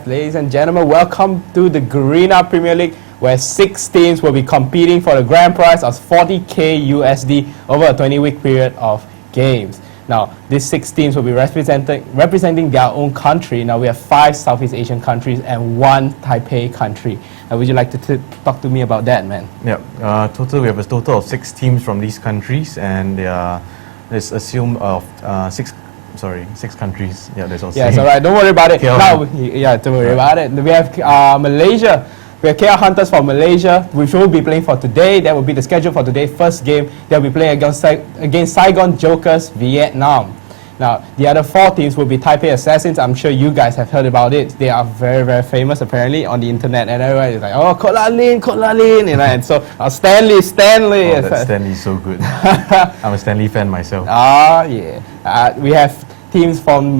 Alright, ladies and gentlemen, welcome to the Garena Premier League, where 6 teams will be competing for the grand prize of 40k USD over a 20-week period of games. Now, these 6 teams will be representing their own country. Now, we have 5 Southeast Asian countries and 1 Taipei country. Would you like to talk to me about that, man? Yeah, we have a total of 6 teams from these countries, and let's assume of 6 countries. Yeah, that's all. Yeah, it's alright. Don't worry about it. Now, don't worry about it. We have Malaysia. We have KL Hunters from Malaysia, which will be playing for today. That will be the schedule for today's first game. They'll be playing against Saigon Jokers, Vietnam. Now, the other 4 teams will be Taipei Assassins. I'm sure you guys have heard about it. They are very, very famous, apparently, on the internet. And everyone is like, oh, Kot Lalin, you know. And so, Stanley. Oh, that Stanley's so good. I'm a Stanley fan myself. Yeah. We have teams from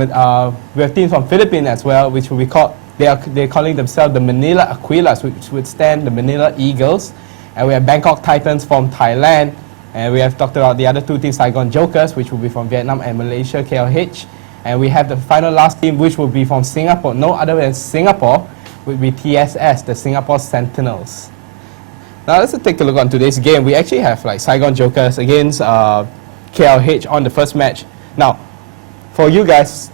Philippines as well, which will be called. They're calling themselves the Manila Aquilas, which would stand the Manila Eagles. And we have Bangkok Titans from Thailand. And we have talked about the other 2 teams, Saigon Jokers, which will be from Vietnam, and Malaysia, KLH. And we have the final last team, which will be from Singapore. No other than Singapore, would be TSS, the Singapore Sentinels. Now let's take a look on today's game. We actually have like Saigon Jokers against KLH on the first match. Now, for you guys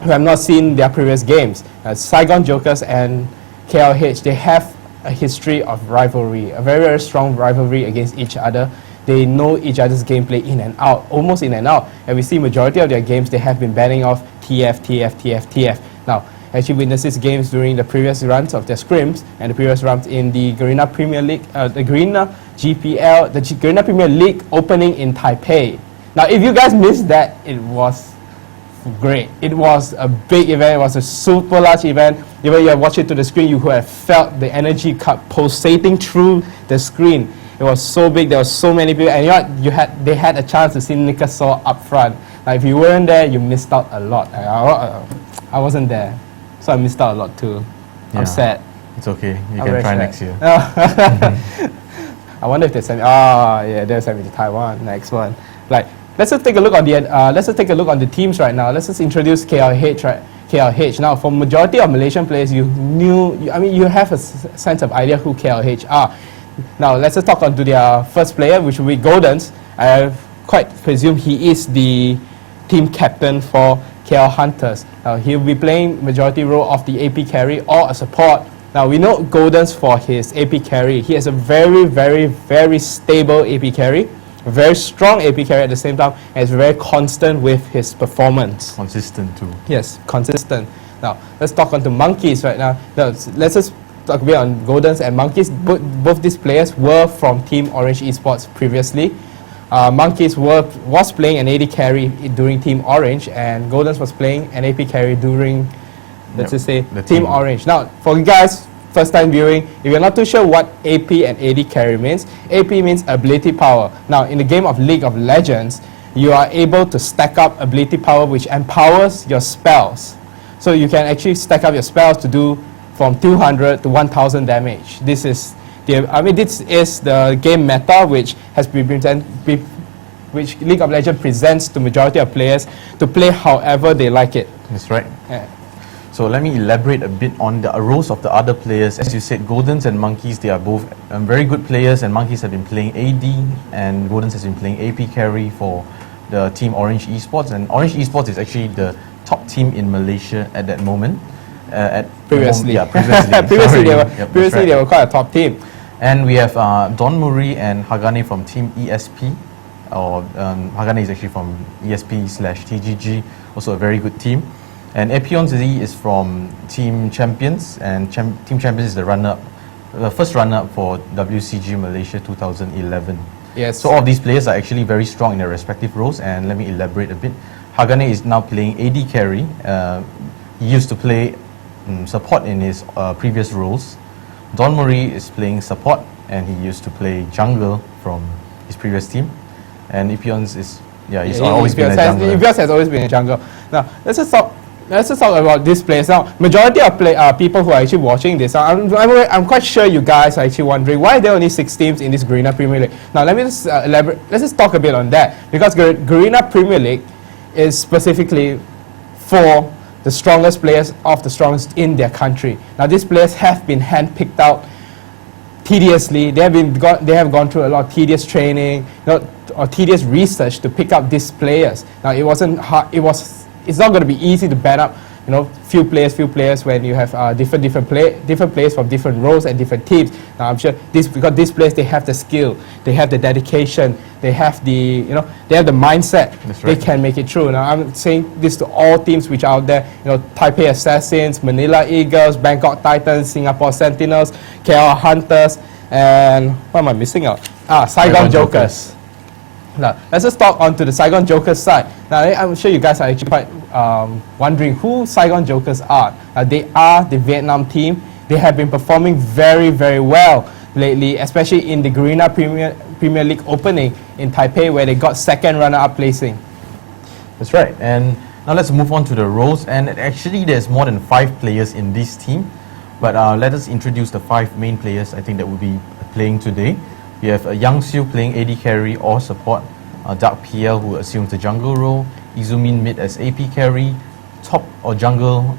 who have not seen their previous games, Saigon Jokers and KLH, they have a history of rivalry, a very, very strong rivalry against each other. They know each other's gameplay in and out, almost in and out. And we see majority of their games, they have been banning off TF. Now, as you witnessed these games during the previous runs of their scrims and the previous runs in the Garena Premier League, the Garena GPL, the Garena Premier League opening in Taipei. Now, if you guys missed that, it was great. It was a big event. It was a super large event. Even you have watched it to the screen, you could have felt the energy pulsating through the screen. It was so big. There were so many people, and they had a chance to see Nikasaur up front. Now, if you weren't there, you missed out a lot. I wasn't there, so I missed out a lot too. Yeah. I'm sad. It's okay. You can try next year. I wonder if they send me. Oh, yeah, they'll send me to Taiwan. Next one. Like, let's just take a look on the teams right now. Let's just introduce KLH. Right? KLH. Now, for majority of Malaysian players, you have a sense of idea who KLH are. Now, let's just talk on to their first player, which will be Goldens. I quite presume he is the team captain for KL Hunters. Now, he'll be playing majority role of the AP carry or a support. Now, we know Goldens for his AP carry. He has a very, very, very stable AP carry, a very strong AP carry at the same time, and is very constant with his performance. Consistent too. Yes, consistent. Now, let's talk on to Monkeys right now. Let's just talk a bit on Goldens and Monkeys. Both these players were from Team Orange Esports previously. Monkeys was playing an AD carry during Team Orange, and Goldens was playing an AP carry during, let's just say, Team Orange. Now, for you guys, first time viewing, if you're not too sure what AP and AD carry means, AP means ability power. Now, in the game of League of Legends, you are able to stack up ability power, which empowers your spells. So you can actually stack up your spells to do from 200 to 1000 damage. This is the game meta which which League of Legends presents to majority of players to play however they like it. That's right. Yeah. So let me elaborate a bit on the roles of the other players. As you said, Goldens and Monkeys, they are both very good players, and Monkeys have been playing AD, and Goldens has been playing AP carry for the Team Orange Esports. And Orange Esports is actually the top team in Malaysia at that moment. Previously. Previously They were quite a top team. And we have Don Murray and Hagane from Team ESP. Hagane is actually from ESP/TGG, also a very good team. And Epion Z is from Team Champions, and Team Champions is the first runner-up for WCG Malaysia 2011. Yes. So all of these players are actually very strong in their respective roles, and let me elaborate a bit. Hagane is now playing AD carry. He used to play support in his previous roles. Don Murray is playing support, and he used to play jungle from his previous team. And Ipions is, he's always been a jungler. Ipions has always been a jungle. Now, let's just talk about these players. Now, majority of people who are actually watching this, I'm quite sure you guys are actually wondering why there are only 6 teams in this Garena Premier League. Now, let me just elaborate. Let's just talk a bit on that, because Garena Premier League is specifically for the strongest players of the strongest in their country. Now these players have been handpicked out tediously. They have gone through a lot of tedious training, or tedious research to pick up these players. Now it wasn't hard. It's not going to be easy to ban up, few players when you have different players from different roles and different teams. Now I'm sure because these players, they have the skill, they have the dedication, they have the they have the mindset. That's right. They can make it through. Now I'm saying this to all teams which are out there. Taipei Assassins, Manila Eagles, Bangkok Titans, Singapore Sentinels, KL Hunters, and what am I missing out? Saigon Jokers. Now, let's just talk on to the Saigon Jokers side. Now, I'm sure you guys are actually quite wondering who Saigon Jokers are. They are the Vietnam team. They have been performing very, very well lately, especially in the Garena Premier League opening in Taipei, where they got second runner-up placing. That's right. And now let's move on to the roles. And actually, there's more than 5 players in this team. But let us introduce the 5 main players I think that will be playing today. We have Yang Siu playing AD carry or support, Dark PL who assumes the jungle role, Izumin mid as AP carry, top or jungle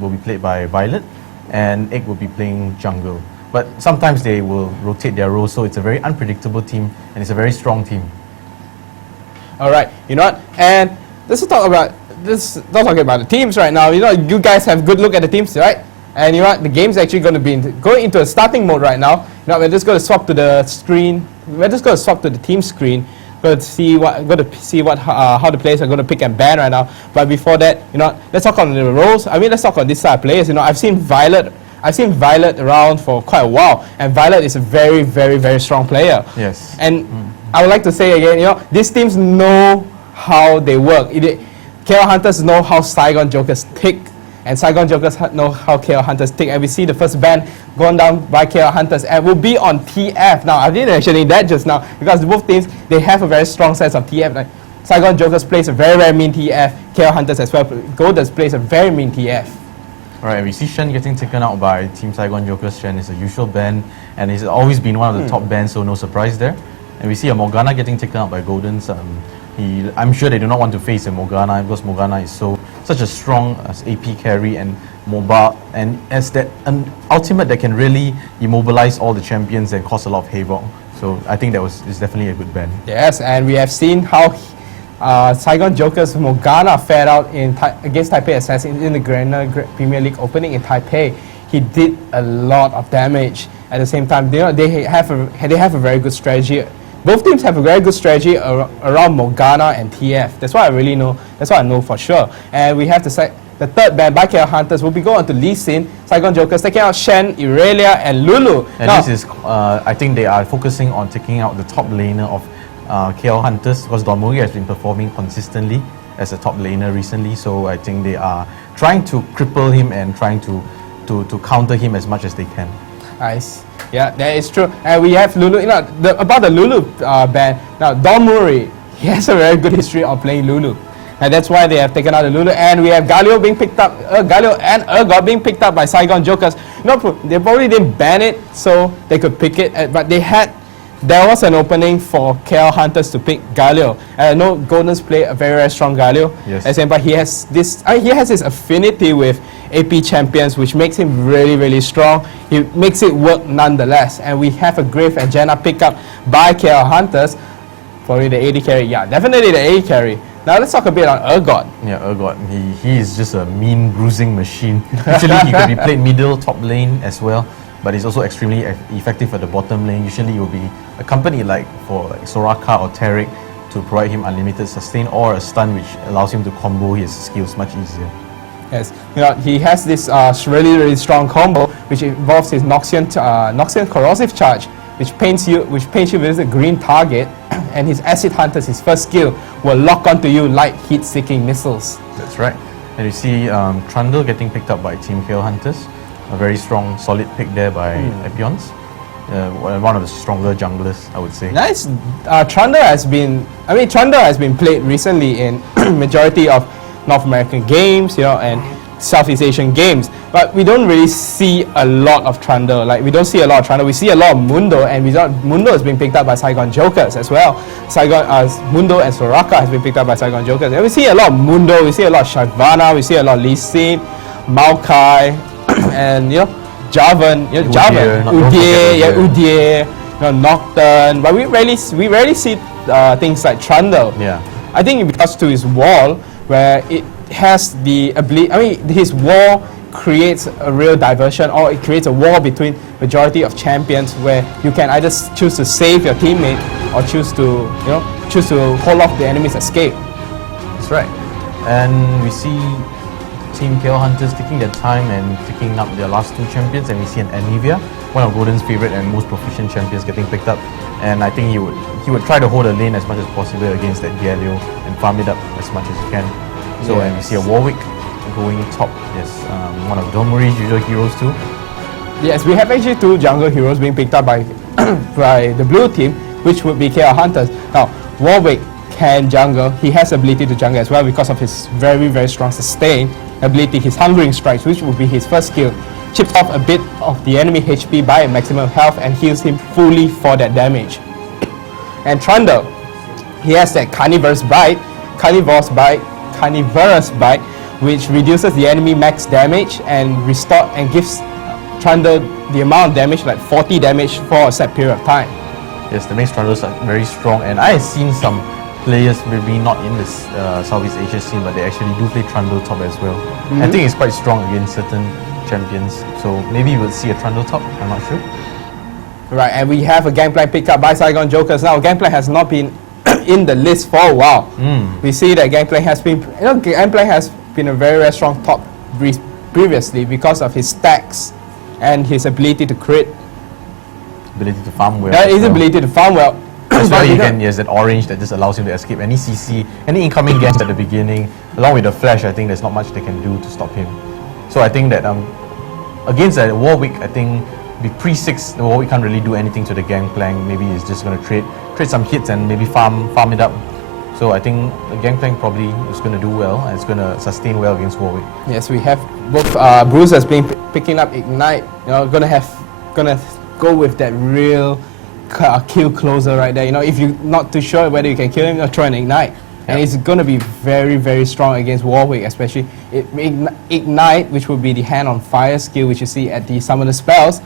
will be played by Violet, and Egg will be playing jungle. But sometimes they will rotate their roles, so it's a very unpredictable team and it's a very strong team. All right, you know what? And let's talk about the teams right now. You guys have good look at the teams, right? And you know what? The game's actually going to be going into a starting mode right now. We're just going to swap to the screen. We're just going to swap to the team screen. How the players are going to pick and ban right now. But before that, let's talk on the roles. Let's talk on this side of players. I've seen Violet around for quite a while, and Violet is a very, very, very strong player. Yes. And I would like to say again, these teams know how they work. KL Hunters know how Saigon Jokers tick, and Saigon Jokers know how KL Hunters tick. And we see the first ban going down by KL Hunters, and will be on TF. Now, I didn't mention that just now, because both teams, they have a very strong sense of TF. Like, Saigon Jokers plays a very, very mean TF. KL Hunters as well. Golders plays a very mean TF. Alright, we see Shen getting taken out by Team Saigon Jokers. Shen is a usual ban, and he's always been one of the top bans, so no surprise there. And we see a Morgana getting taken out by Goldens. I'm sure they do not want to face a Morgana, because Morgana is such a strong AP carry and mobile, and as that an ultimate that can really immobilize all the champions and cause a lot of havoc. So I think is definitely a good ban. Yes, and we have seen how Saigon Jokers Morgana fared out against Taipei Assassins in the Garena Premier League opening in Taipei. He did a lot of damage. At the same time, they have a very good strategy. Both teams have a very good strategy around Morgana and TF. That's what I really know. That's what I know for sure. And we have the third ban by KL Hunters will be going on to Lee Sin, Saigon Jokers taking out Shen, Irelia, and Lulu. And this is, I think they are focusing on taking out the top laner of KL Hunters, because Don Mori has been performing consistently as a top laner recently. So I think they are trying to cripple him and trying to counter him as much as they can. Nice. Yeah, that is true. And we have Lulu. About the Lulu ban. Now, Don Murray, he has a very good history of playing Lulu, and that's why they have taken out the Lulu. And we have Galio being picked up, Galio and Urgot being picked up by Saigon Jokers. They probably didn't ban it so they could pick it, but there was an opening for KL Hunters to pick Galio. And I know Goldens play a very, very strong Galio. Yes. But he has this affinity with AP champions, which makes him really, really strong. He makes it work nonetheless. And we have a Griff and Jenna pick up by KL Hunters. Probably the AD carry. Yeah, definitely the AD carry. Now let's talk a bit on Urgot. Yeah, Urgot. He is just a mean bruising machine. Usually he could be played middle, top lane as well, but he's also extremely effective at the bottom lane. Usually he will be a company for Soraka or Tarek to provide him unlimited sustain or a stun, which allows him to combo his skills much easier. Yes, he has this really, really strong combo, which involves his Noxian Corrosive Charge, which paints you with a green target, and his Acid Hunters, his first skill, will lock onto you like heat-seeking missiles. That's right. And you see Trundle getting picked up by Team KL Hunters. A very strong, solid pick there by Epions. One of the stronger junglers, I would say. Nice. Trundle has been played recently in majority of North American games, and Southeast Asian games, but we don't really see a lot of Trundle. Like, we don't see a lot of Trundle. We see a lot of Mundo, and Mundo is being picked up by Saigon Jokers as well. Mundo and Soraka has been picked up by Saigon Jokers, and we see a lot of Mundo. We see a lot of Shavana. We see a lot of Lee Sin, Maokai, and Javan, Udier, Nocturne. But we rarely see things like Trundle. Yeah. I think because to his wall, where it has the ability, his wall creates a real diversion, or it creates a wall between majority of champions where you can either choose to save your teammate or choose to hold off the enemy's escape. That's right. And we see Team KL Hunters taking their time and picking up their last 2 champions, and we see an Anivia, one of Golden's favorite and most proficient champions, getting picked up. And I think he would try to hold a lane as much as possible against that Galio and farm it up as much as he can. So, and we see a Warwick going top. Yes, one of Donmori's usual heroes too. Yes, we have actually 2 jungle heroes being picked up by by the blue team, which would be KL Hunters. Now, Warwick can jungle. He has ability to jungle as well because of his very, very strong sustain ability, his Hungering Strikes, which would be his first skill. Chips off a bit of the enemy HP by maximum health and heals him fully for that damage. And Trundle, he has that Carnivorous Bite, which reduces the enemy max damage and gives Trundle the amount of damage, like 40 damage for a set period of time. Yes, the makes Trundle very strong, and I have seen some players, maybe not in this Southeast Asia scene, but they actually do play Trundle top as well. I think it's quite strong against certain champions, so maybe we'll see a Trundle top, I'm not sure. Right, and we have a Gangplank picked up by Saigon Jokers. Now, Gangplank has not been in the list for a while. We see that Gangplank has been, a very, very strong top previously because of his stacks and his ability to crit. Ability to farm well. His ability to farm well. That's why there's that orange that just allows him to escape any CC, any incoming gas at the beginning. Along with the flash, I think there's not much they can do to stop him. So I think that against that Warwick, I think with pre-6, the Warwick can't really do anything to the Gangplank. Maybe he's just going to trade some hits and maybe farm it up. So I think the Gangplank probably is going to do well and it's going to sustain well against Warwick. Yes, we have both Bruisers picking up Ignite. Gonna go with that real kill closer right there. If you're not too sure whether you can kill him, throw an Ignite. And it's going to be very, very strong against Warwick, especially Ignite, which would be the Hand on Fire skill, which you see at the Summoner spells.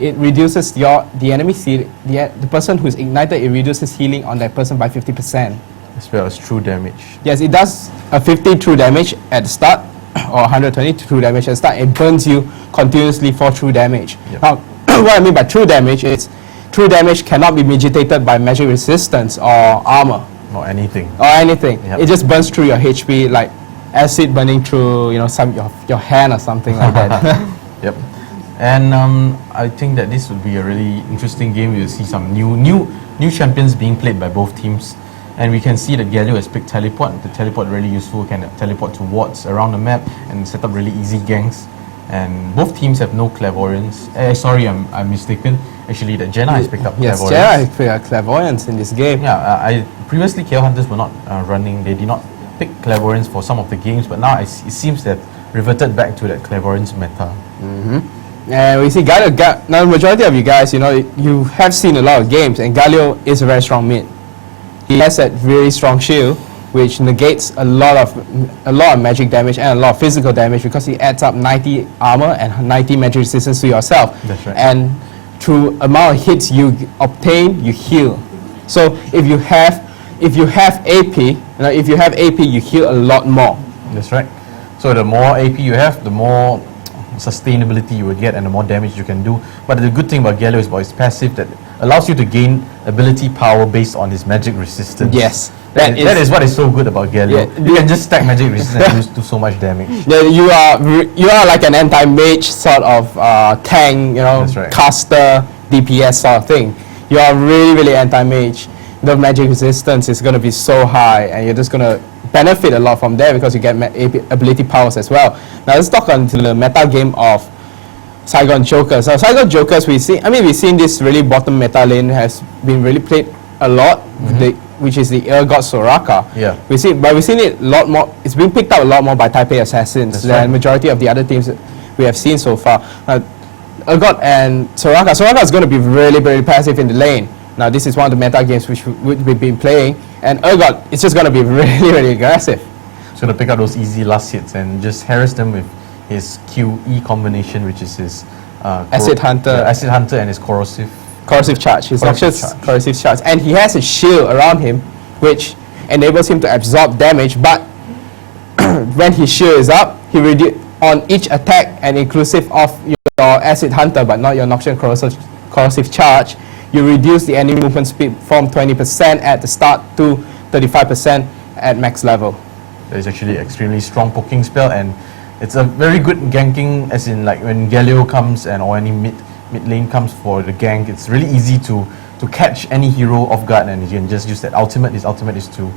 It reduces the enemy's the person who's ignited, it reduces healing on that person by 50%. As well as true damage. Yes, it does a 50 true damage at the start, or 120 true damage at the start. It burns you continuously for true damage. Yep. Now, what I mean by true damage is true damage cannot be mitigated by magic resistance or armor. Or anything. Yep. It just burns through your HP, like acid burning through your hand or something like that. Yep. And I think that this would be a really interesting game. We'll see some new champions being played by both teams. And we can see that Galio has picked Teleport. The Teleport really useful, can teleport to wards around the map and set up really easy ganks. And both teams have no Clairvoyance. Sorry, I'm mistaken. Actually, that Jenna has picked up Clairvoyance. Yes, Jenna has picked up Clairvoyance in this game. Yeah, previously KL Hunters were not running. They did not pick Clairvoyance for some of the games, but now it seems that reverted back to that Clairvoyance meta. And we see Galio. Now, the majority of you guys, you have seen a lot of games, and Galio is a very strong mid. He has that very strong shield, which negates a lot of magic damage and a lot of physical damage because he adds up 90 armor and 90 magic resistance to yourself. That's right. And through amount of hits you obtain, you heal. So if you have AP, you heal a lot more. That's right. So the more AP you have, the more sustainability you will get and the more damage you can do. But the good thing about Galio is about his passive that allows you to gain ability power based on his magic resistance. Yes. That is what is so good about Galio. Yeah, you can just stack magic resistance and do so much damage. Yeah, you are like an anti-mage sort of tank, right. caster, DPS sort of thing. You are really, really anti-mage. The magic resistance is going to be so high and you're just going to benefit a lot from there because you get ability powers as well. Now let's talk on to the meta game of Saigon Jokers. Now Saigon Jokers, we've seen this really bottom meta lane has been really played a lot. which is the God Soraka. Yeah. We've seen it a lot more. It's been picked up a lot more by Taipei Assassins That's than right. majority of the other teams we have seen so far. God and Soraka. Soraka is going to be really, very passive in the lane. Now, this is one of the meta games which we've been playing, and God, it's just going to be really, really aggressive. He's going to pick out those easy last hits and just harass them with his QE combination, which is his Acid Hunter. Acid Hunter and his corrosive. Corrosive charge. His corrosive charge. And he has a shield around him, which enables him to absorb damage, but when his shield is up, he on each attack and inclusive of your Acid Hunter, but not your Noxian corrosive charge, you reduce the enemy movement speed from 20% at the start to 35% at max level. That is actually extremely strong poking spell, and it's a very good ganking, as in like when Galio comes or any mid lane comes for the gank, it's really easy to catch any hero off guard, and you can just use that ultimate. His ultimate is to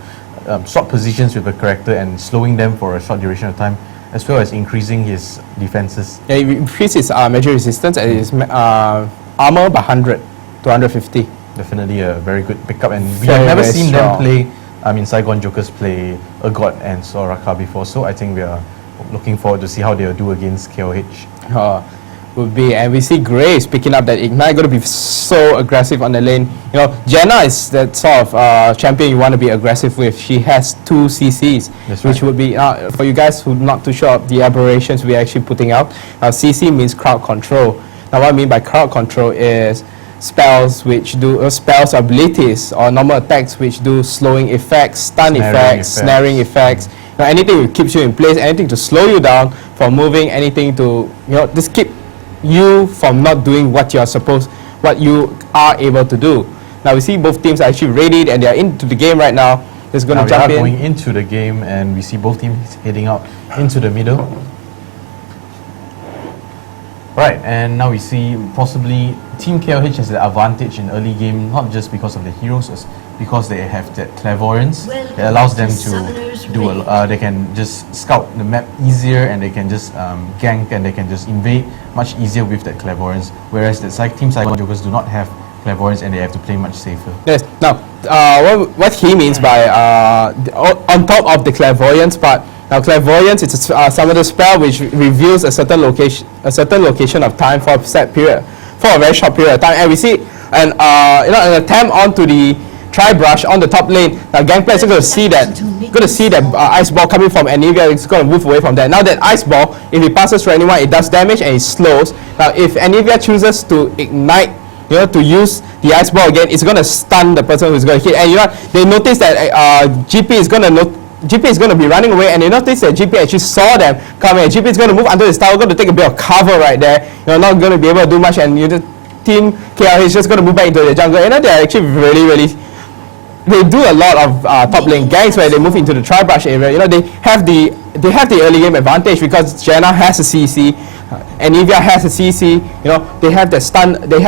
swap positions with a character and slowing them for a short duration of time, as well as increasing his defenses. Yeah, he increases his magic resistance and his armor by 100 to 150. Definitely a very good pickup, and we Very, have never very seen strong. them play, Saigon Jokers play God and Soraka before, so I think we are looking forward to see how they'll do against KOH. Would be, and we see Grace picking up that Ignite, going to be so aggressive on the lane. Jenna is that sort of champion you want to be aggressive with. She has 2 CCs, That's which right. would be, for you guys who are not too sure of the aberrations we're actually putting out, CC means crowd control. Now what I mean by crowd control is spells which do, spells abilities or normal attacks which do slowing effects, stun effects, snaring effects. Anything that keeps you in place, anything to slow you down from moving, anything to, just keep you from not doing what you are able to do. Now we see both teams are actually ready and they are into the game right now. Just going to jump in. Going into the game, and we see both teams heading out into the middle. Right, and now we see possibly Team KLH has the advantage in early game, not just because of the heroes, it's because they have that clairvoyance that allows them to do they can just scout the map easier, and they can just gank, and they can just invade much easier with that clairvoyance, whereas the Team Saigon Jokers do not have clairvoyance and they have to play much safer. Yes. Now, what he means by on top of the clairvoyance part. Now, clairvoyance is some of the spell which reveals a certain location of time for a set period, for a very short period of time, and we see an attempt onto the tri-brush on the top lane. Now, gang players are going to see that ice ball coming from Anivia. It's going to move away from that. Now, that ice ball, if it passes through anyone, it does damage and it slows. Now, if Anivia chooses to ignite, to use the ice ball again, it's going to stun the person who's going to hit. And they notice that GP is going to be running away, and they notice that GP actually saw them coming. GP is going to move under his tower, going to take a bit of cover right there. Not going to be able to do much, and Team KR is just going to move back into the jungle. They're actually really, they do a lot of top lane ganks where they move into the tri-brush area. They have the early game advantage because Jenna has a CC, Anivia has a CC. They have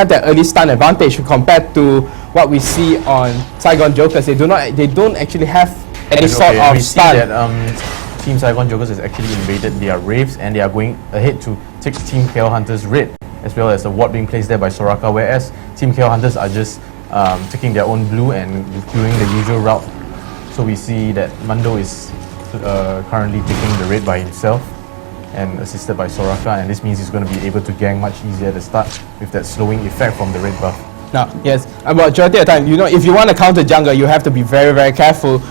that early stun advantage compared to what we see on Saigon Jokers. They don't actually have any sort of we stun. see that Team Saigon Jokers has actually invaded their Wraiths, and they are going ahead to take Team KL Hunters' Red, as well as the ward being placed there by Soraka, whereas Team KL Hunters are just taking their own blue and doing the usual route. So we see that Mando is currently taking the Red by himself and assisted by Soraka, and this means he's going to be able to gank much easier at the start with that slowing effect from the Red buff. Now, yes, majority of the time, if you want to counter jungle, you have to be very, very careful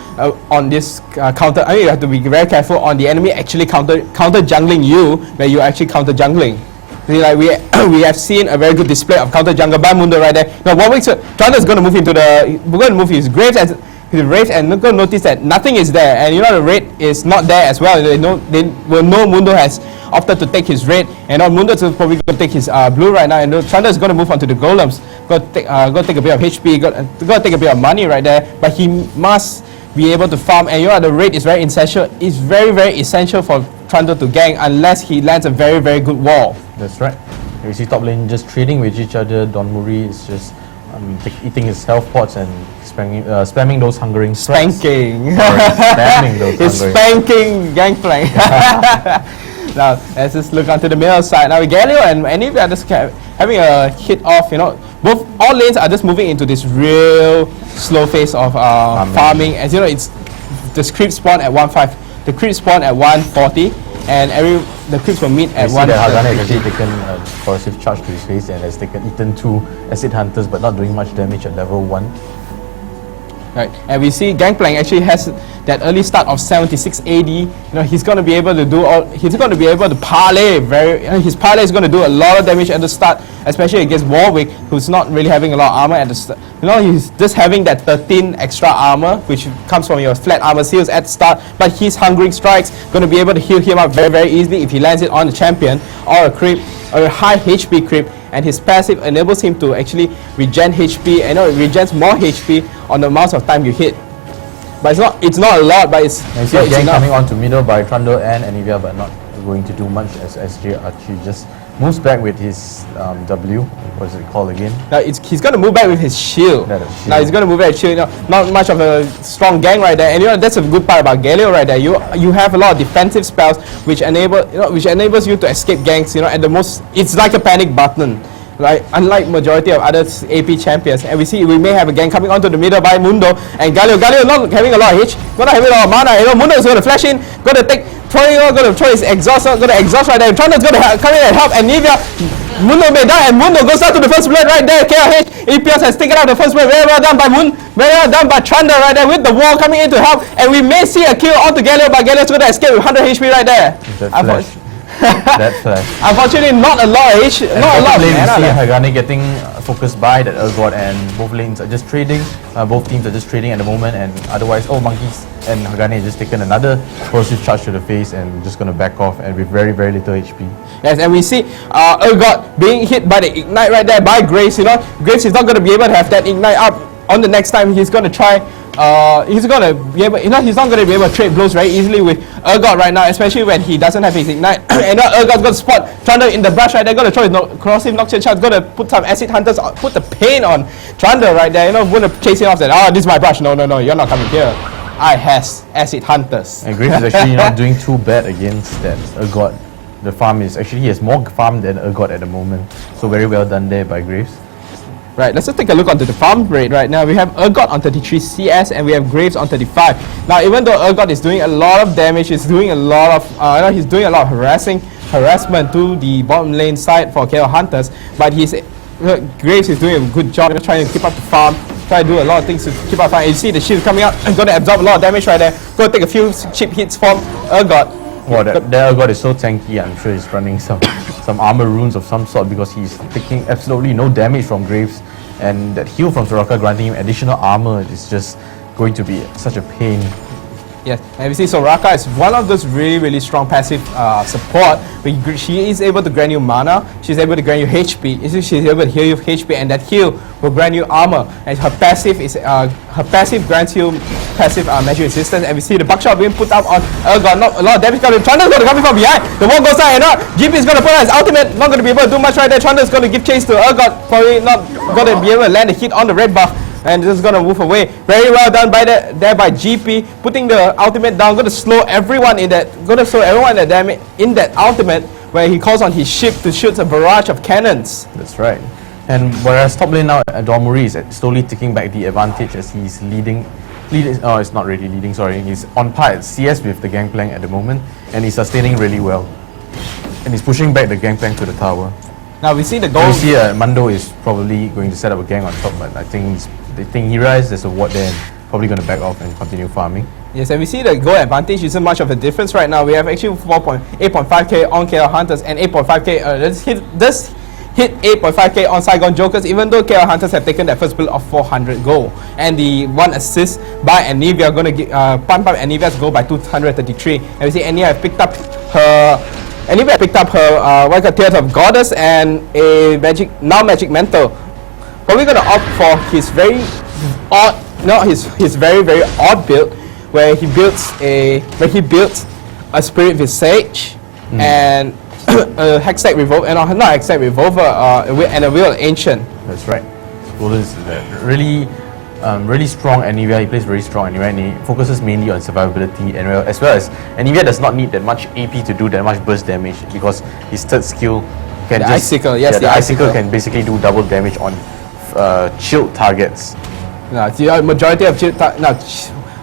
on this counter. You have to be very careful on the enemy actually counter jungling you, where you actually counter jungling. Like we have seen a very good display of counter jungle by Mundo right there. Now, Trundle is going to move into we're going to move his Graves as his Wraith, and they're going to notice that nothing is there, and the Raid is not there as well. They will know Mundo has opted to take his Red, and Mundo is probably going to take his blue right now, and Thunder is going to move on to the Golems, go take a bit of HP, go take a bit of money right there, but he must be able to farm, and the Red is very essential. It's very, very essential for Thunder to gank unless he lands a very, very good wall. That's right. You see top lane just trading with each other. Don Muri is just eating his health pots and spamming those hungering strikes. Spanking. Spamming those He's spanking Gangplank. Now, let's just look onto the middle side. Now, Galio and Anivia are just having a hit off, all lanes are just moving into this real slow phase of farming. As you know, it's the creeps spawn at 1.5. The creeps spawn at 140, and the creeps will meet at 1. Hagane has actually taken a corrosive charge to his face and has eaten 2 acid hunters, but not doing much damage at level 1. Right, and we see Gangplank actually has that early start of 76 AD. You know, he's going to be able to do all. He's going to be able to parlay his parlay is going to do a lot of damage at the start, especially against Warwick, who's not really having a lot of armor at the start. You know, he's just having that 13 extra armor, which comes from your flat armor seals at the start. But his Hungering Strike's going to be able to heal him up very, very easily if he lands it on the champion or a creep or a high HP creep. And his passive enables him to actually regen HP, and it regens more HP on the amount of time you hit. But it's not a lot, but it's again coming onto middle by Trundle and Anivia, but not going to do much as SJ Archie just moves back with his W. What is it called again? Now he's going to move back with his shield. Now he's going to move back with shield. You know, not much of a strong gang right there, and you know that's a good part about Galio right there. You have a lot of defensive spells which enables you to escape ganks. You know, at the most, it's like a panic button. Right, unlike majority of other AP champions, and we may have a gang coming onto the middle by Mundo and Galio not having a lot of H, not having a lot of mana. You know, Mundo is going to flash in, going to throw his exhaust, going to exhaust right there. Trundle's going to come in and help, and Nivea, Mundo may die, and Mundo goes out to the first blood right there. KLH, EPS has taken out the first blood. Very well done by very well done by Trundle right there with the wall coming in to help, and we may see a kill onto Galio, but Galio's going to escape with 100 HP right there. That flash. Unfortunately, not a lot of H, not a lot of mana. We see Hagane getting focused by that Urgot, and both lanes are just trading. Both teams are just trading at the moment, and otherwise, Monkeys and Hagane has just taken another corrosive charge to the face and just going to back off, and with very, very little HP. Yes, and we see Urgot being hit by the Ignite right there by Graves. You know, Graves is not going to be able to have that Ignite up on the next time. He's going to try. He's not going to be able to trade blows very easily with Urgot right now, especially when he doesn't have his Ignite. And now Urgot's going to spot Trundle in the brush right there, going to throw his corrosive Noxious Charge, going to put some Acid Hunters, put the pain on Trundle right there, you know, going to chase him off, said, this is my brush, no, you're not coming here. I has Acid Hunters. And Graves is actually not doing too bad against that Urgot. The farm is actually, he has more farm than Urgot at the moment, so very well done there by Graves. Right, let's just take a look onto the farm rate right now. We have Urgot on 33 CS and we have Graves on 35. Now, even though Urgot is doing a lot of damage, he's doing a lot of harassment to the bottom lane side for KO Hunters, but Graves is doing a good job trying to keep up the farm, trying to do a lot of things to keep up the farm. You see the shield coming out and going to absorb a lot of damage right there. Going to take a few cheap hits from Urgot. Wow, that Urgot is so tanky. I'm sure he's running some armor runes of some sort, because he's taking absolutely no damage from Graves, and that heal from Soraka granting him additional armor is just going to be such a pain. Yes, and we see Soraka is one of those really, really strong passive support. She is able to grant you mana, she's able to grant you HP, she's able to heal you HP, and that heal will grant you armor. And her passive grants you passive magic resistance. And we see the buckshot being put up on Urgot. Not a lot of damage coming. Trundle's going to come in from behind. The wall goes down, and GP is going to put on his ultimate. Not going to be able to do much right there. Trundle's going to give chase to Urgot. Probably not going to be able to land a hit on the red buff, and just going to move away. Very well done by by GP, putting the ultimate down, going to slow everyone in that, in that ultimate, where he calls on his ship to shoot a barrage of cannons. That's right. And whereas top lane now, Dormuri is slowly taking back the advantage as he's leading. Oh, it's not really leading, sorry. He's on par at CS with the Gangplank at the moment, and he's sustaining really well. And he's pushing back the Gangplank to the tower. Now we see the goal. We see Mando is probably going to set up a gang on top, but I think he realized there's a ward there and probably going to back off and continue farming. Yes, and we see the goal advantage isn't much of a difference right now. We have actually 8.5k on KL Hunters and 8.5k. This hit 8.5k on Saigon Jokers, even though KL Hunters have taken that first build of 400 gold. And the one assist by Anivia going to pump up Anivia's goal by 233. And we see Anivia picked up her Tears of Goddess and a magic Mantle. Probably going to opt for his very very odd build, where he builds a Spirit Visage and a Hextech Revolver, and not Hextech Revolver, and a Will Ancient. That's right. Well, this is really strong Anivia. He plays very strong Anivia, and he focuses mainly on survivability, and as well as Anivia does not need that much AP to do that much burst damage, because his third skill can the Icicle can basically do double damage on chilled targets. No, the majority of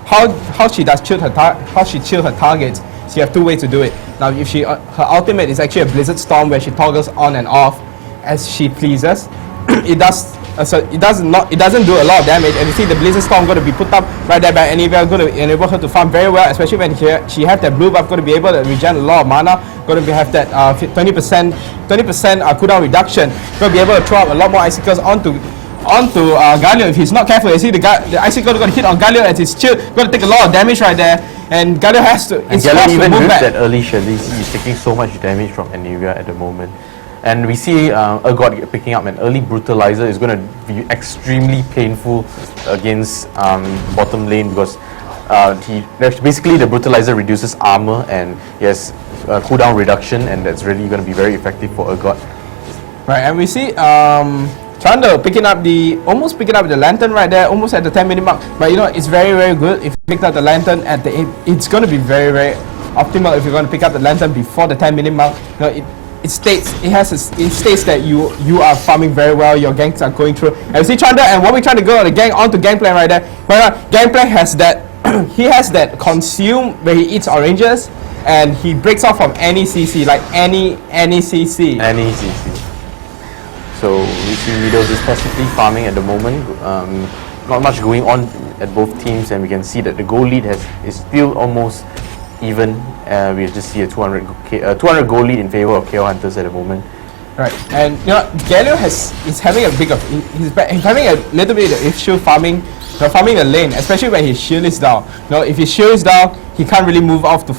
how she does shield her targets. She have two ways to do it. Now, if her ultimate is actually a Blizzard Storm where she toggles on and off as she pleases, it doesn't do a lot of damage. And you see the Blizzard Storm going to be put up right there by Anivia, going to enable her to farm very well, especially when she have that blue buff, going to be able to regen a lot of mana, going to have that 20% cooldown reduction, going to be able to throw out a lot more icicles onto Galio if he's not careful. You see the icicle going to hit on Galio as his chill, going to take a lot of damage right there, and Galio has to. And Galio even ripped that early Shalice. He's taking so much damage from Anivia at the moment. And we see Urgot picking up an early Brutalizer is going to be extremely painful against bottom lane because basically the Brutalizer reduces armor and he has cooldown reduction, and that's really going to be very effective for Urgot. Right, and we see Trundle almost picking up the Lantern right there, almost at the 10-minute mark. But you know, it's very, very good if you picked up the Lantern at it's going to be very, very optimal if you're going to pick up the Lantern before the 10-minute mark. You know, it states that you are farming very well, your ganks are going through. And you see Trundle, and what we're trying to go onto Gangplank right there. But Gangplank has that he has that consume where he eats oranges and he breaks off from any CC, like any CC. Any CC. So we see Widows is passively farming at the moment. Not much going on at both teams, and we can see that the goal lead is still almost even. We just see a 200 goal lead in favor of KO Hunters at the moment. Right, and you know, Galio is having a little bit of issue farming the lane, especially when his shield is down. You know, if his shield is down, he can't really move out to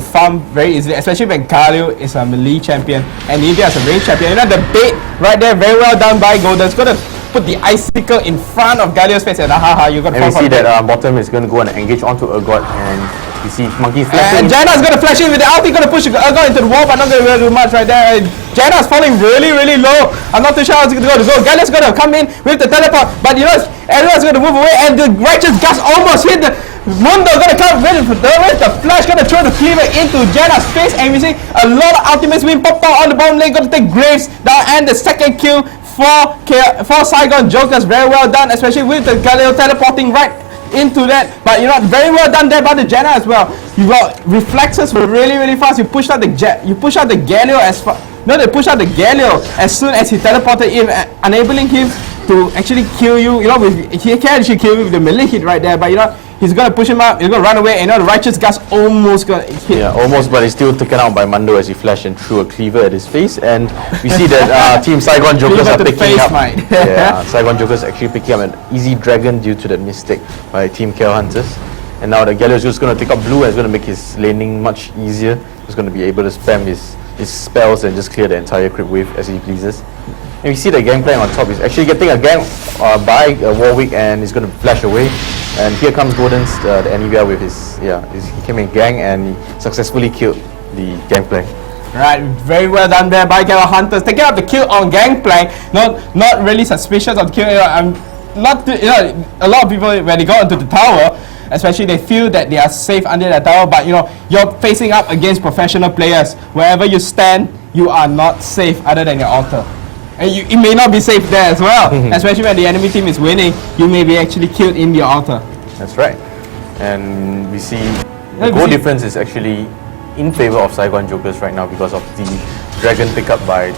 farm very easily, especially when Galio is a melee champion and Nivea is a range champion. You know, the bait right there, very well done by Golden. It's going to put the icicle in front of Galio's face, and you're going to fall. And we see that bottom is going to go and engage onto Urgot, and you see Monkey flashing. And Janna's going to flash in with the ulti, going to push Urgot into the wall, but not going to do much right there. And Janna's falling really, really low. I'm not too sure how it's going to go. Galio's going to come in with the teleport, but you know, everyone's going to move away, and the Righteous Gust almost hit the Mundo. Going to come with the flash, going to throw the cleaver into Janna's face, and we see a lot of ultimates being popped out on the bottom lane. Going to take Graves down, and the second kill for Saigon Jokers. Very well done, especially with the Galio teleporting right into that. But you know, very well done there by the Janna as well. You got reflexes were really, really fast. You pushed out the Galio as far. No, they pushed out the Galio as soon as he teleported in, enabling him to actually kill you. You know, he can actually kill you with the melee hit right there. But you know, he's gonna push him up. He's gonna run away. And you know, the Righteous Gust almost got hit. Yeah, almost, but he's still taken out by Mando as he flashed and threw a cleaver at his face. And we see that Team Saigon Jokers are picking up. Yeah, Saigon Jokers actually picking up an easy dragon due to that mistake by Team KO Hunters. And now the Galio is just going to take up blue and it's going to make his laning much easier. He's going to be able to spam his spells and just clear the entire creep wave as he pleases. And we see the Gangplank on top. He's actually getting a gang by Warwick, and he's going to flash away. And here comes Golden's the Anivia with he came in gang and he successfully killed the Gangplank. Right, very well done there by KO Hunters. Taking out the kill on Gangplank. Not really suspicious of the kill. A lot of people when they go into the tower, especially they feel that they are safe under that tower, but you know, you're facing up against professional players. Wherever you stand, you are not safe other than your altar. And it may not be safe there as well, especially when the enemy team is winning, you may be actually killed in your altar. That's right. And we see the goal difference is actually in favor of Saigon Jokers right now because of the dragon pickup by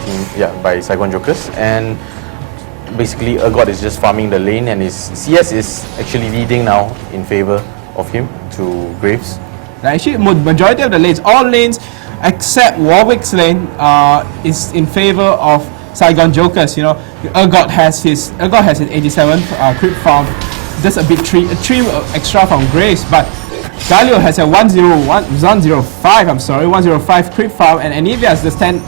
Saigon Jokers. And basically Urgot is just farming the lane, and his CS is actually leading now in favor of him to Graves. Actually, majority of the lanes, all lanes except Warwick's lane is in favor of Saigon Jokers. You know, Urgot has his 87th creep farm. That's a big tree extra from Graves, but Galio has a 105 creep farm, and Anivia has this 10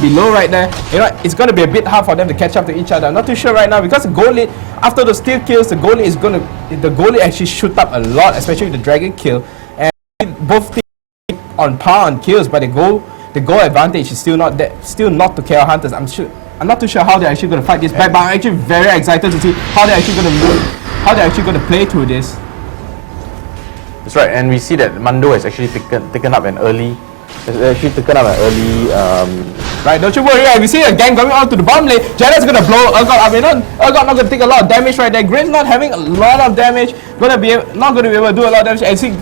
below right there. You know, it's going to be a bit hard for them to catch up to each other. I'm not too sure right now because the goal lead, after the steal kills, the goal lead actually shoot up a lot, especially with the dragon kill. And both teams on par on kills, but the goal advantage is still not to KO Hunters. I'm not too sure how they're actually going to fight this back, but I'm actually very excited to see how they're actually going to play through this. That's right, and we see that Mando has actually taken up an early right? Don't you worry. Right? We see a gang going on to the bottom lane. Jenna's gonna blow Urgot up. Urgot not gonna take a lot of damage right there. Graves not having a lot of damage. Not gonna be able to do a lot of damage. And see,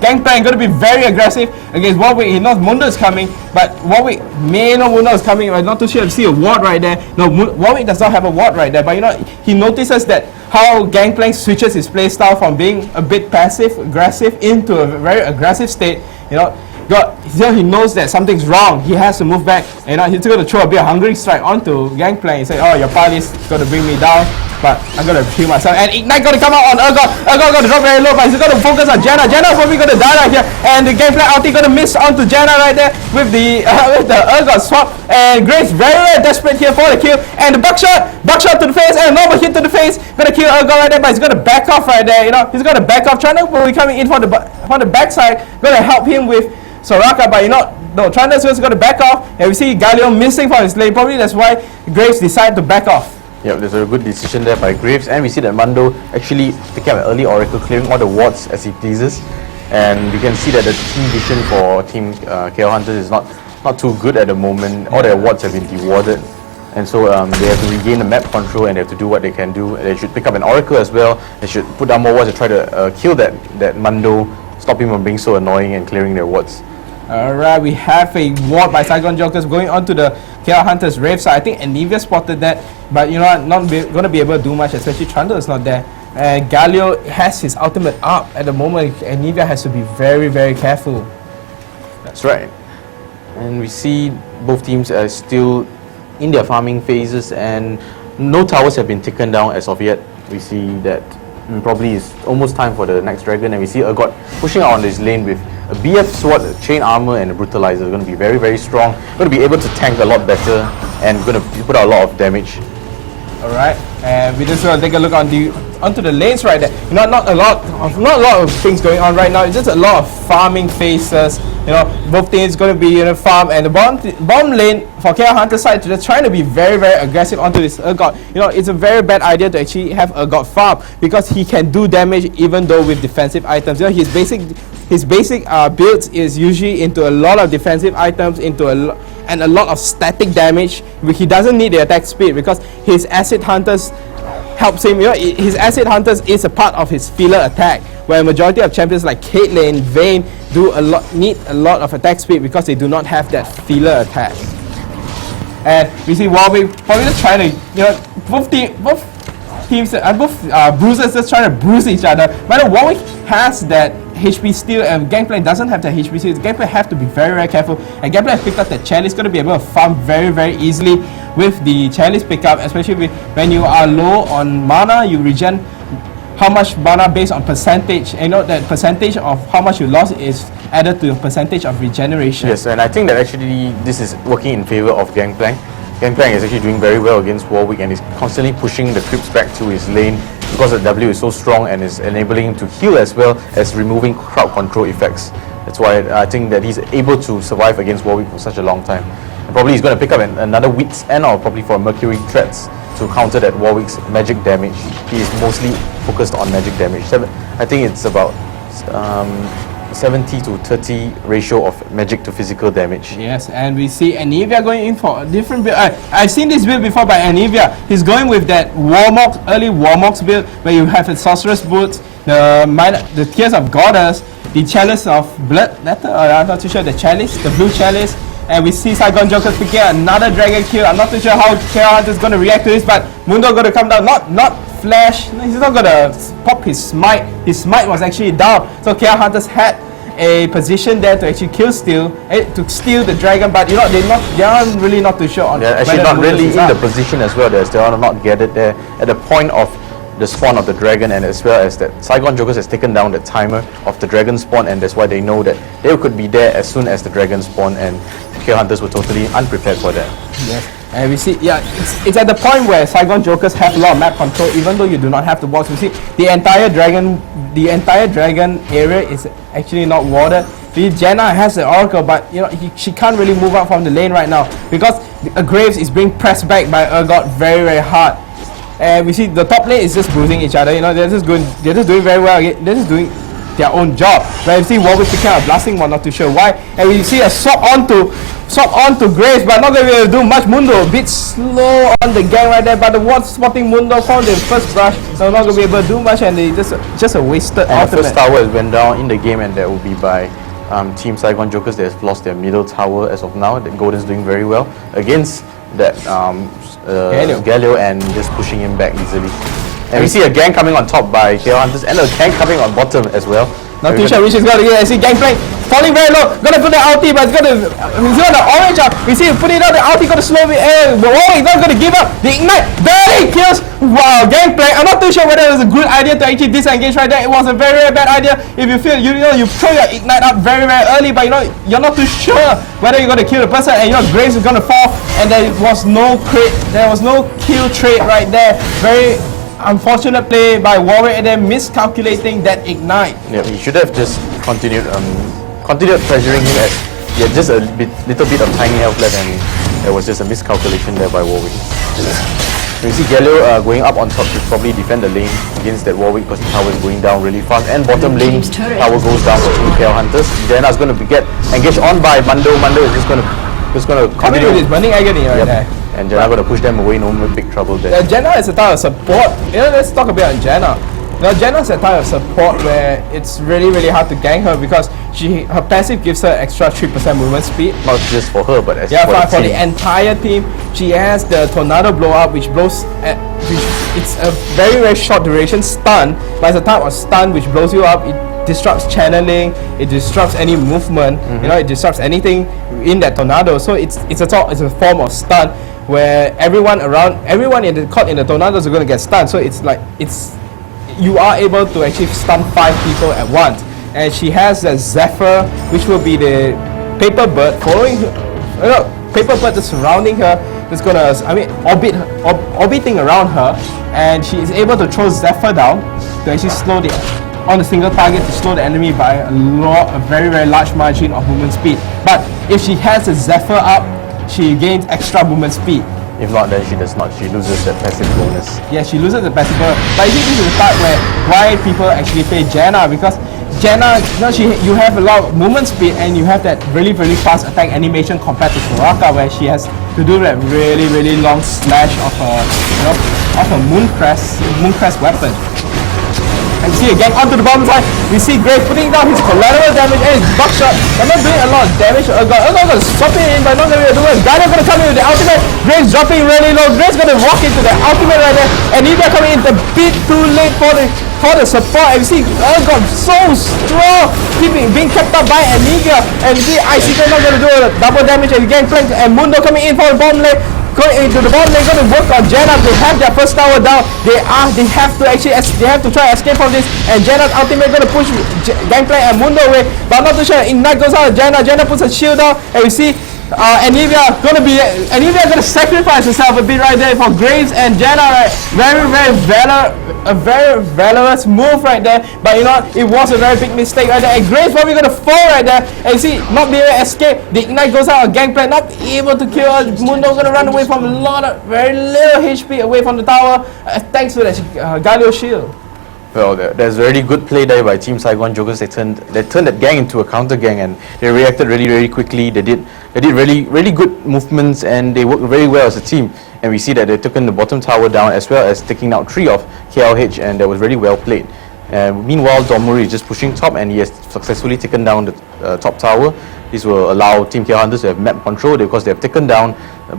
Gangplank going to be very aggressive against Warwick. He knows Mundo is coming, but Warwick may know Mundo is coming. I'm not too sure. You see a ward right there. No, Warwick does not have a ward right there, but he notices that how Gangplank switches his playstyle from being a bit passive, aggressive into a very aggressive state. He knows that something's wrong. He has to move back. He's going to throw a bit of hungry strike onto Gangplank. He say, "Oh, your party's going to bring me down, but I'm going to heal myself." And Ignite going to come out on Urgot. Urgot going to drop very low, but he's going to focus on Janna. Janna's probably going to die right here, and the Gangplank ulti going to miss onto Janna right there with the Urgot swap. And Graves very desperate here for the kill, and the buckshot to the face, and a normal hit to the face. Going to kill Urgot right there, but he's going to back off right there. He's going to back off. Trundle will be coming in from the backside, going to help him with Soraka, but Trundle's just going to back off, and we see Galio missing from his lane. Probably that's why Graves decided to back off. Yeah, there's a good decision there by Graves, and we see that Mundo actually taking an early Oracle, clearing all the wards as he pleases, and we can see that the team vision for Team KL Hunters is not too good at the moment. All their wards have been dewarded, and so they have to regain the map control, and they have to do what they can do. They should pick up an Oracle as well. They should put down more wards to try to kill that Mundo, stop him from being so annoying and clearing their wards. Alright, we have a ward by Saigon Jokers going on to the KL Hunters Rave side. I think Anivia spotted that, but not going to be able to do much, especially Trundle is not there. Galio has his ultimate up at the moment. Anivia has to be very, very careful. That's right. And we see both teams are still in their farming phases, and no towers have been taken down as of yet. We see that probably it's almost time for the next dragon, and we see Urgot pushing out on this lane with a BF sword, a chain armor, and a brutalizer. Going to be very, very strong. Going to be able to tank a lot better, and going to put out a lot of damage. Alright, and we just want to take a look onto the lanes right there. Not a lot of things going on right now. It's just a lot of farming phases. Both teams going to be farm, and the bottom lane for KL Hunter side, they're trying to be very, very aggressive onto this Urgot. It's a very bad idea to actually have Urgot farm, because he can do damage even though with defensive items. His basic builds is usually into a lot of defensive items, and a lot of static damage. He doesn't need the attack speed, because his Acid Hunters helps him. His Acid Hunters is a part of his filler attack, where a majority of champions like Caitlyn, Vayne need a lot of attack speed because they do not have that filler attack. And we see Warwick probably just trying to, both teams and both bruisers just trying to bruise each other. But Warwick has that HP steal, and Gangplank doesn't have that HP steal. Gangplank have to be very, very careful. And Gangplank has picked up that Chalice, going to be able to farm very, very easily with the Chalice pickup, especially when you are low on mana. You regen how much mana based on percentage. And that percentage of how much you lost is added to the percentage of regeneration. Yes, and I think that actually this is working in favor of Gangplank. Gangplank is actually doing very well against Warwick, and is constantly pushing the creeps back to his lane because the W is so strong and is enabling him to heal as well as removing crowd control effects. That's why I think that he's able to survive against Warwick for such a long time. And probably he's going to pick up another Wit's End, or probably for Mercury threats to counter that Warwick's magic damage. He is mostly focused on magic damage. I think it's about 70 to 30 ratio of magic to physical damage. Yes, and we see Anivia going in for a different build. I've seen this build before by Anivia. He's going with that early Warmox build, where you have a Sorceress Boots, the Tears of Goddess, the Chalice of Blood Letter, or I'm not too sure, the Chalice, the Blue Chalice. And we see Saigon Jokers picking another Dragon kill. I'm not too sure how KL Hunter is going to react to this, but Mundo going to come down, not Flash. He's not going to pop his smite. His smite was actually down. So KL Hunters had a position there to actually to steal the dragon, but they are really not too sure on. They're actually not really in the position as well. They are not gathered there at the point of the spawn of the dragon, and as well as that Saigon Jokers has taken down the timer of the dragon spawn, and that's why they know that they could be there as soon as the dragon spawn, and KL Hunters were totally unprepared for that. Yes, and we see, it's at the point where Saigon Jokers have a lot of map control, even though you do not have the walls. We see the entire dragon area is actually not warded. Janna has the Oracle, but she can't really move out from the lane right now, because Graves is being pressed back by Urgot very, very hard. And we see the top lane is just bruising each other. They're just doing very well. They're just doing their own job. But we see Warwick picking up a blasting one, not too sure why. And we see a swap onto swap on to Grace, but not going to be able to do much. Mundo a bit slow on the gang right there, but the one spotting Mundo found the first brush, so not going to be able to do much, and they just a wasted And ultimate. the first tower has went down in the game, and that will be by Team Saigon Jokers. They have lost their middle tower as of now. The Golden's doing very well against that Galio and just pushing him back easily. And we see a gang coming on top by KL Hunters and a gang coming on bottom as well. Not too sure which is going to get. I see Gangplank falling very low. Gonna put the ulti, but it's gonna the orange out. We see him putting out the ulti, gonna slow it. But he's not gonna give up. The ignite barely kills. Wow, Gangplank. I'm not too sure whether it was a good idea to actually disengage right there. It was a very, very bad idea. If you feel you throw your ignite up very, very early, but you're not too sure whether you're gonna kill the person, and Graves is gonna fall, and there was no crit. There was no kill trade right there. Very unfortunate play by Warwick and then miscalculating that ignite. Yeah, he should have just continued pressuring him as he had just a little bit of tiny health left, and there was just a miscalculation there by Warwick. We see Galio going up on top to probably defend the lane against that Warwick because the tower is going down really fast, and bottom lane tower goes down for GPL Hunters. Jenna's going to get engaged on by Mando. Mando is just going to continue with his burning agony right there. And Jenna going to push them away, no big trouble there. Jenna is a type of support. Let's talk a bit on Jenna. Jenna's a type of support where it's really, really hard to gank her because her passive gives her extra 3% movement speed. Not just for her, but as for the entire team. She has the Tornado blow up, which blows it's a very, very short duration stun, but it's a type of stun which blows you up. It disrupts channeling, it disrupts any movement, it disrupts anything in that Tornado. So it's a form of stun where everyone caught in the tornadoes are going to get stunned. So you are able to actually stun 5 people at once. And she has the Zephyr, which will be the paper bird following her. Paper bird is surrounding her. It's gonna, orbiting around her, and she is able to throw Zephyr down to actually slow on a single target to slow the enemy by a very, very large margin of movement speed. But if she has a Zephyr up, she gains extra movement speed. If not, then she does not. She loses that passive bonus. Yeah, she loses the passive bonus. But I think this is the part why people actually play Jenna, because Jenna, you have a lot of movement speed and you have that really, really fast attack animation compared to Soraka, where she has to do that really, really long slash of her Mooncrest weapon. And see again onto the bottom side, we see Graves putting down his collateral damage and his buckshot. They're not doing a lot of damage. Urgot going to swap it in, but not going to be able to do it. Gaia going to come in with the ultimate. Graves dropping really low. Graves going to walk into the ultimate right there. And Nivea coming in a bit too late for the support. And we see Urgot so strong, being kept up by Nivea. And we see Icy not going to do a double damage and Gangplank and Mundo coming in for the bottom lane. Going into the bottom lane, going to work on Jenna. They have their first tower down. They have to try to escape from this. And Jenna's ultimate going to push Gangplank and Mundo away. But I'm not too sure. Ignite goes out of Jenna. Jenna puts a shield down, and we see Anivia going to sacrifice herself a bit right there for Graves and Jenna. Right, very valorous move right there. But it was a very big mistake right there. And Graves probably going to fall right there. And you see, not being able to escape. The ignite goes out of Gangplank, not able to kill her. Mundo going to run away from very little HP away from the tower. Thanks to that Galio shield. Well, there's really good play there by Team Saigon Jokers. They turned that gang into a counter gang, and they reacted really, really quickly. They did really, really good movements, and they worked very well as a team. And we see that they took in the bottom tower down as well as taking out 3 of KLH, and that was really well played. Meanwhile, Domuri is just pushing top, and he has successfully taken down the top tower. This will allow Team KL Hunters to have map control because they have taken down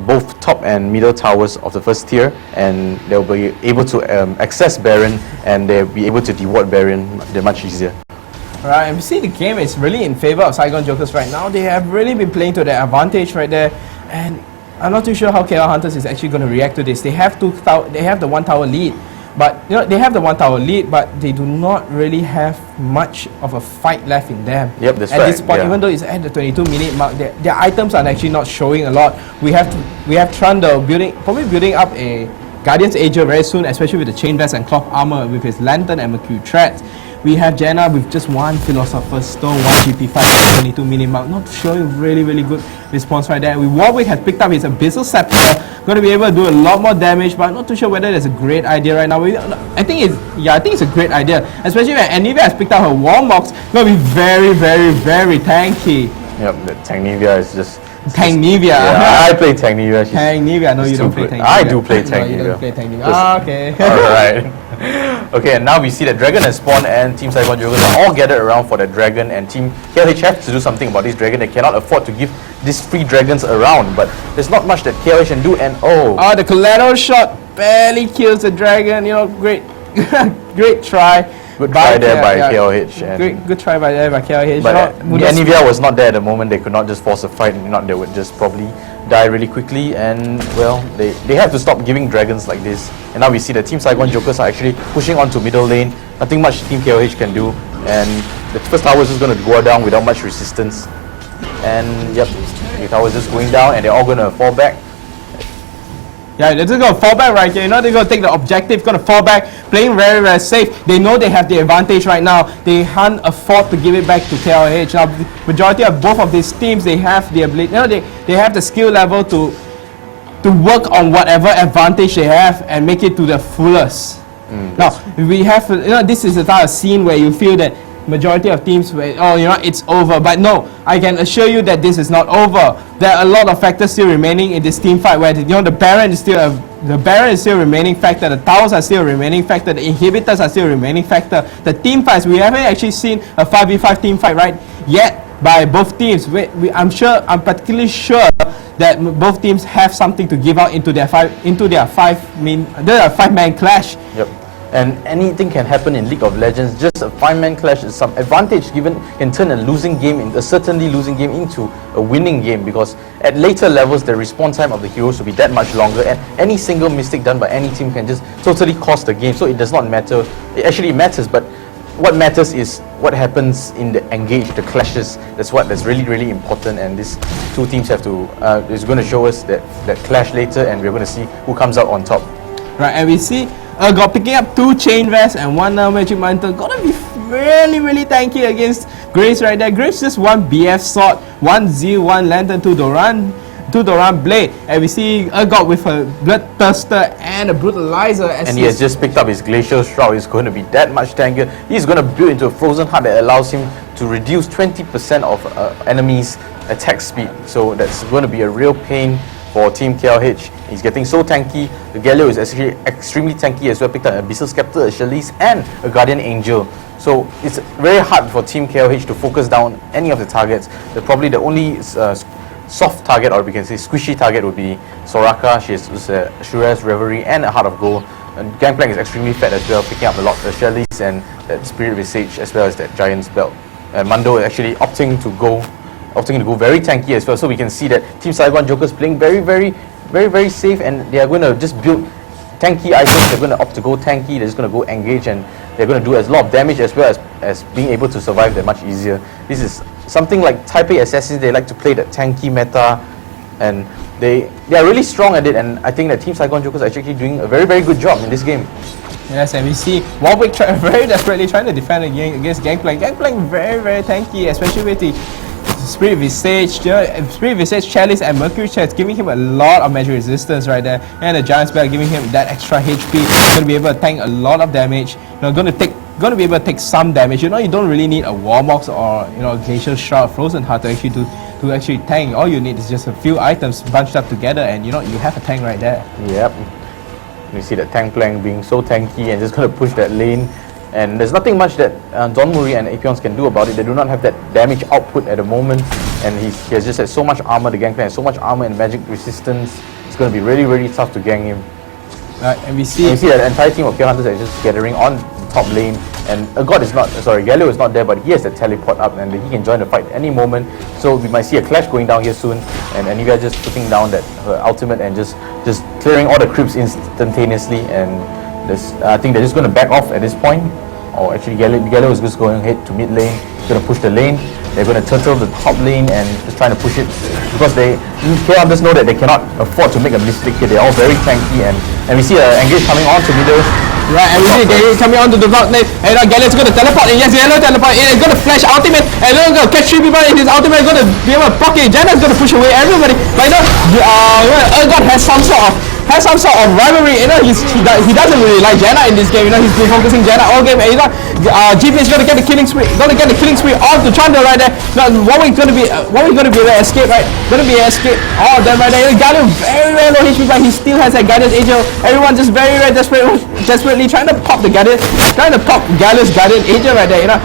both top and middle towers of the first tier, and they'll be able to access Baron, and they'll be able to deward Baron much easier. Right, and we see the game is really in favor of Saigon Jokers right now. They have really been playing to their advantage right there, and I'm not too sure how KL Hunters is actually going to react to this. They have the 1 tower lead. But they have the 1 tower lead, but they do not really have much of a fight left in them. Yep, that's at right. This point, even though it's at the 22-minute mark, their items are actually not showing a lot. We have Trundle probably building up a Guardian's Aegir very soon, especially with the chain vest and cloth armor with his lantern and Mercury threats. We have Jenna with just 1 Philosopher's Stone, 1 GP5 at the 22-minute mark, not showing really, really good response right there. Warwick has picked up his Abyssal Scepter, going to be able to do a lot more damage, but I'm not too sure whether that's a great idea right now. I think it's a great idea, especially when Anivia has picked up her Warmox, going to be very, very, very tanky. Yep, the Tangnivia is just Tank Nivea. Yeah, I play Tank Nivea. Tank Nivea. No, you don't play Tank Nivea. I do play Tank No, you Nivea. don't play Tank Nivea. Okay. Alright. Okay, and now we see that Dragon has spawned and Team Saigon Jokers are all gathered around for the Dragon, and Team KLH have to do something about this Dragon. They cannot afford to give these free Dragons around, but there's not much that KLH can do, and oh, the collateral shot barely kills the Dragon. You know, great, great try. Good try there by KLH. And good try by KLH. But Nivea was not there at the moment. They could not just force a fight. If not, they would just probably die really quickly. And well, they have to stop giving dragons like this. And now we see the Team Saigon Jokers are actually pushing onto middle lane. Nothing much Team KLH can do. And the first tower is just going to go down without much resistance. And yep, the tower is just going down, and they're all going to fall back. Yeah, they're just going to fall back right here. You know, they're going to take the objective, going to fall back, playing very, very safe. They know they have the advantage right now. They can't afford to give it back to KLH. Now, majority of both of these teams, they have the ability, you know, they have the skill level to work on whatever advantage they have and make it to the fullest. Now, we have, you know, this is the type of scene where you feel that majority of teams where, oh, you know, it's over. But no, I can assure you that this is not over. There are a lot of factors still remaining in this team fight where, you know, the Baron is still a remaining factor, the towers are still a remaining factor, the inhibitors are still a remaining factor. The team fights, we haven't actually seen a 5v5 team fight right yet by both teams. I'm particularly sure that both teams have something to give out into their five-man clash. Yep. And anything can happen in League of Legends. Just a 5-man clash is some advantage given can turn a losing game, certainly losing game, into a winning game, because at later levels the respawn time of the heroes will be that much longer, and any single mistake done by any team can just totally cost the game. So it does not matter. It actually matters, but what matters is what happens in the engage, the clashes. That's really, really important, and these two teams have to is going to show us that clash later, and we're going to see who comes out on top. Right, and we see got picking up 2 chain vests and 1 magic mantle. Gonna be really, really tanky against Grace right there. Grace just 1 BF sword, 1 zeal, 1 lantern, 2 Doran blade, and we see Urgot with a bloodthirster and a brutalizer. And he has just picked up his glacial shroud. He's going to be that much tankier. He's going to build into a frozen heart that allows him to reduce 20% of enemies' attack speed. So that's going to be a real pain for Team KLH. He's getting so tanky. The Galio is actually extremely tanky as well. Picked up an Abyssal Scepter, a Chalice, and a Guardian Angel. So it's very hard for Team KLH to focus down any of the targets. Probably the only soft target, or we can say squishy target, would be Soraka. She has Shura's Reverie and a Heart of Gold. And Gangplank is extremely fat as well, picking up a lot of Chalice and that Spirit Visage as well as that Giant's Belt. And Mando is actually opting to go very tanky as well. So we can see that Team Saigon Jokers playing very, very, very, very safe, and they are going to just build tanky items. They're going to opt to go tanky. They're just going to go engage, and they're going to do a lot of damage as well as being able to survive that much easier. This is something like Type A Assassins. They like to play that tanky meta, and they are really strong at it. And I think that Team Saigon Jokers are actually doing a very, very good job in this game. Yes, and we see Warwick very desperately trying to defend against Gangplank. Gangplank very, very tanky, especially with the Spirit Visage, Spirit Visage, Chalice, and Mercury Chest, giving him a lot of magic resistance right there, and the Giant's Belt giving him that extra HP. Going to be able to tank a lot of damage. You know, going to be able to take some damage. You know, you don't really need a Warmox or, you know, a Glacial Shroud, Frozen Heart to actually tank. All you need is just a few items bunched up together, and you know, you have a tank right there. Yep. You see that Tank Plank being so tanky and just going to push that lane. And there's nothing much that Donmuri and Apions can do about it. They do not have that damage output at the moment, and he has just had so much armor. The Gangplank has so much armor and magic resistance. It's going to be really, really tough to gang him. And we see that entire team of Kill Hunters are just gathering on the top lane, and Galio is not there, but he has the teleport up, and he can join the fight any moment. So we might see a clash going down here soon, and you guys just putting down that ultimate and just clearing all the creeps instantaneously. And I think they're just going to back off at this point. Or actually, Galio is just going ahead to mid lane. He's going to push the lane. They're going to turtle the top lane and just trying to push it, because KL just know that they cannot afford to make a mistake here. They're all very tanky, and we see Engage coming on to middle. Right, and we see Galio coming onto the block lane, and Galio's going to teleport in. Yes, Galio teleport in. He's going to flash ultimate, and then going to catch 3 people in his ultimate. Going to be able to block it. Janna's going to push away everybody. But you know, Urgot has has some sort of rivalry. He doesn't really like Janna in this game. He's been focusing Janna all game, and GPL is going to get the killing spree. Onto Trundle right there. Now, Warwick's going to be the escape, right? Going to be an escape. All of them right there. Galio very low HP, but he still has that Guardian's Angel. Everyone just very desperately trying to pop Galio's Guardian Angel right there.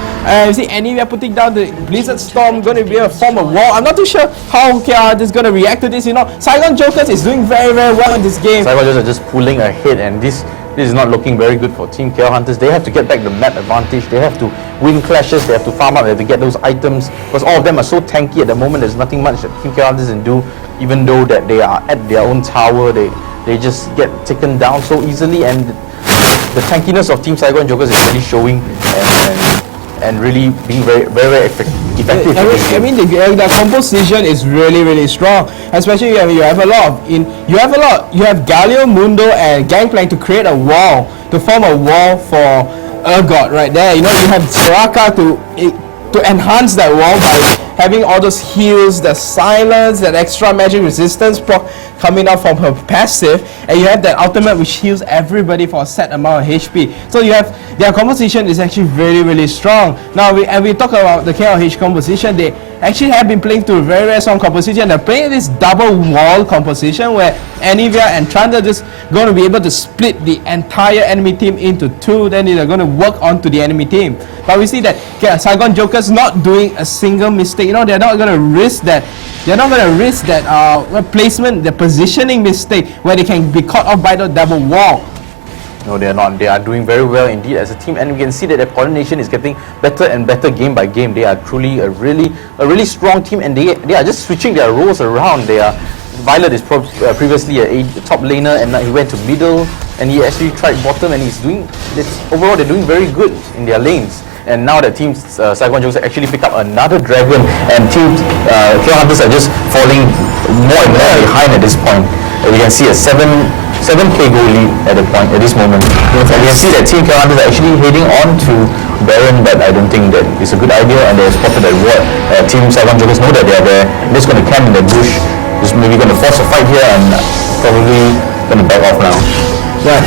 You see Anivia putting down the Blizzard Storm, going to be a form of wall. I'm not too sure how KR is going to react to this. Saigon Jokers is doing very well in this game. Saigon Jokers are just pulling ahead, and this is not looking very good for Team KR Hunters. They have to get back the map advantage. They have to win clashes. They have to farm up. They have to get those items, because all of them are so tanky at the moment. There's nothing much that Team KR Hunters can do, even though that they are at their own tower. They just get taken down so easily, and the tankiness of Team Saigon Jokers is really showing, and really being very effective. I mean, the composition is really strong. Especially you have Galio, Mundo, and Gangplank to create a wall, to form a wall for Urgot right there. You have Soraka to enhance that wall by having all those heals, the silence, that extra magic resistance proc coming out from her passive, and you have that ultimate which heals everybody for a set amount of HP. So their composition is actually really strong. Now we talk about the KLH composition. They actually have been playing to a very strong composition. They're playing this double wall composition where Anivia and Trundle just going to be able to split the entire enemy team into two. Then they're going to work onto the enemy team. But we see that Saigon Jokers not doing a single mistake. They're not going to risk that. They're not going to risk that placement, the positioning mistake where they can be caught off by the double wall. No, they are not. They are doing very well indeed as a team, and we can see that their coordination is getting better and better game by game. They are truly a really strong team, and they are just switching their roles around. Violet is previously a top laner, and he went to middle, and he actually tried bottom, and overall they're doing very good in their lanes. And now that Team Saigon Jokers actually pick up another dragon, and Team KR Hunters are just falling more and more behind at this point. We can see a 7k goal lead at this moment. And we can see that Team KR Hunters are actually heading on to Baron, but I don't think that it's a good idea, and they spotted that Team Saigon Jokers know that they are there. They're just going to camp in the bush, just maybe going to force a fight here, and probably going to back off now. Yeah,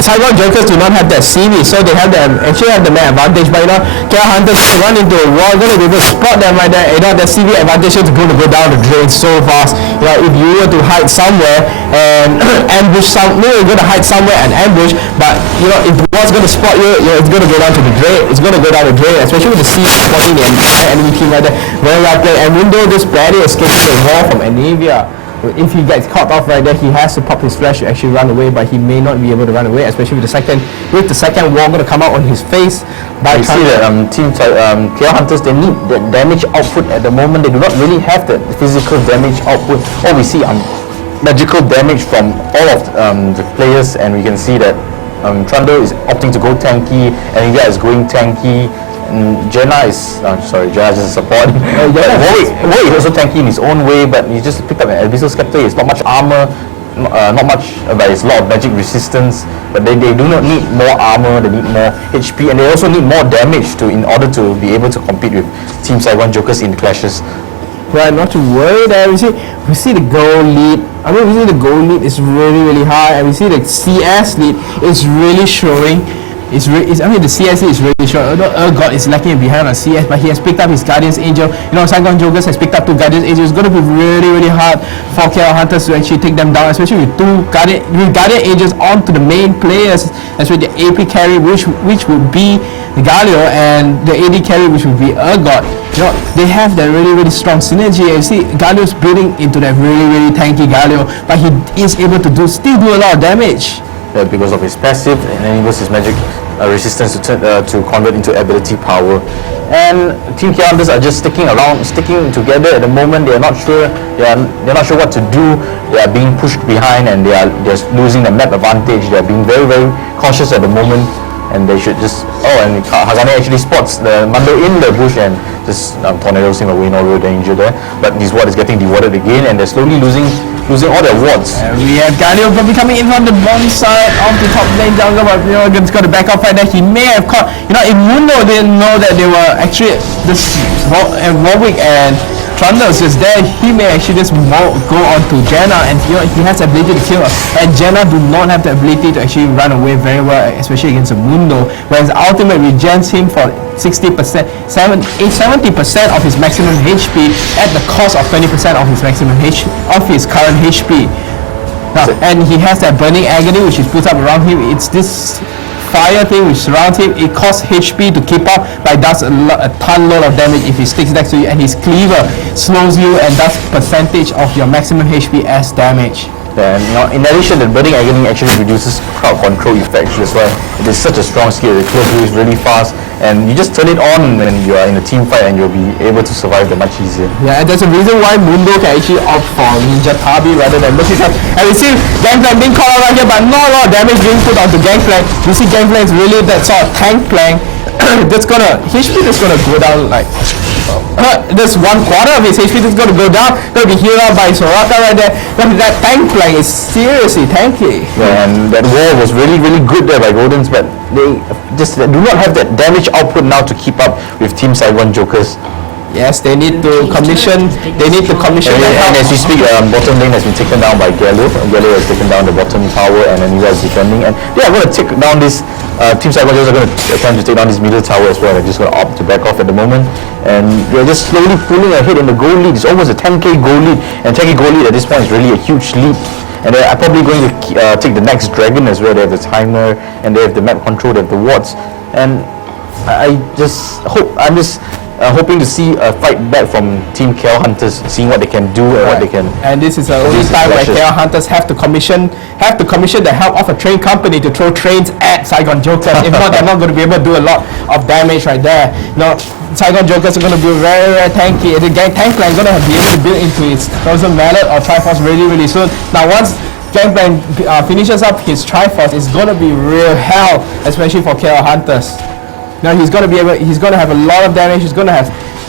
Saigon Jokers do not have that CV, so they actually have the main advantage. But KR Hunters run into a wall, going to be able to spot them right there. The CV advantage is going to go down the drain so fast. If you were to hide somewhere and ambush you're going to hide somewhere and ambush, but if what's going to spot you, it's going to go down to the drain. It's going to go down the drain, especially with the CV spotting the entire enemy team right there. Very well played. And Mundo just barely escaping the wall from Anivia. If he gets caught off right there, he has to pop his flash to actually run away, but he may not be able to run away, especially with the second wall going to come out on his face. But you see that Team KR Hunters, they need the damage output at the moment. They do not really have the physical damage output. All we see magical damage from all of the players, and we can see that Trundle is opting to go tanky, and India is going tanky. Janna is just a support. Warwick is also tanky in his own way, but he just picked up an Abyssal Scepter. It's not much armor, not much, but it's a lot of magic resistance. But they do not need more armor, they need more HP, and they also need more damage in order to be able to compete with Team Saigon Jokers in clashes. Right, not to worry there. We see the goal lead. We see the goal lead is really high, and we see the CS lead is really showing. The CS is really short. Although Urgot is lacking behind on CS, but he has picked up his Guardian's Angel. Saigon Jokers has picked up 2 Guardian's Angels. It's going to be really hard for KR Hunters to actually take them down, especially with 2 Guardian Angels onto the main players, especially the AP carry, which would be Galio, and the AD carry, which would be Urgot. They have that really strong synergy. And you see Galio's building into that really tanky Galio, but he is able to still do a lot of damage. Because of his passive, and enables his magic resistance to convert into ability power. And Team KR Hunters are just sticking together at the moment. They are not sure. They're not sure what to do. They are being pushed behind, and they're losing the map advantage. They are being very cautious at the moment, and they should just. And Hazane actually spots the Mundo in the bush and just tornadoes him away. No real danger there, but his ward is getting dewarded again, and they're slowly losing all their wards. We have Galio probably coming in from the bottom side of the top lane jungle, but it's got to back off right there. He may have caught, if Mundo didn't know that they were actually Warwick and Trundle is just there, he may actually just go on to Jenna, and he has the ability to kill her. And Jenna do not have the ability to actually run away very well, especially against a Mundo, whereas ultimate regens him for 60%, 70% of his maximum HP at the cost of 20% of his maximum of his current HP. Now, and he has that burning agony which is put up around him. It's this fire thing which surrounds him. It costs HP to keep up, but it does a ton load of damage if he sticks next to you, and his cleaver slows you and does percentage of your maximum HP as damage. And in addition, the burning agony actually reduces crowd control effects as well. It is such a strong skill. It clears moves really fast, and you just turn it on when you are in a team fight, and you'll be able to survive that much easier. Yeah, and there's a reason why Mundo can actually opt for Ninja Tabi rather than Mercy. And we see Gangplank being called out right here, but not a lot of damage being put onto Gangplank. You see Gangplank is really that sort of tank plank that's gonna HP that's gonna go down like this 1/4 of his HP that's gonna go down, gonna be healed out by Soraka right there. But that tank plank is seriously tanky. Yeah, and that wall was really good there by Goldens, but they just do not have that damage output now to keep up with Team Saigon Jokers. Yes, they need to commission. They need to commission. And as we speak, bottom lane has been taken down by Gallo. Gallo has taken down the bottom tower, and then you guys defending. And they are going to take down this. Team Saigon Jokers are going to attempt to take down this middle tower as well. They're just going to opt to back off at the moment, and they're just slowly pulling ahead in the goal lead. It's almost a 10k goal lead, and 10k goal lead at this point is really a huge lead. And they are probably going to take the next dragon as well. They have the timer, and they have the map control, they have the wards. And I'm just hoping to see a fight back from Team KL Hunters, seeing what they can do and what they can. And this is the only time where KL Hunters have to commission the help of a train company to throw trains at Saigon Jokers. If not, they're not going to be able to do a lot of damage right there. Saigon Jokers are going to be very tanky. The tank plan is going to be able to build into its Frozen Mallet or Triforce really soon. Now once Gangplank finishes up his Triforce, it's going to be real hell, especially for KL Hunters. Now he's going to have a lot of damage. He's going to have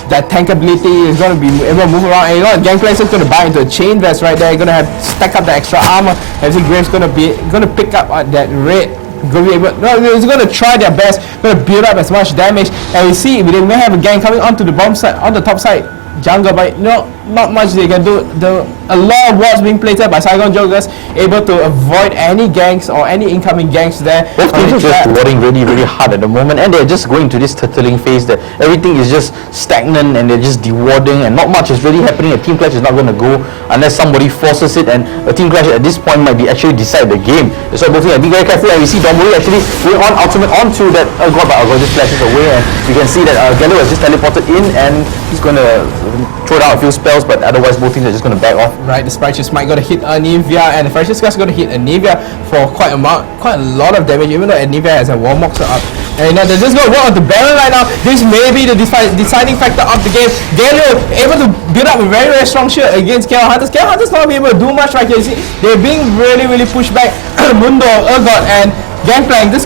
that tank ability. He's going to be able to move around. And you know what? Gangplank is going to buy into a chain vest right there. He's going to have stack up the extra armor. And see Graves going to pick up that red. He's going to try their best. Going to build up as much damage. And we see they may have a gang coming onto the bomb side, on the top side. Jungle, but not much they can do. A lot of wards being plated by Saigon Jokers, able to avoid any ganks or any incoming ganks there. Both teams are just warding really hard at the moment, and they're just going to this turtling phase that everything is just stagnant and they're just dewarding, and not much is really happening. A team clash is not going to go unless somebody forces it, and a team clash at this point might be actually decide the game. That's why both teams are being very careful, and we see Donbori actually going on ultimate onto that but just flashes away, and you can see that Gallo has just teleported in, and he's going to throw down a few spells, but otherwise both teams are just going to back off. Right, the Sprite might go to hit Anivia, and the Freshest guy's going to hit Anivia for quite a lot of damage, even though Anivia has a Warmox up. And they're just going to work on the Baron right now. This may be the deciding factor of the game. Gallo able to build up a very strong shield against KL Hunters. KL Hunters not be able to do much right here. You see, they're being really pushed back. Mundo, Urgot, and Gangplank, Gangplank's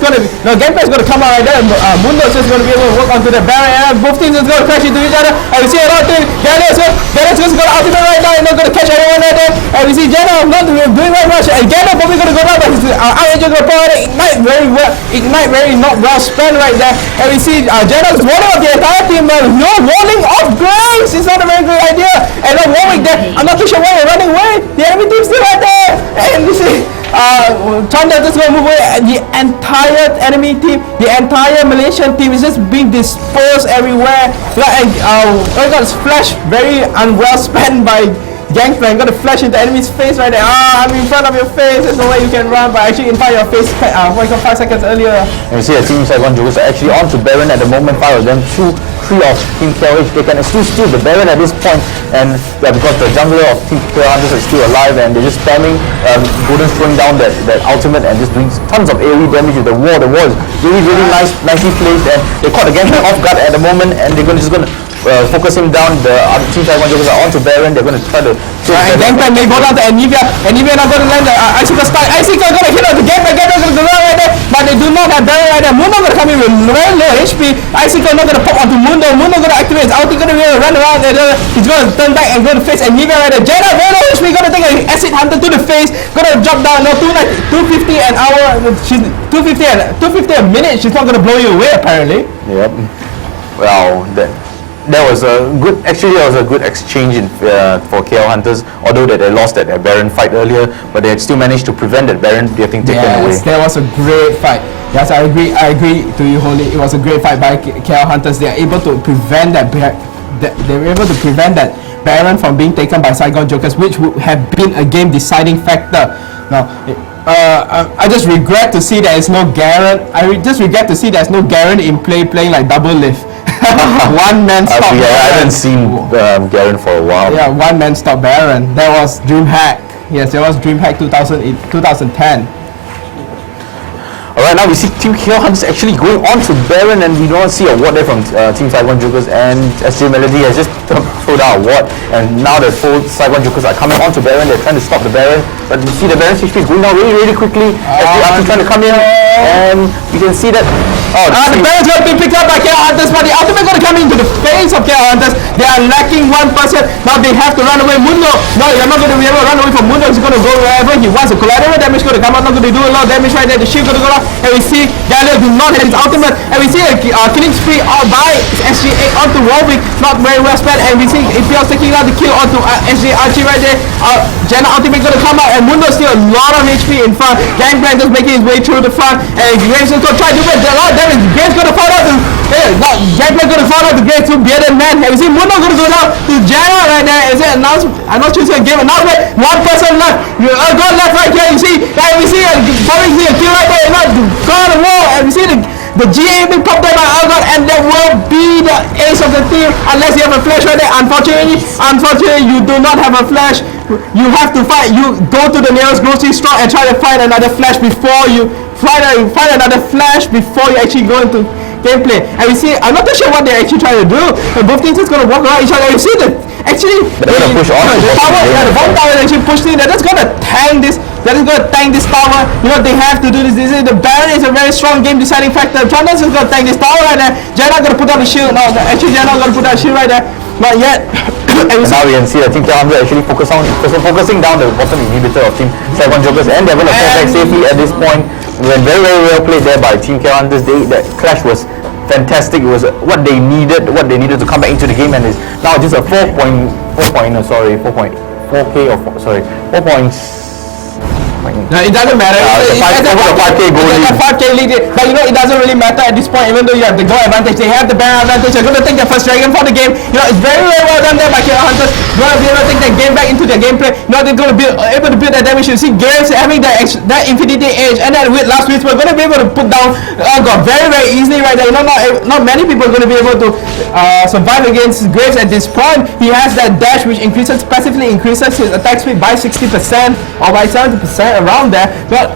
going to come out right there. Mundo's just going to be able to work onto the barrier. Both teams are going to crash into each other. And we see a lot of things. Gallo's just going to ultimate right now and not going to catch anyone right there. And we see Jenna not doing very much. And Gallo probably going to go down, but his Outrager going to probably ignite very not well spent right there. And we see Jenna's warning off the entire team. No warning off Graves. It's not a very good idea. And then Warwick there, I'm not too sure why they're running away. The enemy team's still right there. And we see Thunder just going to move away. The entire enemy team, the entire Malaysian team is just being dispersed everywhere. Got flash very unwell spent by Gangplank. Got to flash into enemy's face right there. I'm in front of your face. There's no way you can run, but actually in front of your face 5 seconds earlier. And you see the Team Saigon Jokers are actually on to Baron at the moment. 5 of them, 3 of Team KLH. They can still steal the Baron at this point, and because the jungler of Team KL Hunters is still alive, and they're just spamming Golden's throwing down that ultimate and just doing tons of AoE damage with the wall. The wall is really nicely placed, and they caught the Gangplank off guard at the moment, and they're just going to focus him down. The other Team Saigon Jokers are on to Baron. They're going to try to and Gangplank may go down to Anivia. Anivia not going to land the Icicle Spike. Icicle going to hit on the Gangplank. Gangplank going to go down right there, but they do not have Baron right there. Mundo going to come in with very low HP. Icicle not going to pop onto Mundo. Mundo going to activate his ulti, going to be able to run around. He's going to turn back and go to face Anivia right there. Jenna very low HP, going to take an Acid Hunter to the face. Going to drop down. No, 250 an hour. 250 a minute. She's not going to blow you away apparently. Yep. Well, That was a good. Actually, that was a good exchange for KL Hunters. Although that they lost that Baron fight earlier, but they had still managed to prevent that Baron getting taken away. Yes, that was a great fight. Yes, I agree to you wholly. It was a great fight by KL Hunters. They are able to prevent they were able to prevent that Baron from being taken by Saigon Jokers, which would have been a game deciding factor. Now, I just regret to see there's no Garen. Just regret to see there's no Garen in playing like double lift. One man stop. I haven't seen Garen for a while. Yeah, one man stop Baron. That was DreamHack. Yes, it was DreamHack 2010. Alright, now we see Team KL Hunters actually going on to Baron, and we don't see a ward there from Team Saigon Jokers, and SJ Melody has just thrown out a ward, and now the full Saigon Jokers are coming on to Baron. They're trying to stop the Baron, but you see the Baron's HP is going down really quickly. SJ Archie trying to come in, and you can see that the Baron's going to be picked up by KL Hunters, but the ultimate going to come into the face of KL Hunters. They are lacking one person. Now they have to run away. Mundo, no, you're not going to be able to run away from Mundo. He's going to go wherever he wants. The collateral damage going to come out, not going to do a lot of damage right there. The shield going to go out, and we see Galio do not have his ultimate, and we see a killing spree by SG8 onto Warwick, not very well spent, and we see Imperial's taking out the kill onto SJ Archie right there. Jenna ultimate going to come out, and Mundo still a lot of HP in front. Gangplank just making his way through the front, and Graves is going to try to do it. A lot of damage. Graves going to fall out to Gangplank going to fall out to Graves to bearded man, and we see Mundo going to go down to Jenna right there. Is it announced? I'm not choosing a game announcement. One person left. Go left right here. You see, and we see a kill right there. Not go on the wall, and we see the GA being popped there by Algot, and that will be the ace of the team unless you have a flash right there. Unfortunately, you do not have a flash. You have to fight. You go to the nearest grocery store and try to find another flash before you find another flash before you actually go into gameplay. And we see, I'm not too sure what they're actually trying to do, but both teams just going to walk around each other. You see the tower, the bomb tower is actually pushed in. They're just going to tank this. That is going to tank this tower. You know, they have to do this. The Baron is a very strong game deciding factor. Trundles is going to tank this tower right there. Jenna going to put down the shield. No, actually Jenna going to put down the shield right there. Not yet. And now we can see that Team KL Hunters actually focusing down the bottom inhibitor of Team Saigon Jokers, and they're going to fall back safely at this point. When very well played there by Team KL Hunters. That clash was fantastic. It was what they needed to come back into the game, and is now just a 4K No, it doesn't matter. It's a 5K goal lead. It's a 5K lead. But you know, it doesn't really matter at this point, even though you have the goal advantage. They have the Baron advantage. They're going to take their first dragon for the game. You know, it's very well done there by KL Hunters. They're going to be able to take that game back into their gameplay. You know, they're going to be able to build that damage. You see Gales having that Infinity Edge, and then with last week, we're going to be able to put down very easily right there. You know, not many people are going to be able to survive against Graves at this point. He has that dash, which passively increases his attack speed by 60% or by 70%. Around there,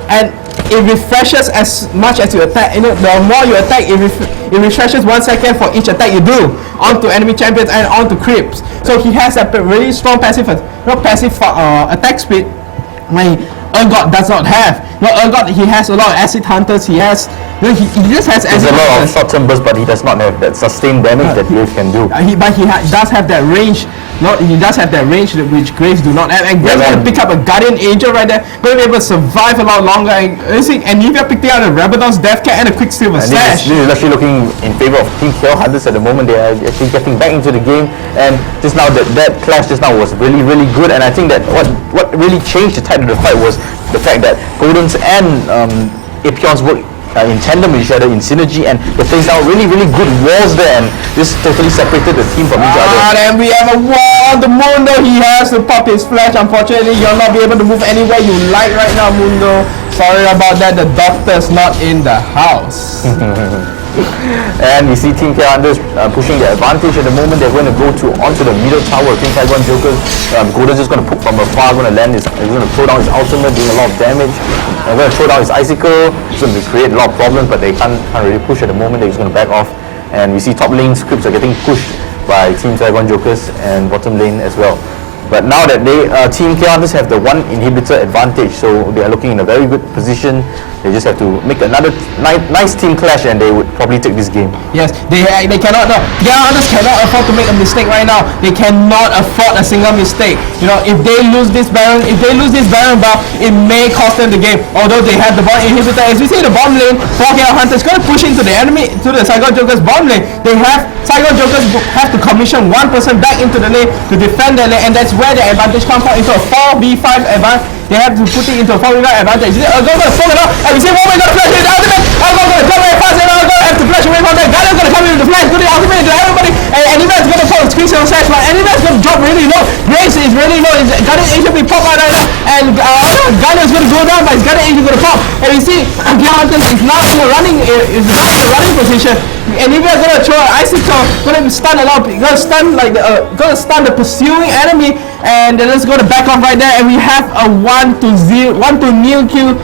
and it refreshes as much as you attack. You know, the more you attack, it refreshes 1 second for each attack you do onto enemy champions and onto creeps. So he has a really strong passive attack speed. Urgot does not have. Urgot, he has a lot of acid hunters. He just has acid hunters. There's a lot of short-term bursts, but he does not have that sustained damage that Graves can do. But he does have that range. He does have that range which Graves do not have. And Graves going to pick up a Guardian Angel right there, going to be able to survive a lot longer. And Nivea picked out a Rabadon's Death Cat and a Quicksilver Slash. This is actually looking in favor of Team KL Hunters at the moment. They are actually getting back into the game, and just now that clash just now was really good. And I think that what really changed the tide of the fight was the fact that Golden's and Apeon's work in tandem with each other, in synergy, and they placed down really good walls there, and this totally separated the team from each other. And we have a wall on the Mundo. He has to pop his flash. Unfortunately, you'll not be able to move anywhere you like right now, Mundo. Sorry about that. The doctor's not in the house. And we see Team KL Hunters pushing their advantage at the moment. They're going to go onto the middle tower of Team Saigon Jokers. Golden's just going to poke from afar, going to land he's going to throw down his ultimate, doing a lot of damage. They're going to throw down his icicle. It's going to create a lot of problems, but they can't really push at the moment. They're just going to back off. And we see top lane scripts are getting pushed by Team Saigon Jokers, and bottom lane as well. But now that Team KL Hunters have the one inhibitor advantage, so they are looking in a very good position They just have to make another nice team clash, and they would probably take this game. Yes, they cannot. No, the others cannot afford to make a mistake right now. They cannot afford a single mistake. You know, if they lose this Baron, bar, it may cost them the game. Although they have the ball inhibitor, as we see the bottom lane, 4KL Hunters going to push into the enemy, to the Saigon Jokers bottom lane. They have Saigon Jokers have to commission one person back into the lane to defend the lane, and that's where the advantage comes from, into a 4v5 advantage. They have to put it into a 4v5 advantage. Go pull it out, and we see one way going to flash into the ultimate. Going to come very fast, and going to have to flash away from that. Galio's going to come in with the flash, do the ultimate into everybody, and Anime's going to pull a squeeze on slash, but Anime's going to drop really low. Grace is really low. Galio's actually pop out right now, and Galio's going to go down, but his Galio actually going to pop. And we see Hunters is now in a running position. And if you're gonna throw an icicle, gonna stun a lot, gonna stun the pursuing enemy, and then let's go to back off right there, and we have a 1-0 kill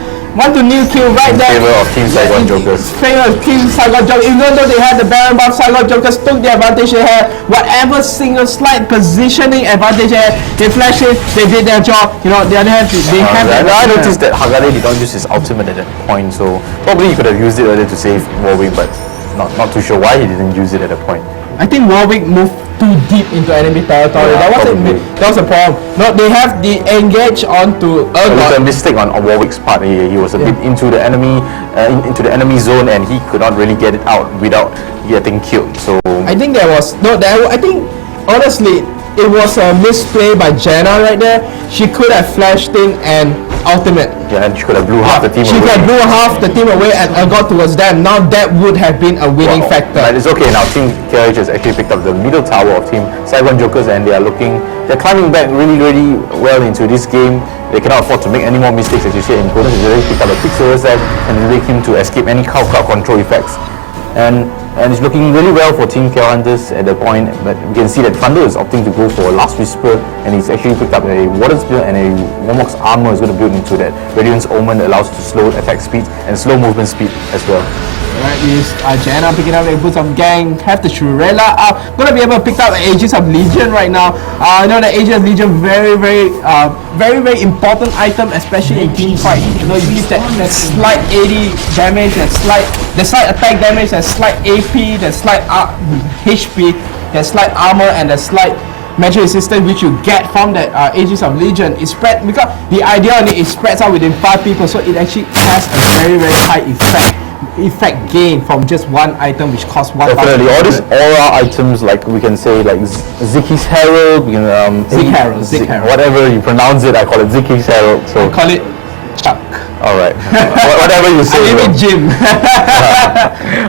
right there. In favor of Team Saigon Jokers. Favor of Team Saigon Jokers. Even though they had the Baron buff, Saigon Jokers took the advantage they had. Whatever single slight positioning advantage they had, they flashed it, they did their job. You know, they have. I noticed that Hagane did not use his ultimate at that point, so probably he could have used it earlier to save Warwick, but not too sure why he didn't use it at that point. I think Warwick moved too deep into enemy territory. Yeah, that was a problem. No, they have the engage onto. It was a mistake on Warwick's part. He was a bit into the enemy zone, and he could not really get it out without getting killed. So I think I think honestly it was a misplay by Janna right there. She could have flashed in and ultimate. Yeah, and she could have blew half the team away. She could have blew half the team away and got towards them. Now that would have been a winning factor. But it's okay now. Team KH has actually picked up the middle tower of Team Saigon Jokers, and they're climbing back really well into this game. They cannot afford to make any more mistakes, as you said. And Golden has already picked up a quick silver set and make him to escape any crowd control effects. And it's looking really well for Team KL Hunters at that point, but we can see that Thunder is opting to go for a Last Whisper, and he's actually picked up a Water Spear, and a Warmock's armor is going to build into that. Radiance Omen allows to slow attack speed and slow movement speed as well. Alright, is Janna picking up a boots of gang, have the Shurella up, gonna be able to pick up Aegis of Legion right now. I know the Aegis of Legion very important item, especially in team fight. You know, you need that slight 80 damage, that slight attack damage, that slight AP, that slight HP, that slight armor, and that slight magic resistance which you get from that Aegis of Legion. It spread because the idea on it spreads out within 5 people, so it actually has a very high effect gain from just one item which costs 1. Definitely, all these aura items, like we can say, like Ziki's Herald, we can Zik Herald, whatever you pronounce it, I call it Ziki's Herald. So I call it Chuck. Alright, whatever you say. I name it Jim.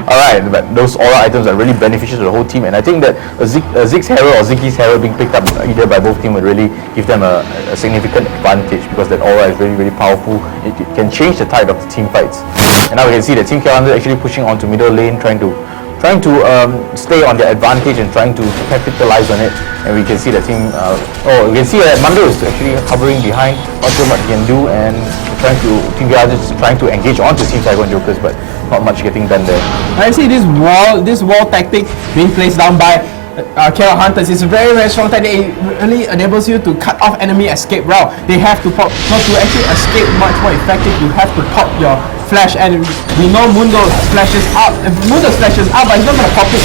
Alright, but those aura items are really beneficial to the whole team, and I think that Zig's Herald or Ziki's Herald being picked up either by both teams would really give them a significant advantage, because that aura is really powerful. It can change the tide of the team fights. And now we can see that Team Calendar actually pushing onto middle lane, trying to stay on their advantage and trying to capitalize on it. And we can see that we can see that Mando is actually hovering behind, not sure what he can do, and Team Calendar is trying to engage onto Team Saigon Jokers, but not much getting done there. I see this wall tactic being placed down by KL Hunters. It's a very strong tactic. It really enables you to cut off enemy escape route. They have to pop, not to actually escape much more effective, you have to pop your flash, and we know Mundo splashes up, but he's not going to pop it.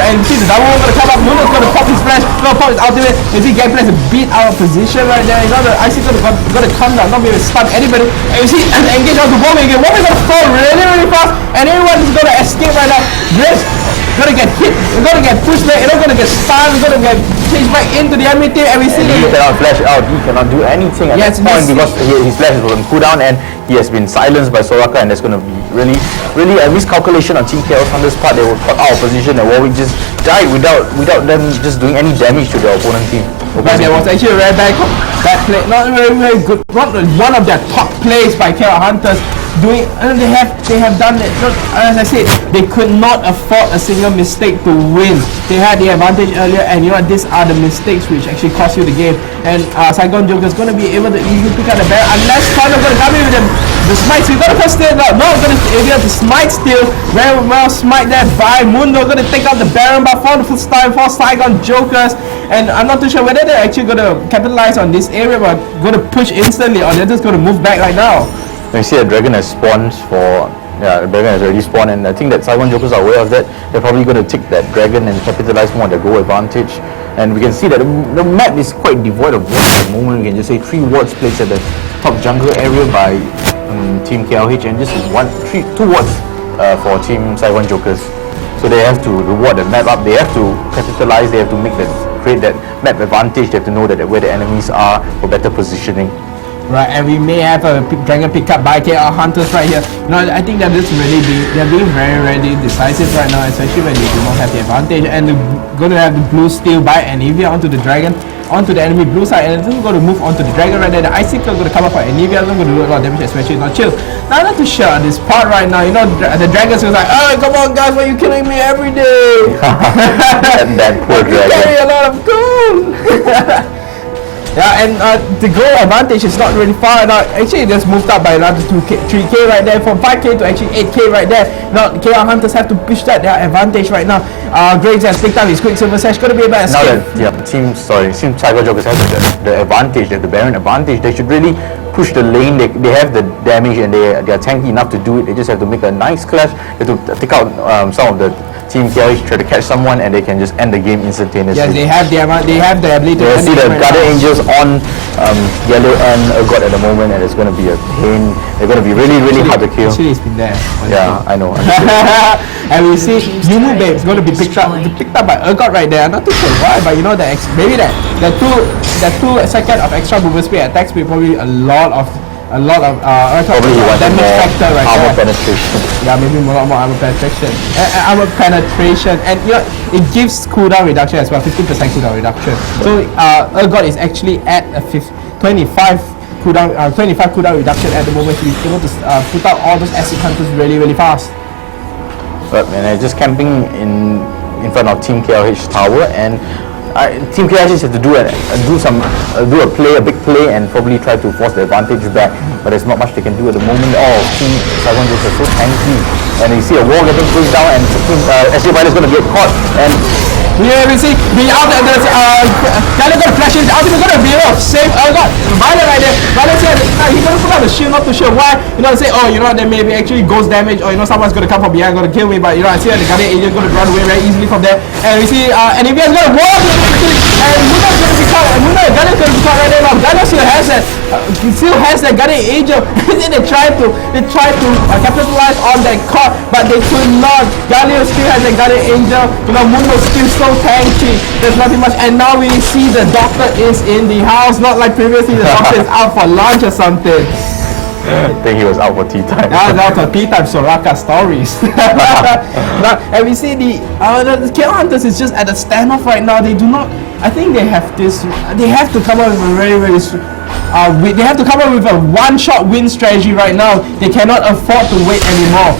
And you see the double going to come up, Mundo's going to pop his flash, going to pop his ultimate. You see Gameplay is a bit out of position right there. You know, the IC going to come down, not be able to stun anybody. And you see, and engage onto Warwick again. Warwick's going to fall really fast, and everyone is going to escape right now. Graves going to get hit, you're going to get pushed back, you're not going to get stunned, you're going to get chased back into the enemy team, and we see he cannot flash out, he cannot do anything at that point because his flash is on cooldown, and he has been silenced by Soraka, and there's going to be really a miscalculation on Team KL's Thunder's part. They were caught out of position, and Warwick just died without them just doing any damage to their opponent team. But there was actually a very bad play, not very good, not one of their top plays by KL Hunters. They have done it. As I said, they could not afford a single mistake to win. They had the advantage earlier, and you know these are the mistakes which actually cost you the game. And Saigon Joker is going to be able to easily pick out the Baron unless Thunder going to come in with the smite. So you got to first steal. No, going to be able to smite steal. Very well smite that by Mundo. Going to take out the Baron by for the first time for Saigon Jokers. And I'm not too sure whether they're actually going to capitalize on this area, but going to push instantly, or they're just going to move back right now. You see that Dragon has spawned for, yeah, the Dragon has already spawned, and I think that Saigon Jokers are aware of that. They're probably going to take that Dragon and capitalize more on their goal advantage. And we can see that the map is quite devoid of wards at the moment. We can just say 3 wards placed at the top jungle area by Team KLH, and just 2 wards for Team Saigon Jokers. So they have to reward the map up. They have to capitalize. They have to create that map advantage. They have to know that where the enemies are for better positioning. Right, and we may have a dragon pick up by KL Hunters right here. You know, I think that this really they're being very, very decisive right now, especially when they do not have the advantage. And they're going to have the blue steal by Anivia onto the dragon, onto the enemy blue side, and it's going to move onto the dragon right there. The Icicle going to come up for Anivia. It's going to do a lot of damage, especially not chill. Now, not too sure on this part right now. You know, the dragon's like, oh, come on, guys, why are you killing me every day? that poor dragon. Carry a lot of gold. Yeah, and the goal advantage is not really far now. Actually, it just moved up by another 2K, 3K right there, from 5K to actually 8K right there. Now, KL Hunters have to push their advantage right now. Graves has picked up his Quicksilver Sash, going to be able to escape. Now that, Team Saigon Jokers have the advantage, they have the Baron advantage. They should really push the lane. They have the damage and they are tanky enough to do it. They just have to make a nice clash. They have to take out some of the Team KLH, try to catch someone, and they can just end the game instantaneously. Yes, they have the ability to see the Guardian Angels on Yellow and Urgot at the moment, and it's going to be a pain. They're going to be really, really hard to kill. Actually, it's been there. Yeah, I know. And we see Yumu Babe is going to be picked up by Urgot right there. I'm not too sure why, but you know that maybe that the 2 seconds of extra movement speed attack speed, probably a lot of probably damage factor right armor there. penetration. Yeah, maybe more armor penetration. And you know, it gives cooldown reduction as well, 15% cooldown reduction. So Urgot is actually at a 25 cooldown reduction at the moment. He's able to put out all those acid hunters really, really fast. But man, just camping in front of Team KLH tower, and Team KLH has to do a big play, and probably try to force the advantage back. But there's not much they can do at the moment. Team Saigon Jokers are so tanky, and you see a wall getting pushed down, and SJ Violet is going to get caught. And yeah, we see the out there's Gallagher going to flash in, ultimately going to be able to save Urgot. Violet right there. Violet said he's going to put out the shield, not too sure why. You know, say, there may be actually ghost damage, or someone's going to come from behind, going to kill me. But I see that the Guardian Agent going to run away very easily from there. And we see Anivia's going to walk, and Muna's going to be caught. And Guardian's going to be caught right there now. Guardian still has that Guardian Angel. they tried to capitalize on that caught, but they could not. Guardian still has that Guardian Angel. Mundo's still so tanky. There's nothing much. And now we see the doctor is in the house. Not like previously, the doctor is out for lunch or something. I think he was out for tea time. That was out for tea time, Soraka stories. And we see the KL Hunters is just at a standoff right now. They do not. I think they have this. They have to come up with a very, very. They have to come up with a one-shot win strategy right now. They cannot afford to wait anymore.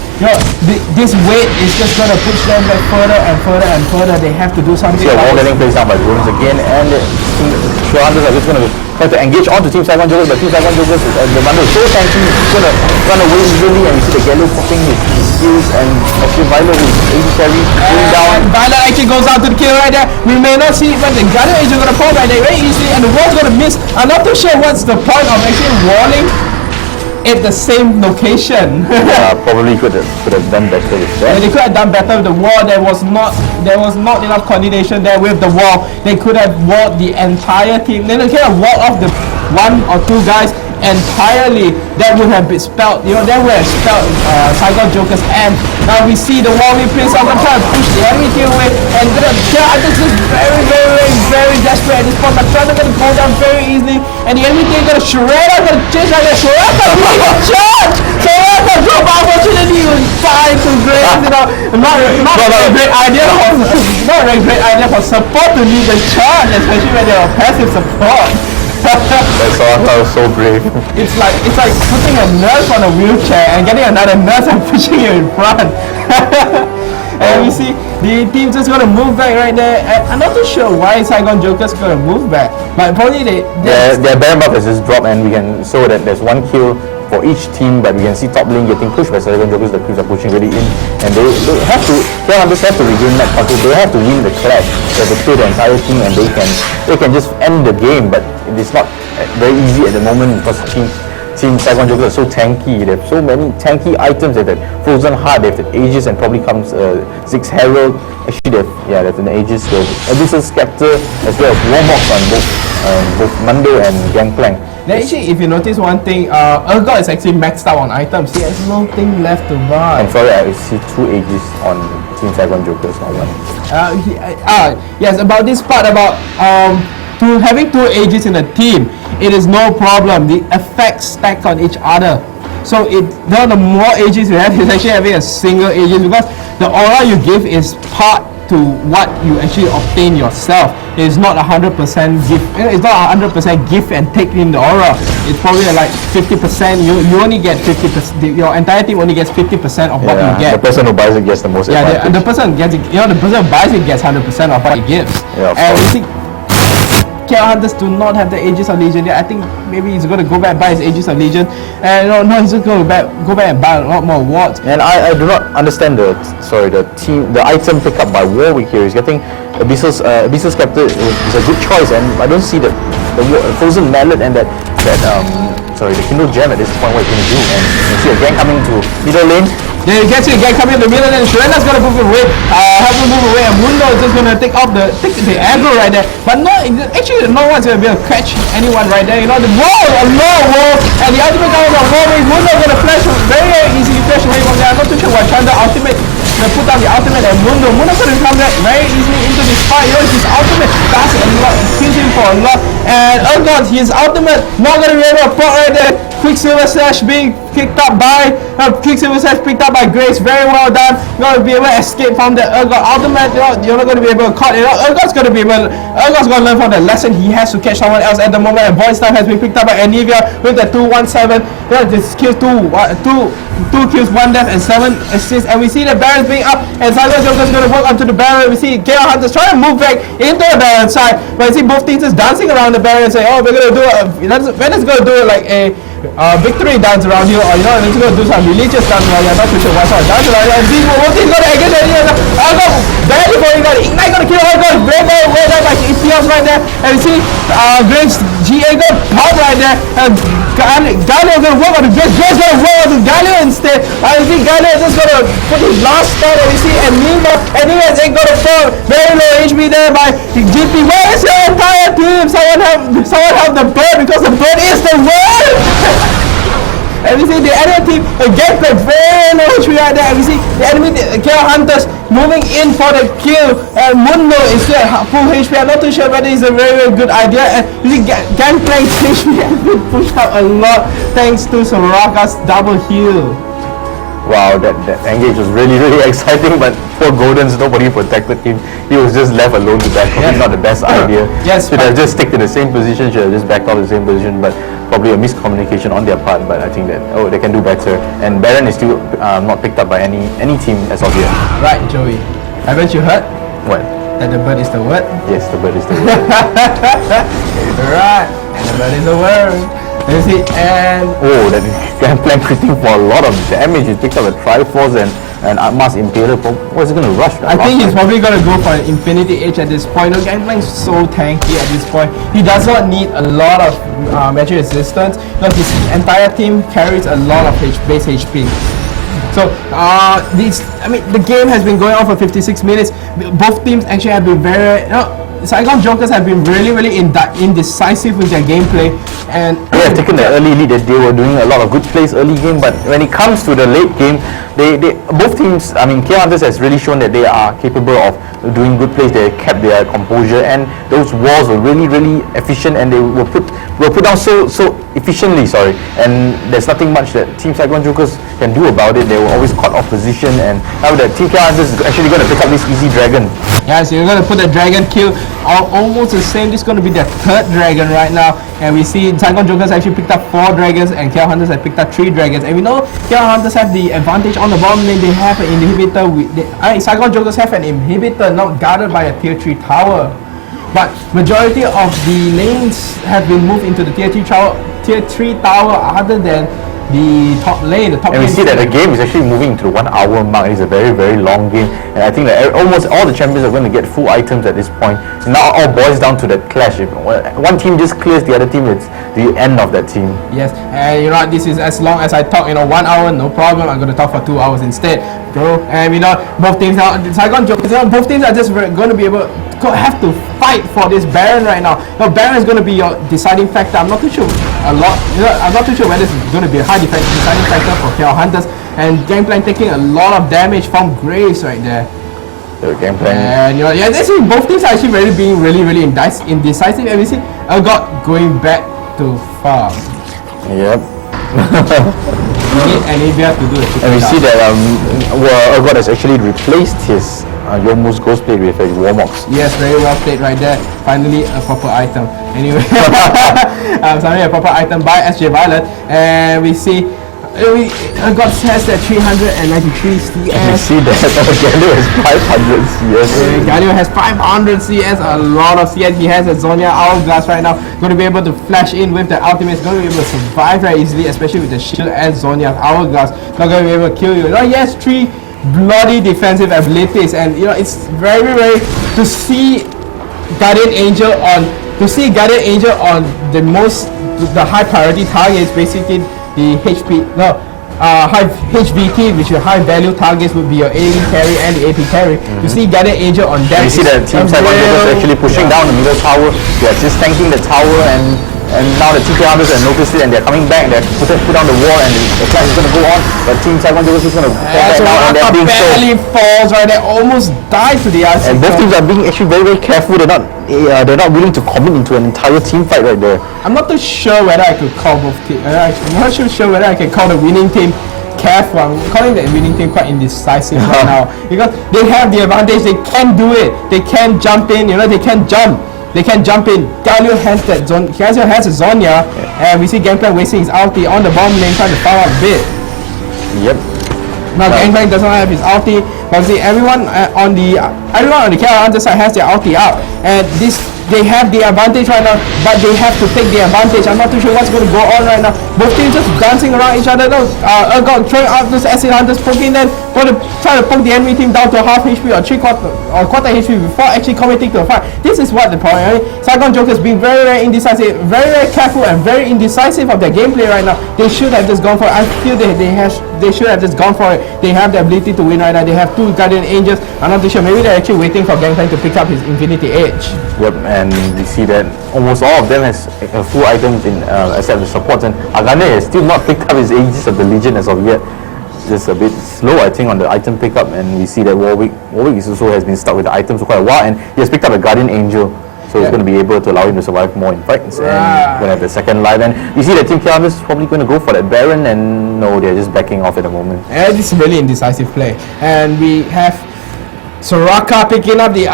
This wait is just going to push them back further and further and further. They have to do something. See a wall getting placed down by drones again, and the Hunters are just going to try to engage onto Team Saigon Jokers, but Team Saigon Jokers, the bundle is so tanky, he's going to run away easily, and you see the Gallo popping his skills, and actually Violet is 80 carry going down. And Violet actually goes out to the kill right there. We may not see it, but the Guardian Angel going to fall right there very easily, and the wall's going to miss. I'm not too sure what's the point of actually walling at the same location. Yeah, probably could have done better with that. Yeah, they could have done better with the wall. There was not enough coordination there with the wall. They could have walled the entire team. Then they could have walled off the 1 or 2 guys entirely. That would have been spelled, that would have spelled Saigon Jokers. And now we see the wall replace. I'm going to try to push the enemy team away, and I'm just very, very, very desperate at this point. I'm trying to go down very easily, and the enemy team going to Shredder, going to chase like that. Shredder, charge! Shredder, drop, unfortunately, he was fine to Graves. Not a great idea for support to lead the charge, especially when they're passive support. That was so brave. It's like putting a nurse on a wheelchair and getting another nurse and pushing you in front. And we see the team's just going to move back right there. I'm not too sure why Saigon Jokers going to move back, but probably their Baron buff has just dropped, and we can show that there's 1 kill for each team, but we can see top lane getting pushed by Saigon Jokers. The crews are pushing really in, and they have to. KL Hunters have to regain that control. They have to win the clash. They have to kill the entire team, and they can just end the game. But it's not very easy at the moment because Team Team Saigon Jokers are so tanky. They have so many tanky items. They have that Frozen Heart, they have the Aegis, and probably comes Zig's Herald. Actually, they have an Aegis, the Abyssal Scepter, as well as Warmox on both Mundo and Gangplank. Then actually, if you notice one thing, Urgot is actually maxed out on items. He has nothing left to buy. I'm sorry, I see 2 Aegis on Team Saigon Jokers, not one. Yes, about this part about to having 2 Aegis in a team, it is no problem. The effects stack on each other. So the more Aegis you have, it's actually having a single Aegis, because the aura you give is part to what you actually obtain yourself. It's not 100% gift. It's not 100% give and take in the aura. It's probably like 50%. You only get 50%. Your entire team only gets 50% of what you get. The person who buys it gets the most advantage. Yeah, the person gets it. The person who buys it gets 100% of what he gives. Yeah, of and course. you see, KL Hunters do not have the Aegis of Legion. I think maybe he's going to go back and buy his Aegis of Legion. And no, he's just going to go back and buy a lot more wards. And I do not understand the item pickup by Warwick here. He's getting Abyssal Scepter is a good choice, and I don't see the Frozen Mallet and the Kindle Gem at this point what he's going to do. And you see a gang coming to middle lane. Then you get to the gang coming in the middle, and Shurena's gonna move away, help him move away, and Mundo is just gonna take the aggro right there. But actually no one's gonna be able to catch anyone right there. The wall, and the ultimate comes on Warwick. Mundo gonna flash very easily flash away from there. I'm not too sure what Chanda ultimate. Gonna put down the ultimate, and Mundo's gonna come back very easily into this fight. His ultimate does a lot, kills him for a lot. And Urgot, his ultimate not gonna be able to pop right there. Quicksilver Slash being picked up by Grace. Very well done. You're gonna be able to escape from the Urgot ultimate. You're not gonna be able to caught it. Urgot's gonna learn from the lesson. He has to catch someone else at the moment. And Voice Time has been picked up by Anivia with the 217. This kills two kills, 1 death, and 7 assists. And we see the Barons being up, and Saigon Joker's gonna work onto the Baron. We see KL Hunters trying to move back into the Baron side, but I see both teams just dancing around the Baron and say, oh, we're just gonna do it like a victory dance around here, or we're just gonna do some religious dance around here. I'm not too sure what sort of dance around here. And see both teams gonna against Urgot barely before he got Ignite, gonna kill Urgot. Very well done by EPLs right there. And we see Graves GA gonna pop right there. And Galio gonna work on the Graves. Graves gonna work on the Galio instead. I think Galio is just gonna put his last start, and we see Anima ain't gonna fall. Very low HP there by GP. Where is your entire team? Someone help the bird, because the bird is the word. And we see the enemy team get the very low HP right there. And we see the enemy KL Hunters moving in for the kill. And Mundo is still at full HP. I'm not too sure whether it's a very, very good idea. And you see Gangplank's HP has been pushed up a lot thanks to Soraka's double heal. Wow, that engage was really, really exciting, but poor Gordon's, nobody protected him. He was just left alone to back off. Yes. Not the best idea. Yes, should have just sticked in the same position, should have just backed off the same position, but probably a miscommunication on their part. But I think that, they can do better. And Baron is still not picked up by any team as of yet. Right, Joey. Haven't you heard? What? That the bird is the word? Yes, the bird is the word. Right, and the bird is the word. You see, and that Gangplank critting for a lot of damage. He picked up a Triforce and Atmas Impaler. What's he going to rush? I think he's probably going to go for an Infinity Edge at this point. Gangplank's so tanky at this point. He does not need a lot of magic resistance, because his entire team carries a lot of base HP. So the game has been going on for 56 minutes. Both teams actually have been very, Saigon Jokers have been really, really indecisive with their gameplay, and they have taken the early lead. That they were doing a lot of good plays early game, but when it comes to the late game, they both teams. KL Hunters has really shown that they are capable of doing good plays. They kept their composure, and those walls were really, really efficient, and they were put down so efficiently. And there's nothing much that Team Saigon Jokers can do about it. They were always caught off position, and now that Team KL Hunters is actually going to pick up this easy dragon. Yeah, so you're going to put the dragon kill almost the same. This is going to be their 3rd dragon right now, and we see Saigon Jokers actually picked up 4 dragons, and KL Hunters have picked up 3 dragons. And we know KL Hunters have the advantage on the bottom lane. They have an inhibitor. Saigon Jokers have an inhibitor not guarded by a tier 3 tower. But majority of the lanes have been moved into the tier 3 tower other than the top lane. The top And we lane see that the game is actually moving to the 1 hour mark. It's a very, very long game. And I think that almost all the champions are going to get full items at this point. And now it all boils down to that clash. If one team just clears the other team, it's the end of that team. Yes, and you know, this is as long as I talk, 1 hour, no problem. I'm going to talk for 2 hours instead, bro. And both teams now, Saigon Jokers, both teams are just going to be able to have to fight for this Baron right now. Now, Baron is going to be your deciding factor. I'm not too sure I'm not too sure whether it's going to be a high deciding factor for KL Hunters. And Gangplank taking a lot of damage from Graves right there. The Gangplank. And this is both teams are actually being really indecisive. And we see Urgot going back to farm. Yep. We need Anivia to do it. And we see that Urgot has actually replaced his Yomu's Ghost Blade with a Warmox. Yes, very well played right there. Finally, a proper item. Anyway, a proper item by SJ Violet. And we see Urgot has that 393 CS. And we see that Galio has 500 CS. Galio has 500 CS, a lot of CS. He has a Zonya Hourglass right now. Going to be able to flash in with the ultimate. He's going to be able to survive very easily, especially with the shield and Zonya Hourglass. Not going to be able to kill you. He has 3 bloody defensive abilities, and it's very to see Guardian Angel on the high priority targets, basically the high HVT, which are high value targets, would be your AD carry and the AP carry. To see Guardian Angel on that, you see that Team Saigon is actually pushing down the middle tower. They are just tanking the tower, and now the TK Hunters have noticed it and they're coming back. They're put down the wall, and the clash is going to go on. But Team Saigon is going to fall back now, and they're being barely falls right there, almost died to the RC. And both teams are being actually very careful. They're not willing to commit into an entire team fight right there. I'm not too sure whether I could call both teams. I'm not sure whether I can call the winning team careful. I'm calling the winning team quite indecisive right now, because they have the advantage. They can do it. They can jump in. They can jump. They can jump in. Galio has that zone. Galio has a Zonya, and we see Gangplank wasting his ulti on the bomb lane, trying to farm out a bit. Yep. Now Gangplank does not have his ulti, but see everyone on the KL Hunter side has their ulti out, and they have the advantage right now, but they have to take the advantage. I'm not too sure what's going to go on right now. Both teams just dancing around each other. Urgot throwing out those acid hunters, poking them, going to try to poke the enemy team down to half HP or quarter HP before actually committing to a fight. This is what the problem is. Saigon Jokers being very indecisive, very careful and very indecisive of their gameplay right now. They should have just gone for it. I feel they should have just gone for it. They have the ability to win right now. They have 2 Guardian Angels. I'm not too sure. Maybe they're actually waiting for Gangplank to pick up his Infinity Edge. Yep, and we see that almost all of them has full items in except the supports, and Agane has still not picked up his Aegis of the Legion as of yet. Just a bit slow, I think, on the item pickup, and we see that Warwick also has been stuck with the items for quite a while, and he has picked up a Guardian Angel, so he's going to be able to allow him to survive more in fights, and going to have the second life. And we see that Team KL is probably going to go for that Baron, and no, they're just backing off at the moment. Yeah, this is really indecisive play, and we have Soraka picking up the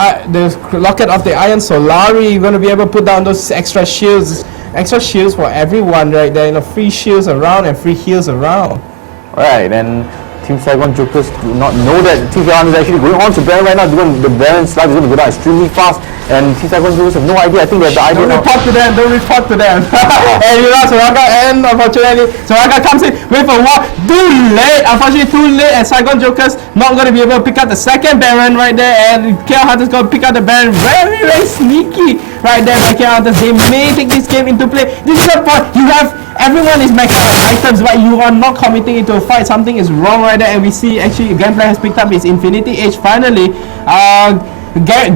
Locket of the Iron Solari. Going to be able to put down those extra shields for everyone right there. Free shields around and free heals around. Right, and Team Saigon Jokers do not know that Team KL is actually going on to Baron right now. The Baron's life is going to go down extremely fast, and Team Saigon Jokers have no idea. I think they have the idea now. Don't report to them. And Soraka, and unfortunately, Soraka comes in with a wall. Unfortunately, too late, and Saigon Jokers not going to be able to pick up the second Baron right there, and KL Hunters going to pick up the Baron very sneaky right there by KL Hunters. They may take this game into play. This is the point. Everyone is maxed out on items, but you are not committing into a fight. Something is wrong right there, and we see actually Gangplank has picked up his Infinity Edge finally.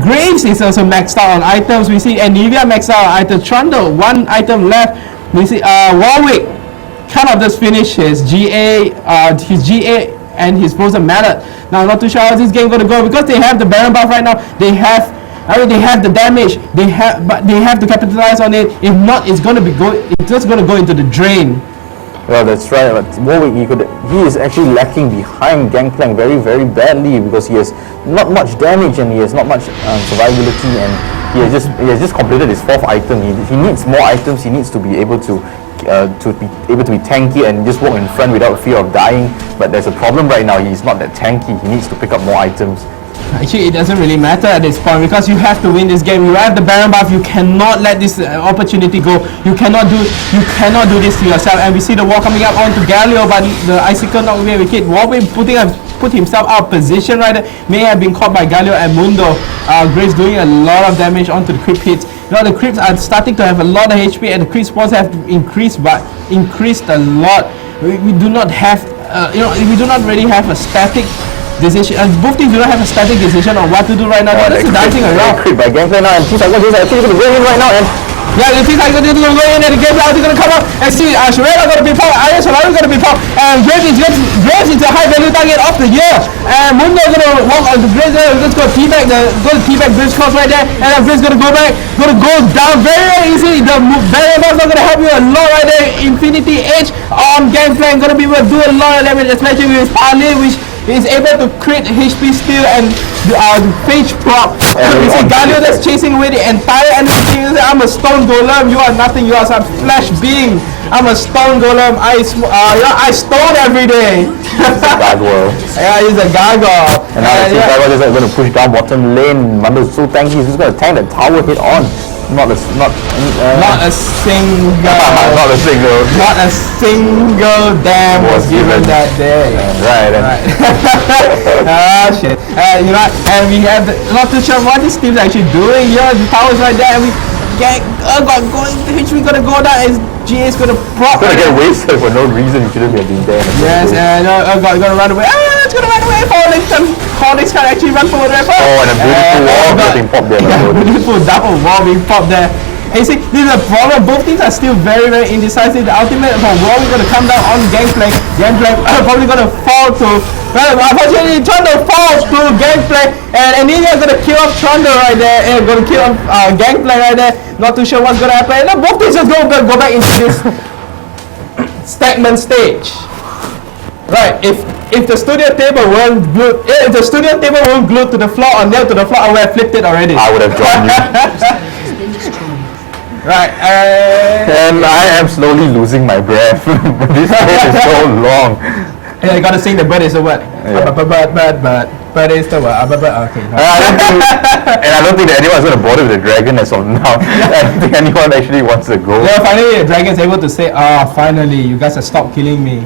Graves is also maxed out on items. We see Anivia maxed out on items. Trundle, 1 item left. We see Warwick kind of just finished his GA and his Frozen Mallet. Now I'm not too sure how this game going to go, because they have the Baron buff right now. They have the damage. But they have to capitalize on it. If not, it's just going to go into the drain. Well, that's right. But Warwick, he is actually lacking behind Gangplank very badly, because he has not much damage and he has not much survivability, and he has just completed his 4th item. He needs more items. He needs to be able to be tanky and just walk in front without fear of dying. But there's a problem right now. He's not that tanky. He needs to pick up more items. Actually, it doesn't really matter at this point because you have to win this game. You have the Baron buff. You cannot let this opportunity go. You cannot do this to yourself. And we see the wall coming up onto Galio, but the icicle not away with it. Warwick put himself out of position right there. May have been caught by Galio and Mundo. Graves doing a lot of damage onto the creep hits. Now the creeps are starting to have a lot of HP, and the creep spawns have increased a lot. We do not have, we do not really have a static decision. Both teams do not have a static decision on what to do right now. They're just dancing around. Creep by gameplay now, and Team Cyclone I think he's going to go in right now. And yeah, the team's going to go in, and the gameplay is going to come up and see Shirella going to be popped, Arya Solari going to be popped, and Graves into a high value target of the year. And Mundo going to walk on the Graves there. Let's go teabag Graves cross right there, and then Graves going to go back, going to go down very easily. The variable is not going to help you a lot right there. Infinity Edge on gameplay going to be able to do a lot of damage, especially with his parley, which is able to create HP steal and phage prop. You see Galio that's chasing away the entire enemy team. I'm a stone golem, you are nothing, you are some flesh being. I'm a stone golem, I stone every day. Gargoyle. Yeah, he's a gargoyle. And now the Team Cyclone is going to push down bottom lane. Mando is so tanky, he's just going to tank the tower head on. Not a single damn was given that day. Right. Shit. And we have not too sure what this team's actually doing. The tower's right there, and we get HV gonna go down. As GA is gonna prop. Gonna get wasted for no reason. You shouldn't have been there. Yes, and gonna run away. It's gonna run away. Hornix can actually run forward right. Oh, and a beautiful wall being popped there. Yeah, beautiful double wall being popped there. And you see, this is a problem. Both teams are still very, very indecisive. The ultimate for Wall is going to come down on gameplay. Gameplay probably going to fall to. Well, unfortunately, Trundle falls to gameplay, and Anilia is going to kill off Trundle right there, and going to kill off gameplay right there. Not too sure what's going to happen. And both teams just go back into this stagnant stage. Right, if the studio table weren't glued, to the floor or nailed to the floor, I would have flipped it already. I would have joined you. Right, and I am slowly losing my breath. This game is so long. Yeah, you gotta sing the bird is the what? Yeah. Bird is the what? Okay. And I don't think that anyone's going to bother with the dragon as of now. I don't think anyone actually wants to go. Yeah, finally the dragon's able to say, finally, you guys have stopped killing me.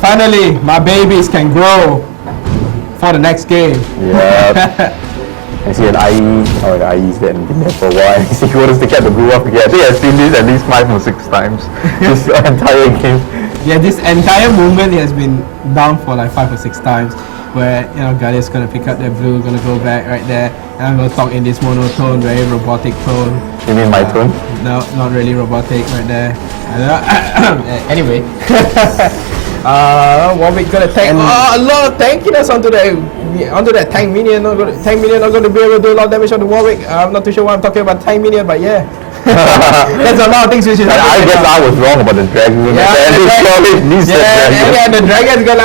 Finally, my babies can grow for the next game. Yeah. I see an IE. Oh, the IE's been there for a while. You see, he wants to get the blue up again. I think I've seen this at least 5 or 6 times. This entire game. Yeah, this entire movement has been down for like 5 or 6 times. Where Guardian's gonna pick up their blue, gonna go back right there, and I'm gonna talk in this monotone, very robotic tone. You mean my tone? No, not really robotic right there. Anyway. Warwick gonna tank a lot of tankiness onto that tank minion. Tank minion not gonna be able to do a lot of damage on the Warwick. I'm not too sure why I'm talking about tank minion, but yeah. There's a lot of things which is I guess I was wrong about the dragon. Yeah, the dragon's gonna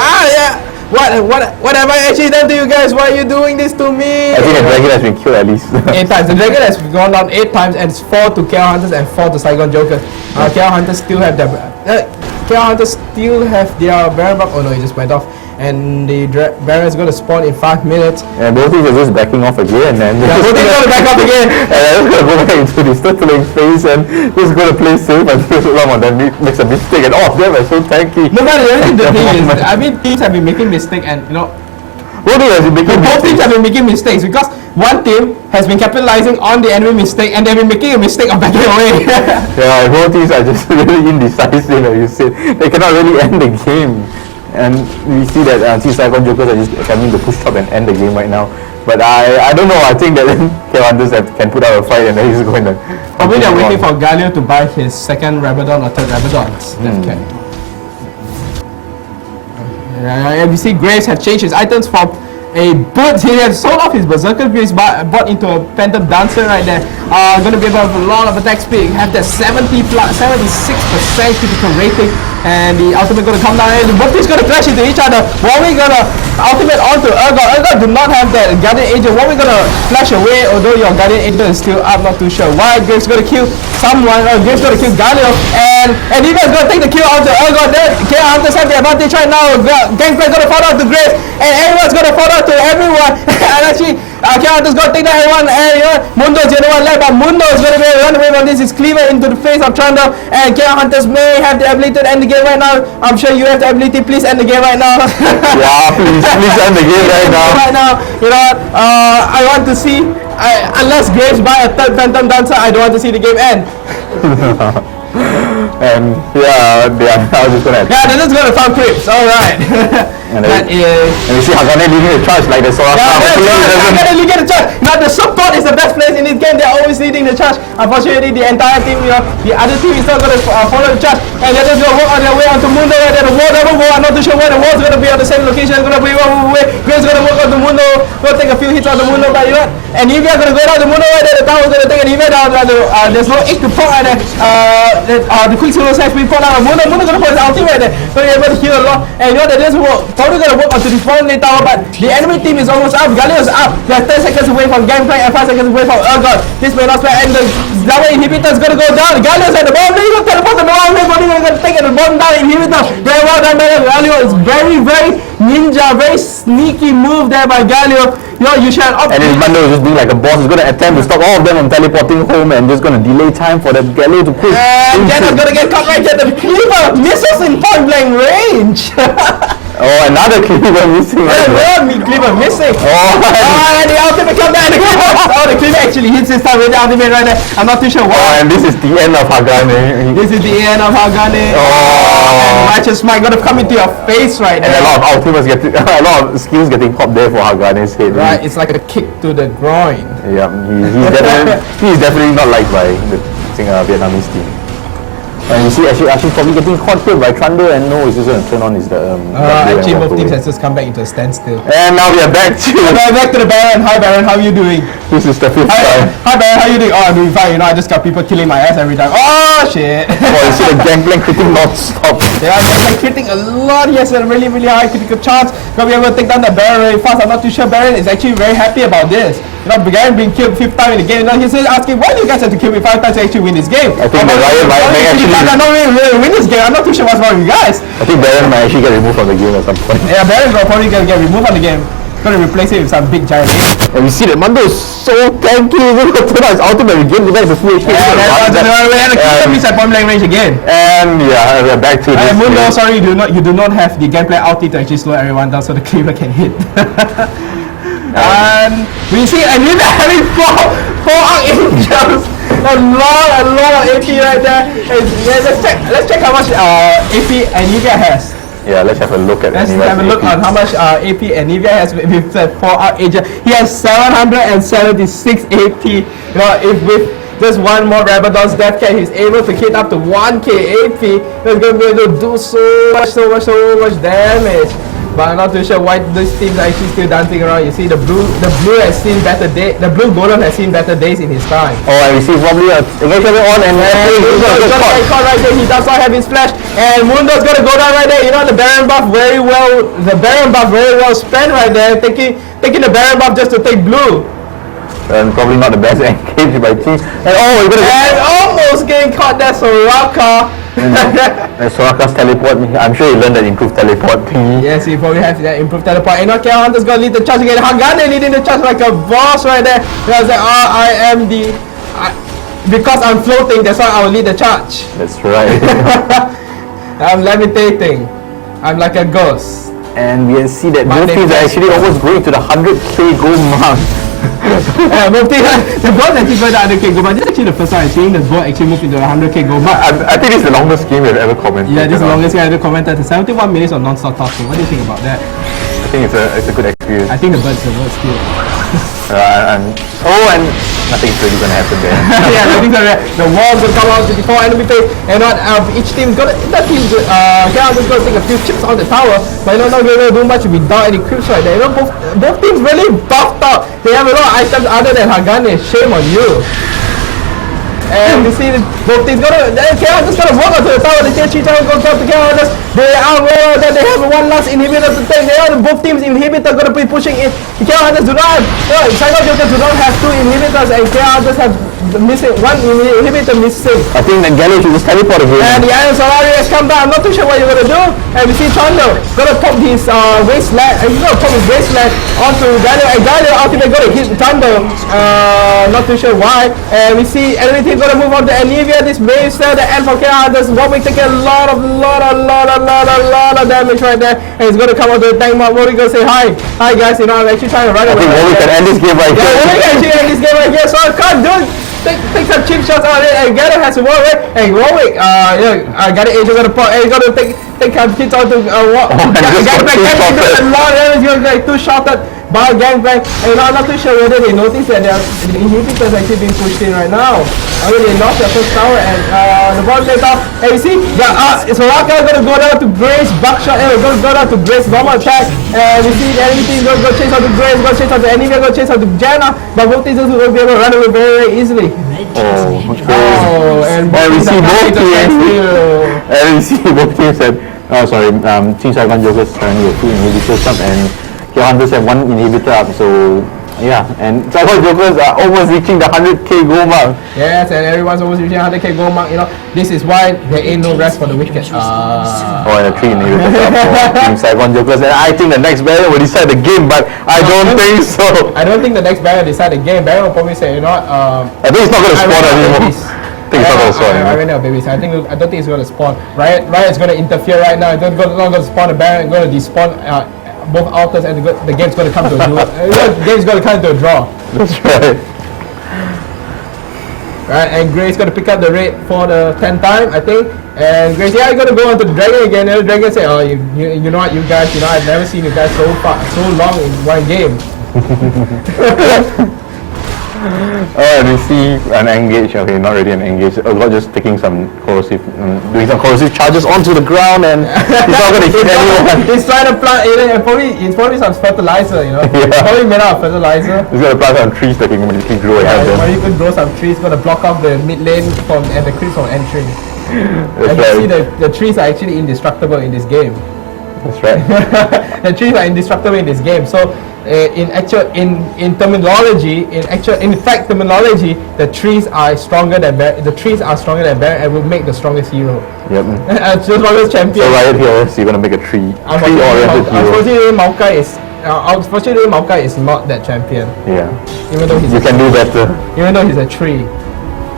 what have I actually done to you guys? Why are you doing this to me? I think the dragon has been killed at least 8 times. The dragon has gone down 8 times, and it's 4 to KO Hunters and 4 to Saigon Joker. KO Hunters still have their Baron buff. Oh no, he just went off. And the Baron is going to spawn in 5 minutes. And both teams are just backing off again. And both teams are going to back off again. And they're just going to go back into the turtling phase and just going to play safe until someone then makes a mistake. And all of them are so tanky. No matter the thing is, I mean, teams have been making mistakes, and both teams have been making mistakes because one team has been capitalizing on the enemy mistake, and they've been making a mistake of backing away. Yeah, both teams are just really indecisive, like you said. They cannot really end the game. And we see that Team Cyclone Jokers are just coming to push up and end the game right now. But I don't know, I think that K-Hunters can put out a fight and then he's going to... Probably they're waiting for Galio to buy his second Rabadon or third Rabadon. Okay. You see Graves have changed his items from a boot. He has sold off his Berserker Graves, bought into a Phantom Dancer right there. Going to be able to have a lot of attack speed. Have that 76% critical rating. And the ultimate going to come down, and both teams going to clash into each other. Warwick going to ultimate onto Urgot. Urgot do not have that Guardian Angel. Warwick going to flash away, although your Guardian Angel is still up, not too sure why. Graves going to kill someone. Graves going to kill Galio. And And Eva's gonna take the kill onto Ergot. KR Hunters have the advantage right now. Gangplank gonna fall out to Grace, and everyone's gonna fall out to everyone. And actually, KR Hunters gonna take that everyone. And you know, Mundo's the only one left, but Mundo is gonna be able to run away from this. His cleaver into the face of Trundle, and KR Hunters may have the ability to end the game right now. I'm sure you have the ability. Please end the game right now. Yeah, please end the game right now. Right now, you know, I want to see. Unless Graves buy a third Phantom Dancer, I don't want to see the game end. And yeah, they are now just gonna. Yeah, they're just gonna farm creeps. All right. And That is. and we see Hagane leading the charge like the Soraka. Yeah, Hopefully he they're doesn't- gonna lead the charge. Now the support is the best place in this game. They're always leading the charge. Unfortunately, the entire team, you know, the other team is not gonna follow the charge, and they're just gonna walk on their way onto Mundo. Right there, the wall never go. I'm not too sure where the wall's gonna be on the same location. It's gonna be way. Grace gonna walk onto Mundo. Gonna take a few hits on the Mundo, but you know, and Evia gonna go down the Mundo right there. The tower's gonna take an Evia down. There's no egg to pop right there. The Quicksilver has been put out. Mundo gonna put his ulti right there. Gonna be able to heal a lot, and you know that this will probably gonna work onto this bottom lane tower, but the enemy team is almost up. Galio's up. They're 10 seconds away from Gangplank and 5 seconds away from Ergot. This may not spare, and the double inhibitor is gonna go down. Galio's at the bottom lane. He's gonna teleport the bottom lane, but he's gonna take it the bottom down inhibitor. Very well done by Galio. It's very ninja, very sneaky move there by Galio. You know, you shall up. And his Mando is just being like a boss. He's gonna attempt to stop all of them from teleporting home and just gonna delay time for the Galio to push. And Jenna's gonna get caught right there. The cleaver misses in point blank range. Oh, another cleaver missing. Cleaver missing. Oh, And the ultimate come back. Oh, the cleaver actually hits this time with the ultimate right there. I'm not too sure why. and this is the end of Hagane. This is the end of Hagane. Oh. And Righteous Smite gonna come into your face right And there. a lot of ultimates getting, a lot of skills getting popped there for Hagane's head. Right, it's like a kick to the groin. Yeah, he's definitely not liked by the Vietnamese team. And you see, actually probably getting caught here by Trundle, and no, he's just going to turn on his Actually, both teams has just come back into a standstill. And now we are back to Back to the Baron. Hi Baron, how are you doing? this is the fifth time. Hi Baron, how you doing? Oh, I'm doing fine. You know, I just got people killing my ass every time. Oh shit! Oh, you see the Gangplank critting non-stop. Yeah, they're critting a lot. He has a really high critical chance. Gonna be able to take down the Baron very fast. I'm not too sure Baron is actually very happy about this. You know, Baron being killed 5th time in the game. You know, he's asking, why do you guys have to kill me 5 times to actually win this game? I think the Riot might actually. I'm not really win this game. I'm not too sure what's wrong with you guys. I think Baron might actually get removed from the game at some point. Yeah, Baron's probably gonna get removed from the game. Gonna replace it with some big giant name. And we see that Mando is so tanky. He's going to turn on his ultimate again. The guy is a full HP. And the Kingdom is at point blank range again. And yeah, we're back to this. Mundo, sorry, you do not have the gameplay ulti to actually slow everyone down so the cleaver can hit. And we see Anita having four archangels. A lot of AP right there. Let's check how much AP Anivia has. Yeah, let's have a look at Let's have a look on how much AP Anivia has with the 4 archangel. He has 776 AP. You know, if with just one more Rabadon's Death Cat, he's able to hit up to 1k AP. He's going to be able to do so much damage. But I'm not too sure why this team is actually still dancing around. You see, the blue has seen better days. The blue golem has seen better days in his time. Oh, and we see probably a engagement on and He's gonna get caught right there. He does not have his flash, and Mundo's gonna go down right there. You know, the Baron buff very well. The Baron buff very well spent right there, taking the Baron buff just to take blue. And probably not the best engaged by teams. And oh, we're gonna And almost getting caught there, Soraka. and Soraka's teleport. I'm sure he learned that improved teleport thingy. Yes, he probably has that improved teleport. And okay, Hunter's gonna lead the charge again. Hagane leading the charge like a boss right there. He was like, because I'm floating, that's why I will lead the charge. That's right. I'm levitating. I'm like a ghost. And we can see that My both name teams are is- actually almost going to the 100k goal mark. Both teams, the boat actually going to 100k goal mark. This is actually the first time I'm seeing the boat actually move into the 100k goal mark. I think it's the longest game we've ever commented. Yeah, this is the longest game I ever commented. 71 minutes of non-stop talking. What do you think about that? I think it's a good experience. I think the bird's the worst skill. And nothing's really gonna happen there. Yeah, I think so. The walls will come out before enemy phase, and not each team is gonna. That team's Gallagher's just gonna take a few chips on the tower, but not gonna do much without any creeps right there. You know, both teams really buffed up. They have a lot of items other than Hagane. Shame on you. And you see both teams gonna. Gallagher's just gonna walk onto the tower. The TNT tower goes up to Gallagher. They are that they have one last inhibitor to take. They are both teams inhibitor going to be pushing it. KR Hunters do not have, Psycho Jokers do not have 2 inhibitors, and KR Hunters have missing 1 inhibitor missing. I think that Gallo should just teleport again. And the Iron Solari has come down. I'm not too sure what you're going to do. And we see Chondo going to pop his wasteland. He's going to pop his wasteland onto Gallo. And Gallo ultimately going to hit Chondo. Not too sure why. And we see everything going to move on to Anivia. This may still the end for KR Hunters. Warwick taking a lot of damage right there. And he's going to come out to the tank mode. Warwick going to say hi. Hi guys, you know, I'm actually trying to run away. I think Warwick can end this game right here. Yeah, Warwick can actually end this game right here. So I can't do it. Take some cheap shots out of it, and Gallo has to Warwick. And Warwick, I got it. He's gonna pop. He's gonna take hits out to Gangplank. Gangplank doing a lot of damage. He's like 2-shotted by Gangplank. And I'm not too sure whether they noticed that the inhibitors actually being pushed in right now. I mean, they lost their first tower, and the bottom lane tower. And you see, Soraka is gonna go down to Grace Buckshot. And we're gonna go down to Grace normal attack. And we see everything gonna go chase out to Grace, gonna chase out to Anivia, gonna chase out to Janna. But both teams will be able to run away very, very easily. And we see both teams had, Team Saigon Jokers currently have 2 inhibitors up, and KR Hunters have 1 inhibitor up, so yeah, and Saigon Jokers are almost reaching the 100k goal mark. Yes, and everyone's almost reaching 100k goal mark, you know. This is why there ain't no rest for the wicked. And a 3 inhibitors up for Team Saigon Jokers, and I think the next barrier will decide the game, but I don't think so. I don't think the next barrier decide the game. Barrier will probably say, you know what, I think it's not going to spawn anymore. I ran out of babies. I don't think it's going to spawn. Riot's going to interfere right now. It's not going to spawn a barrier. It's going to despawn both altars, and the game's going to come to a the game's going to come to a draw. That's right. Right, and Gray's going to pick up the raid for the 10th time, I think. And Gray's going to go on to the Dragon again. And the Dragon say, oh, you know what, you guys, I've never seen you guys so long in one game. And we see an engage, okay, not really an engage, just taking some corrosive, doing some corrosive charges onto the ground, and he's not going to hit anyone. He's trying to plant it, and it's probably some fertilizer, you know. Yeah. It's probably made out of fertilizer. He's going to plant some trees that can magically grow ahead of them. You can grow some trees, going to block off the mid lane and the creeps from entering. And right. you see the trees are actually indestructible in this game. That's right. The trees are indestructible in this game. So in terminology, the trees are stronger than Baron and will make the strongest hero. Yep. The strongest champion. So right here, so you're gonna make a tree-oriented hero. Unfortunately, Maokai is not that champion. Yeah. Even though you can do better. Even though he's a tree,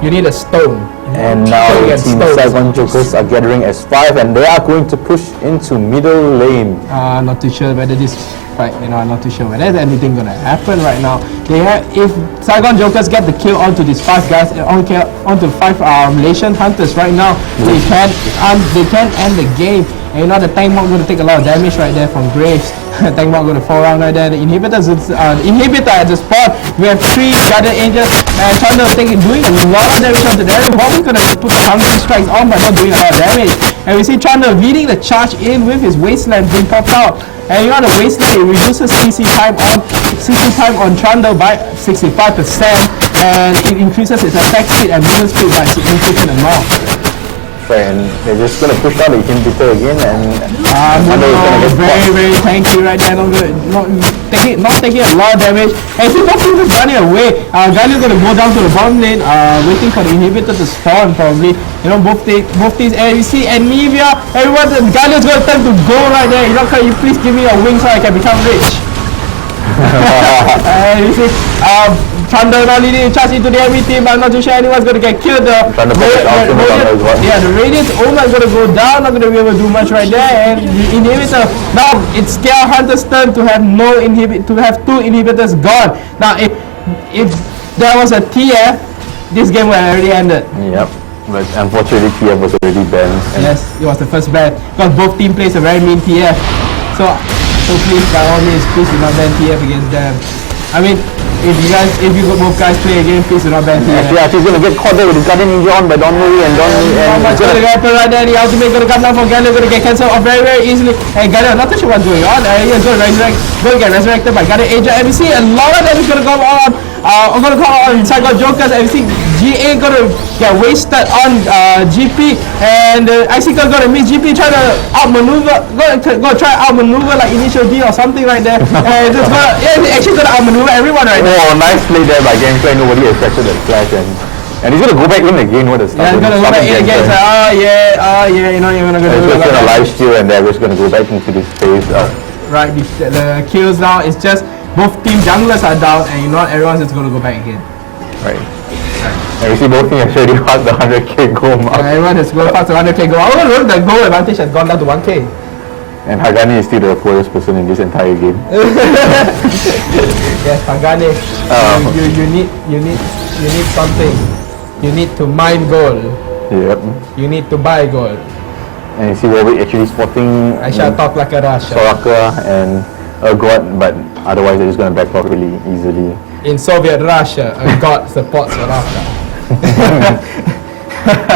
you need a stone. And now Team Saigon Jokers are gathering as 5, and they are going to push into middle lane. Not too sure whether this fight, I'm not too sure whether there's anything gonna happen right now. If Saigon Jokers get the kill onto these 5 guys, onto 5 Malaysian hunters right now, they can end the game. And the tank mod going to take a lot of damage right there from Graves. Tank mod going to fall around right there. The inhibitors, inhibitor at the spot. We have 3 Guardian Angels, and Thunder doing a lot of damage onto there. Probably going to put the counter strikes on, but not doing a lot of damage. And we see Thunder leading the charge in with his Wasteland being popped out. And the Wasteland, it reduces CC time on Thunder by 65%, and it increases its attack speed and movement speed by a significant amount. And they're just going to push down the inhibitor again, and very, very tanky right there. Not taking a lot of damage. And see, both teams is running away. Galio's going to go down to the bottom lane, waiting for the inhibitor to spawn probably. Both teams. And you see Anivia, everyone, Galio's going to attempt to go right there. Can you please give me a wing so I can become rich? And you see, Thunder now leading charge into the enemy team. I'm not too sure anyone's going to get killed. The Radiant's Omen is going to go down, not going to be able to do much right there. And the inhibitor, now it's KR Hunter's turn to have to have 2 inhibitors gone. Now if there was a TF, this game would have already ended. Yep. But unfortunately TF was already banned. Yes, it was the first ban, because both team plays a very mean TF. So please, by all means, please do not ban TF against them. I mean, if you both guys play again, please do not ban TF. Yeah, she's gonna get caught there with his Guardian Ninja on by Donry and what's gonna happen right there? The ultimate gonna come down from Galio, gonna get cancelled off very, very easily. And Galio, not too sure what's going on. He's gonna get resurrected by Guardian Angel. And we see a lot of damage gonna come on. Saigon Jokers, and we see GA gonna get wasted on GP, and IC gonna miss GP, try to outmaneuver, go try outmaneuver like initial D or something right there, and it's gonna, yeah, actually gonna outmaneuver everyone right there. Oh, nice play there by Gameplay. Nobody expected that flash, and he's gonna go back in again with the stuff. Yeah, he's gonna go back in again. So, you know, you're gonna go. He's just gonna live steal, and they're just gonna go back into this phase. Right, the kills now. It's just both team junglers are down, and you know everyone's just gonna go back again. Right. And we see both teams have already passed the 100k goal mark. Everyone has gone past the 100k goal. Oh, the goal advantage has gone down to 1k. And Hagani is still the poorest person in this entire game. Yes, Hagani. You need something. You need to mine gold. Yep. You need to buy gold. And you see Warwick actually spotting I shall talk like a Russian. Soraka and Urgot, but otherwise they're just going to back off really easily. In Soviet Russia, a god supports Russia.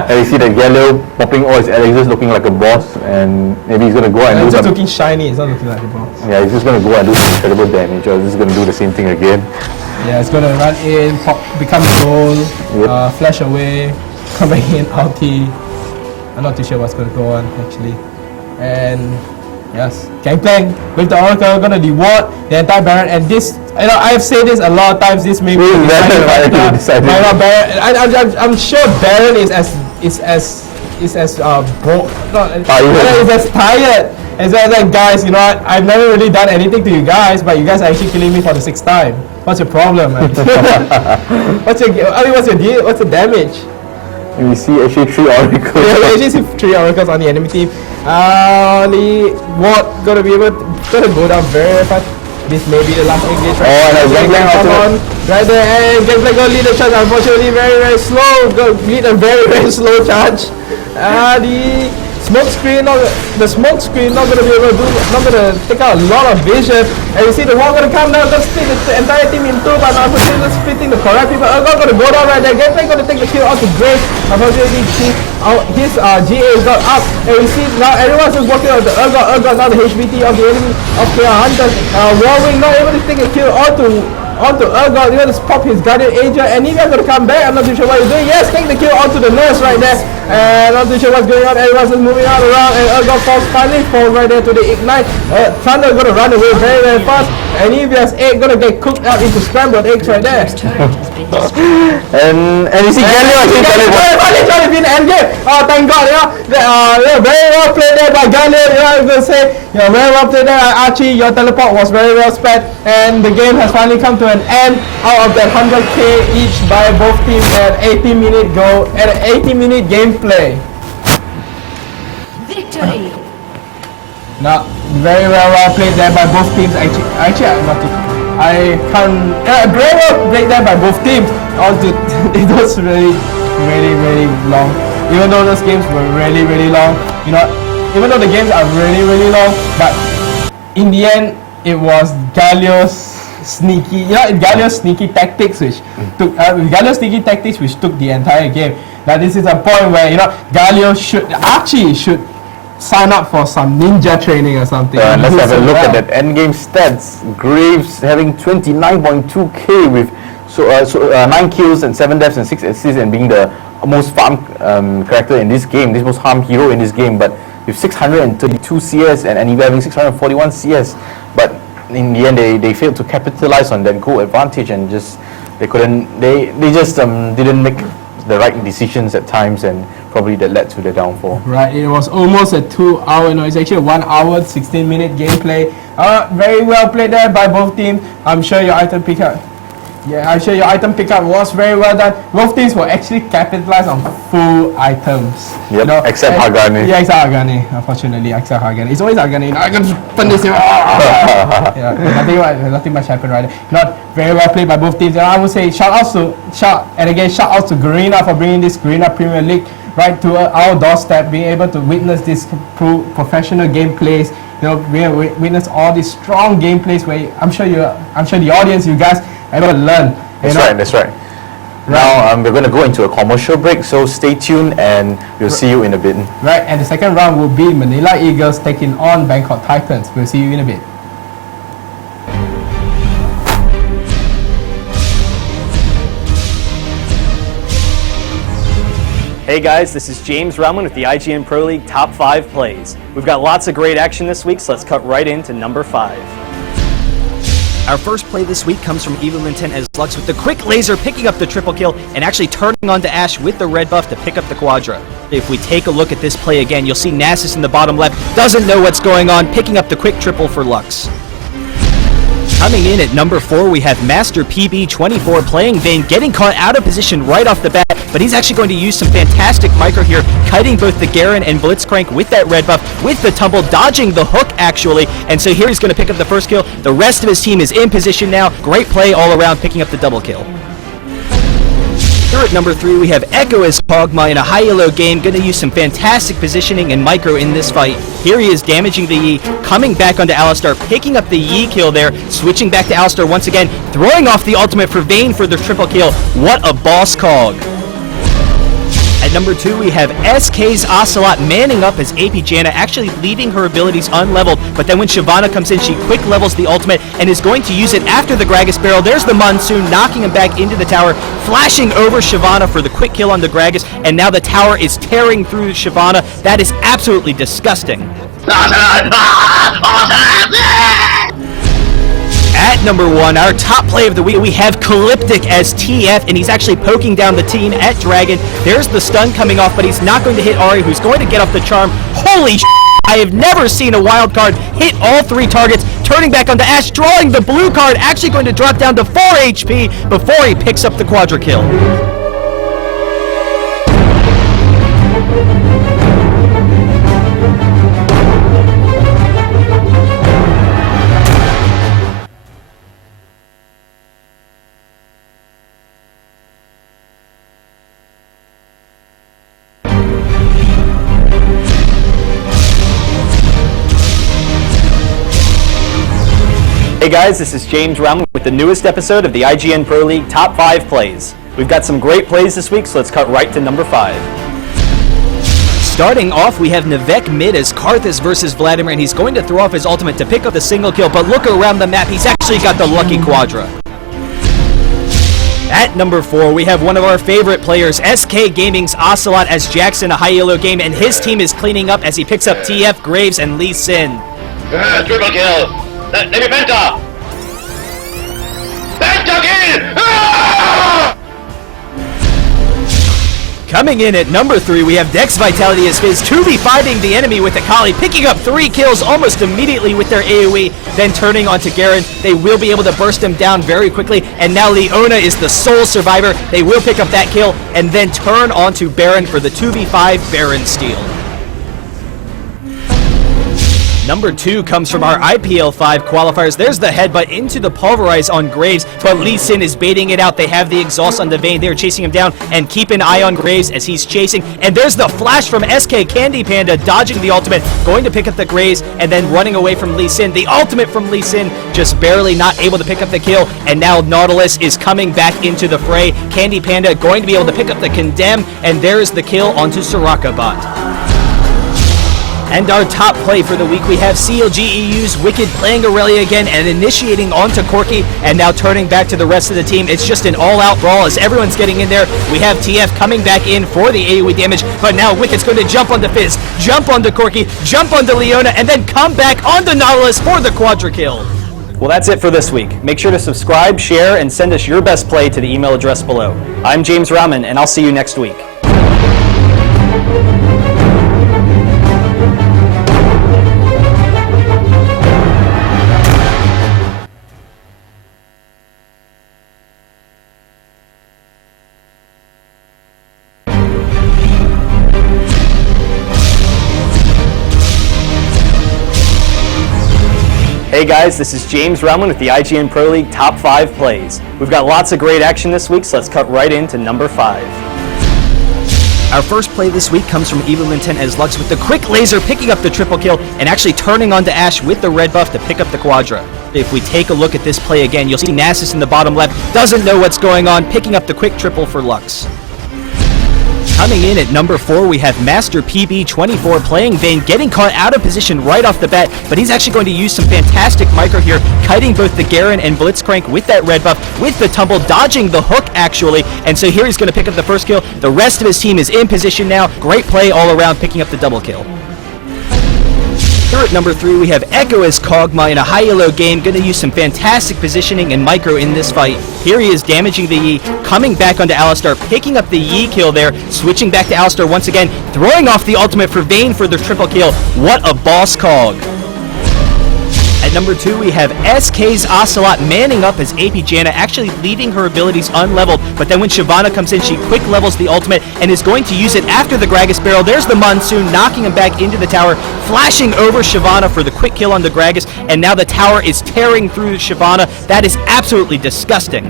And you see the Gallo popping all his elixirs looking like a boss, and maybe he's going to go and do It's just some... looking shiny, it's not looking like a boss. Yeah, he's just going to go and do some incredible damage, or he's just going to do the same thing again. Yeah, it's going to run in, pop, become gold, Yep. flash away, come back in, ulti. I'm not too sure what's going to go on actually. And yes, Gangplank with the Oracle going to reward the entire Baron, and this, you know, I've said this a lot of times, this may be Baron. I'm sure Baron is as tired as like, guys, you know what, I've never really done anything to you guys, but you guys are actually killing me for the 6th time. What's your problem, man? What's your deal? What's the damage? And we see actually 3 oracles. Yeah, we actually see 3 oracles on the enemy team. The Ward gonna be able to go down very fast. This may be the last engage. Right? And Gangplank come on, right there, and Gangplank gonna lead the charge. Unfortunately, very slow. Go lead a very slow charge. The smoke screen not gonna be able to do, not gonna take out a lot of vision. And you see the wall gonna come down, gonna split the entire team in two, but unfortunately just splitting the correct people. Urgot gonna go down right there. Gangplank gonna take the kill out to Grace. Unfortunately, his GA got up, and we see now everyone's just working on the Urgot now the HBT of the enemy of KR Hunter. Warwick not able to take a kill onto Urgot. He's gonna pop his Guardian Angel, and he's gonna come back. I'm not too sure what he's doing. Yes, take the kill onto the nurse right there. And I'm not too sure what's going on. Everyone's just moving out around, and Urgot finally falls right there to the ignite. Thunder gonna run away very fast, and EVS 8 gonna get cooked out into scrambled eggs right there. and you see Gallo actually finally trying to win the end game. Oh, thank God, very well played there by Gallo. I'm gonna say, very well played there, Archie. Your teleport was very well spent, and the game has finally come to an end out of that 100k each by both teams at 80-minute goal and 80-minute gameplay. Victory! Now, very well played there by both teams. Actually, very well played there by both teams. It was really long. Even though those games were really long, you know, even though the games are really long, but in the end, it was Galio's sneaky tactics which took the entire game. Now this is a point where, you know, Archie should sign up for some ninja training or something. Let's have a look at that endgame stats. Graves having 29.2k with 9 kills and 7 deaths and 6 assists, and being the most farmed character in this game, this most harmed hero in this game, but with 632 CS and Aniva having 641 CS. But in the end, they failed to capitalize on that goal advantage, and just didn't make the right decisions at times, and probably that led to the downfall. Right, it was almost a 2 hour, no, it's actually a 1 hour 16-minute gameplay. Very well played there by both teams. I'm sure your item pickup was very well done. Both teams will actually capitalize on full items. Yep, you know, except Hagani. Yeah, except Hagani. Unfortunately, except Hagani. It's always Hagani. I can spin this. Nothing much happened right there. Not very well played by both teams. And I would say shout outs to Garena for bringing this Garena Premier League right to our doorstep, being able to witness this professional gameplays. You know, we witness all these strong gameplays where I'm sure the audience, you guys, able to learn. That's right. Now we're going to go into a commercial break, so stay tuned and we'll see you in a bit. Right, and the second round will be Manila Eagles taking on Bangkok Titans. We'll see you in a bit. Hey guys, this is James Rahman with the IGN Pro League Top 5 Plays. We've got lots of great action this week, so let's cut right into number 5. Our first play this week comes from Evil Intent as Lux with the quick laser picking up the triple kill and actually turning onto Ash with the red buff to pick up the quadra. If we take a look at this play again, you'll see Nasus in the bottom left doesn't know what's going on, picking up the quick triple for Lux. Coming in at number 4, we have Master PB24 playing Vayne, getting caught out of position right off the bat, but he's actually going to use some fantastic micro here, kiting both the Garen and Blitzcrank with that red buff, with the tumble, dodging the hook actually, and so here he's going to pick up the first kill. The rest of his team is in position now. Great play all around, picking up the double kill. Here at number 3, we have Echo as Kog'Maw in a high elo game, going to use some fantastic positioning and micro in this fight. Here he is damaging the Yi, coming back onto Alistar, picking up the Yi kill there, switching back to Alistar once again, throwing off the ultimate for Vayne for the triple kill. What a boss Kog. At number 2, we have SK's Ocelot manning up as AP Janna, actually leaving her abilities unleveled, but then when Shyvana comes in, she quick levels the ultimate and is going to use it after the Gragas barrel. There's the Monsoon, knocking him back into the tower, flashing over Shyvana for the quick kill on the Gragas, and now the tower is tearing through Shyvana. That is absolutely disgusting. At number 1, our top play of the week, we have Calyptic as TF, and he's actually poking down the team at Dragon. There's the stun coming off, but he's not going to hit Ahri, who's going to get off the charm. Holy sh**! I have never seen a wild card hit all 3 targets, turning back onto Ash, drawing the blue card, actually going to drop down to 4 HP before he picks up the quadra kill. Hey guys, this is James Rahman with the newest episode of the IGN Pro League Top 5 Plays. We've got some great plays this week, so let's cut right to number 5. Starting off, we have Navek mid as Karthus versus Vladimir, and he's going to throw off his ultimate to pick up the single kill, but look around the map, he's actually got the lucky quadra. At number 4, we have one of our favorite players, SK Gaming's Ocelot as Jackson, a high elo game, and his team is cleaning up as he picks up TF, Graves, and Lee Sin. Triple kill! Let me Penta! Penta kill! Ah! Coming in at number 3, we have Dex Vitality as Fizz 2v5ing the enemy with Akali, picking up 3 kills almost immediately with their AoE, then turning onto Garen. They will be able to burst him down very quickly, and now Leona is the sole survivor. They will pick up that kill, and then turn onto Baron for the 2v5 Baron steal. Number 2 comes from our IPL 5 qualifiers. There's the headbutt into the Pulverize on Graves, but Lee Sin is baiting it out. They have the exhaust on the Vayne. They're chasing him down, and keep an eye on Graves as he's chasing. And there's the flash from SK Candy Panda, dodging the ultimate, going to pick up the Graves, and then running away from Lee Sin. The ultimate from Lee Sin, just barely not able to pick up the kill, and now Nautilus is coming back into the fray. Candy Panda going to be able to pick up the Condemn, and there's the kill onto Soraka bot. And our top play for the week, we have CLG EU's Wicked playing Aurelia again and initiating onto Corki, and now turning back to the rest of the team. It's just an all-out brawl as everyone's getting in there. We have TF coming back in for the AoE damage, but now Wicked's going to jump onto Fizz, jump onto Corki, jump onto Leona, and then come back onto Nautilus for the quadra kill. Well, that's it for this week. Make sure to subscribe, share, and send us your best play to the email address below. I'm James Rahman, and I'll see you next week. Hey guys, this is James Rahman with the IGN Pro League Top 5 Plays. We've got lots of great action this week, so let's cut right into number 5. Our first play this week comes from Evil Intent as Lux with the quick laser picking up the triple kill and actually turning onto Ash with the red buff to pick up the quadra. If we take a look at this play again, you'll see Nasus in the bottom left doesn't know what's going on, picking up the quick triple for Lux. Coming in at number 4, we have Master PB24 playing Vayne, getting caught out of position right off the bat, but he's actually going to use some fantastic micro here, kiting both the Garen and Blitzcrank with that red buff, with the tumble, dodging the hook actually, and so here he's going to pick up the first kill. The rest of his team is in position now. Great play all around, picking up the double kill. Here at number 3, we have Echo as Kog'Maw in a high-elo game, going to use some fantastic positioning and micro in this fight. Here he is damaging the Yi, coming back onto Alistar, picking up the Yi kill there, switching back to Alistar once again, throwing off the ultimate for Vayne for the triple kill. What a boss Kog. At number 2, we have SK's Ocelot manning up as AP Janna, actually leaving her abilities unleveled, but then when Shyvana comes in, she quick levels the ultimate and is going to use it after the Gragas barrel. There's the Monsoon, knocking him back into the tower, flashing over Shyvana for the quick kill on the Gragas, and now the tower is tearing through Shyvana. That is absolutely disgusting.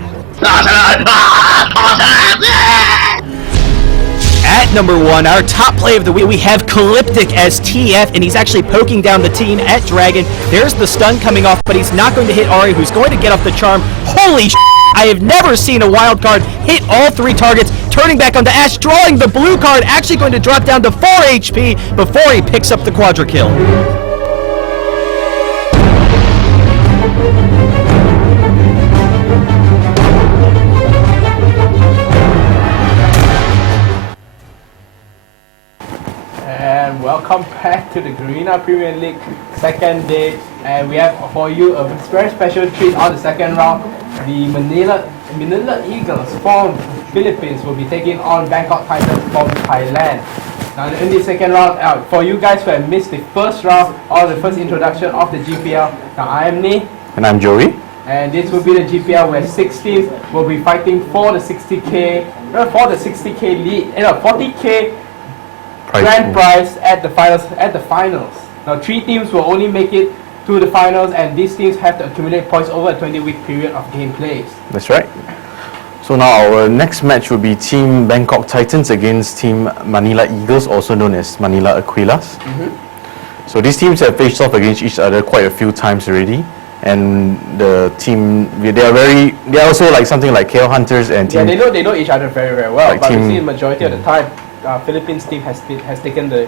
At number 1, our top play of the week, we have Calyptic as TF, and he's actually poking down the team at Dragon. There's the stun coming off, but he's not going to hit Ahri, who's going to get off the charm. Holy sh**! I have never seen a wild card hit all 3 targets, turning back onto Ashe, drawing the blue card, actually going to drop down to 4 HP before he picks up the quadra kill. And welcome back to the Garena Premier League second day, and we have for you a very special treat on the second round. The Manila Eagles from Philippines will be taking on Bangkok Titans from Thailand. Now in the second round, for you guys who have missed the first round or the first introduction of the GPL, now I am Ni. And I'm Joey. And this will be the GPL where 6 teams will be fighting for the 60k lead, 40k grand prize at the finals. Now 3 teams will only make it to the finals, and these teams have to accumulate points over a 20-week period of gameplays. That's right. So now our next match will be Team Bangkok Titans against Team Manila Eagles, also known as Manila Aquilas. So these teams have faced off against each other quite a few times already, and the team they are also like something like KL Hunters and Team. Yeah, they know each other very well. Like but we see the majority of the time, Philippines team has taken the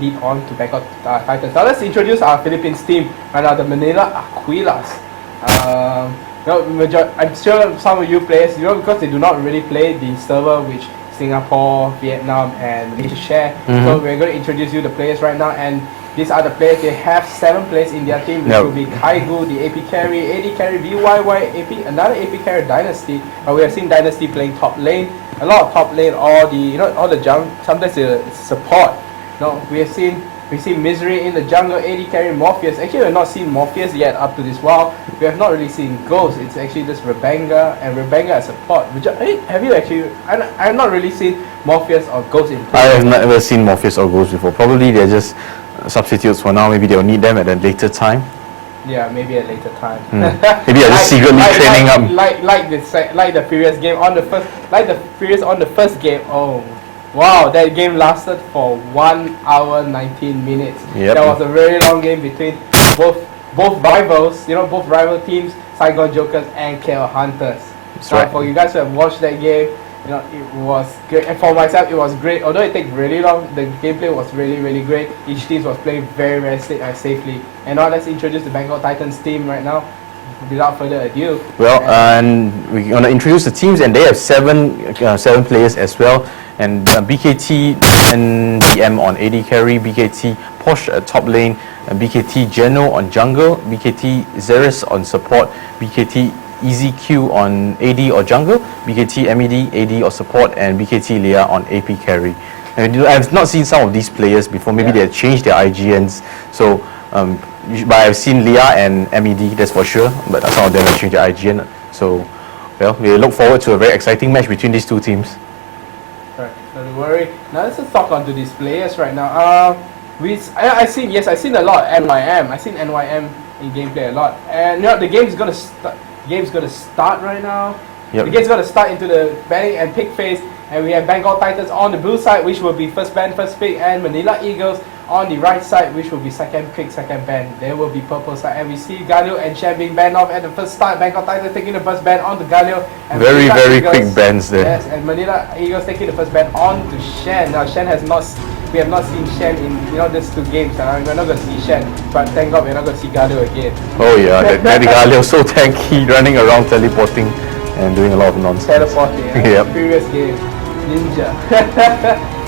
lead on to Bangkok Titans. Now let's introduce our Philippines team right now, the Manila Aquilas. I'm sure some of you players, because they do not really play the server which Singapore, Vietnam, and Malaysia share. So we're going to introduce you the players right now, and these are the players. They have 7 players in their team, which will be Kaigu, the AP carry, AD carry, VYY, AP, another AP carry, Dynasty. We have seen Dynasty playing top lane, a lot of top lane, all the junk. Sometimes it's support. We've seen Misery in the jungle, AD carry, Morpheus. Actually, we have not seen Morpheus yet up to this while. We have not really seen Ghost. It's actually just Rebanga, and Rebanga as support. Have you actually? I have not really seen Morpheus or Ghost in play. I have never seen Morpheus or Ghost before. Probably they're just substitutes for now. Maybe they'll need them at a later time. Yeah, maybe at a later time. Maybe they're just secretly training up. Like the previous game on the first game. Oh. Wow, that game lasted for 1 hour 19 minutes. Yep. That was a very long game between both rivals, both rival teams, Saigon Jokers and KL Hunters. That's right. For you guys who have watched that game, it was great. And for myself, it was great. Although it took really long, the gameplay was really great. Each team was playing very safely. And now let's introduce the Bangkok Titans team right now. Without further ado. Well, and we're going to introduce the teams, and they have 7 players as well. And BKT NDM on AD carry, BKT Posh at top lane, BKT Geno on jungle, BKT Xeris on support, BKT EZQ on AD or jungle, BKT MED AD or support, and BKT Leah on AP carry. And I've not seen some of these players before. Maybe they have changed their IGNs. So, but I've seen Leah and MED, that's for sure. But some of them have changed their IGN. So, well, we look forward to a very exciting match between these 2 teams. Right, don't worry. Now let's just talk on to these players right now. I've seen a lot of NYM. I've seen NYM in gameplay a lot, and the game's gonna start right now. Yep. The game's gonna start into the banning and pick phase, and we have Bangkok Titans on the blue side, which will be first ban, first pick, and Manila Eagles On the right side, which will be second pick, second ban, there will be purple side. And we see Galio and Shen being banned off at the first start. Bangkok Titans taking the first ban on to Galio. And Very, Manila very Eagles- quick bans there. Yes, and Manila Eagles taking the first ban on to Shen. Now Shen has not, we have not seen Shen in these 2 games. We're not going to see Shen, but thank God we're not going to see Galio again. Oh yeah, that Galio so tanky, running around, teleporting, and doing a lot of nonsense. Teleporting. Yep. Previous game, Ninja.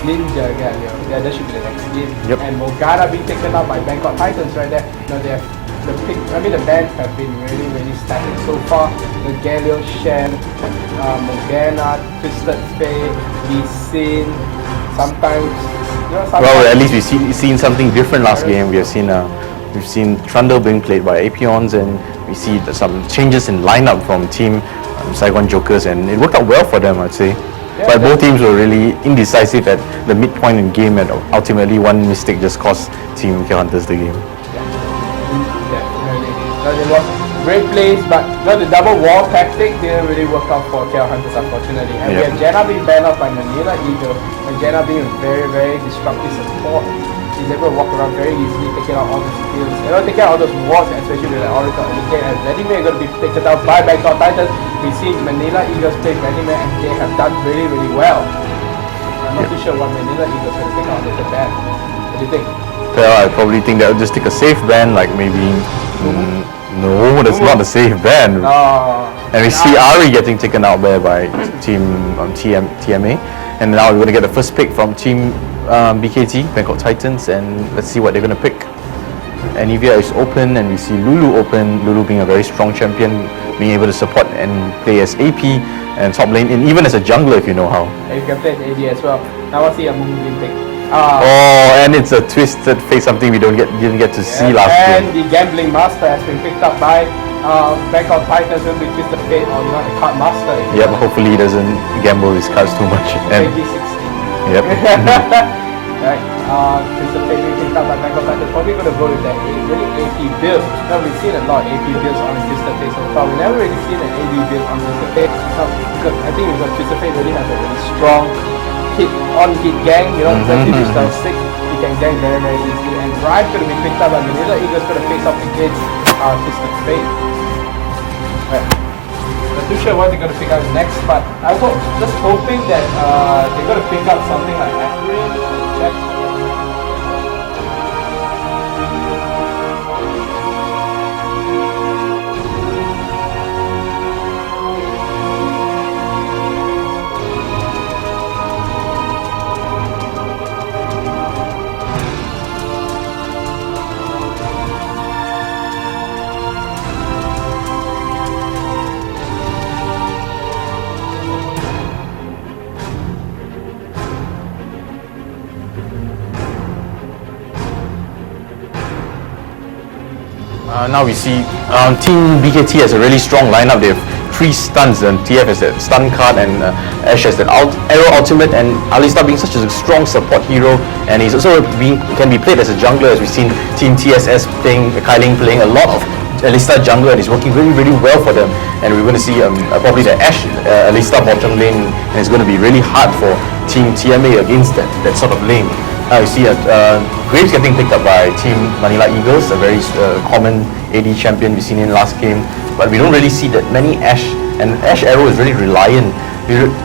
Ninja Galio. Yeah, that should be the next game. Yep. And Mogana being taken out by Bangkok Titans right there. They have the bans have been really, really static so far. The Galio, Shen, Mogana, Twisted Fate, Lee Sin. Sometimes, Well, at least we've seen something different last game. We've seen Trundle being played by Apions, and we see some changes in lineup from team Saigon Jokers, and it worked out well for them, I'd say. Yeah, But both teams were really indecisive at the midpoint in game, and ultimately one mistake just cost Team K Hunters the game. Definitely. It was great plays, but the double wall tactic didn't really work out for KL Hunters, unfortunately. And we Yep. have Jenna being banned off by Manila Eagle, and Jenna being a very, very disruptive support. She's able to walk around very easily, taking out all the skills. Taking out all those wards, especially with the Oracle and the and Vladimir are going to be taken out by Bangkok Titans. We see Manila Eagles play Vladimir, and they have done really, really well. I'm not too sure what Manila Eagles will take out of the ban. What do you think? Well, I probably think that would just take a safe ban, like maybe. No, that's not a safe ban. And we see Ari getting taken out there by Team TMA. And now we're going to get the first pick from Team BKT, Bangkok Titans, and let's see what they're going to pick. Anivia is open, and we see Lulu open. Lulu being a very strong champion, being able to support and play as AP and top lane, and even as a jungler if you know how. And you can play as AD as well. Now I see a moving pick. Oh, and it's a twisted face, something we didn't get to see last And game. the Gambling Master has been picked up by Bangkok Titans. Will be Twisted Fate on the Card Master. Yep, hopefully he doesn't gamble his cards too much. And Maybe 16. yep. Right. Twisted Fate being picked up by Bangkok Titans. Probably going to go with that really AP build. Now we've seen a lot of AP builds on Twisted Fate so far. We never really seen an AD build on Twisted Fate. Because I think because Twisted Fate really has a really strong hit gang, especially if he's down 6, he can gang very, very easily. And Rive's going to be picked up by Manila Eagles, going to face off against Twisted Fate. Right. Not too sure what they're going to pick up next, but I hope, just hoping that they're going to pick up something like Accurate. Check. Now we see Team BKT has a really strong lineup. They have 3 stuns, and TF has that stun card, and Ash has that arrow ultimate, and Alistar being such a strong support hero, and he's also can be played as a jungler, as we've seen Team TSS playing, Kailing playing a lot of Alistar jungler, and he's working really, really well for them. And we're going to see probably the Ash Alistar bottom lane, and it's going to be really hard for Team TMA against that sort of lane. Now you see Graves getting picked up by Team Manila Eagles, a very common AD champion we've seen in last game, but we don't really see that many Ash, and Ash arrow is really reliant.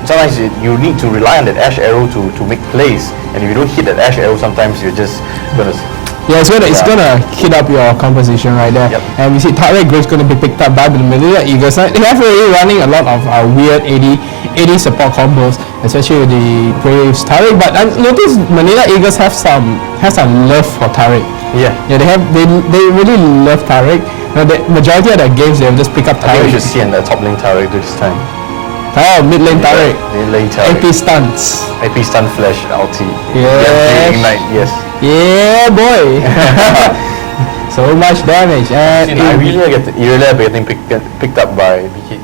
Sometimes you need to rely on that Ash arrow to make plays, and if you don't hit that Ash arrow, sometimes you're just gonna. Yeah, it's gonna hit up your composition right there. Yep. And we see Tarek Graves gonna be picked up by the Manila Eagles. They have already running a lot of weird AD support combos, especially with the Graves Tarek. But I noticed Manila Eagles have some love for Tarek. Yeah. Yeah, they really love Tarek. The majority of their games they'll just pick up I think we Tarek. should see the top lane Tarek this time. Oh, mid lane Tarek. Mid lane Tarek. AP stunts. AP stun flash ulti. Yes. Ignite, yes. Yeah, boy. So much damage. And Irelia getting picked up by BKT.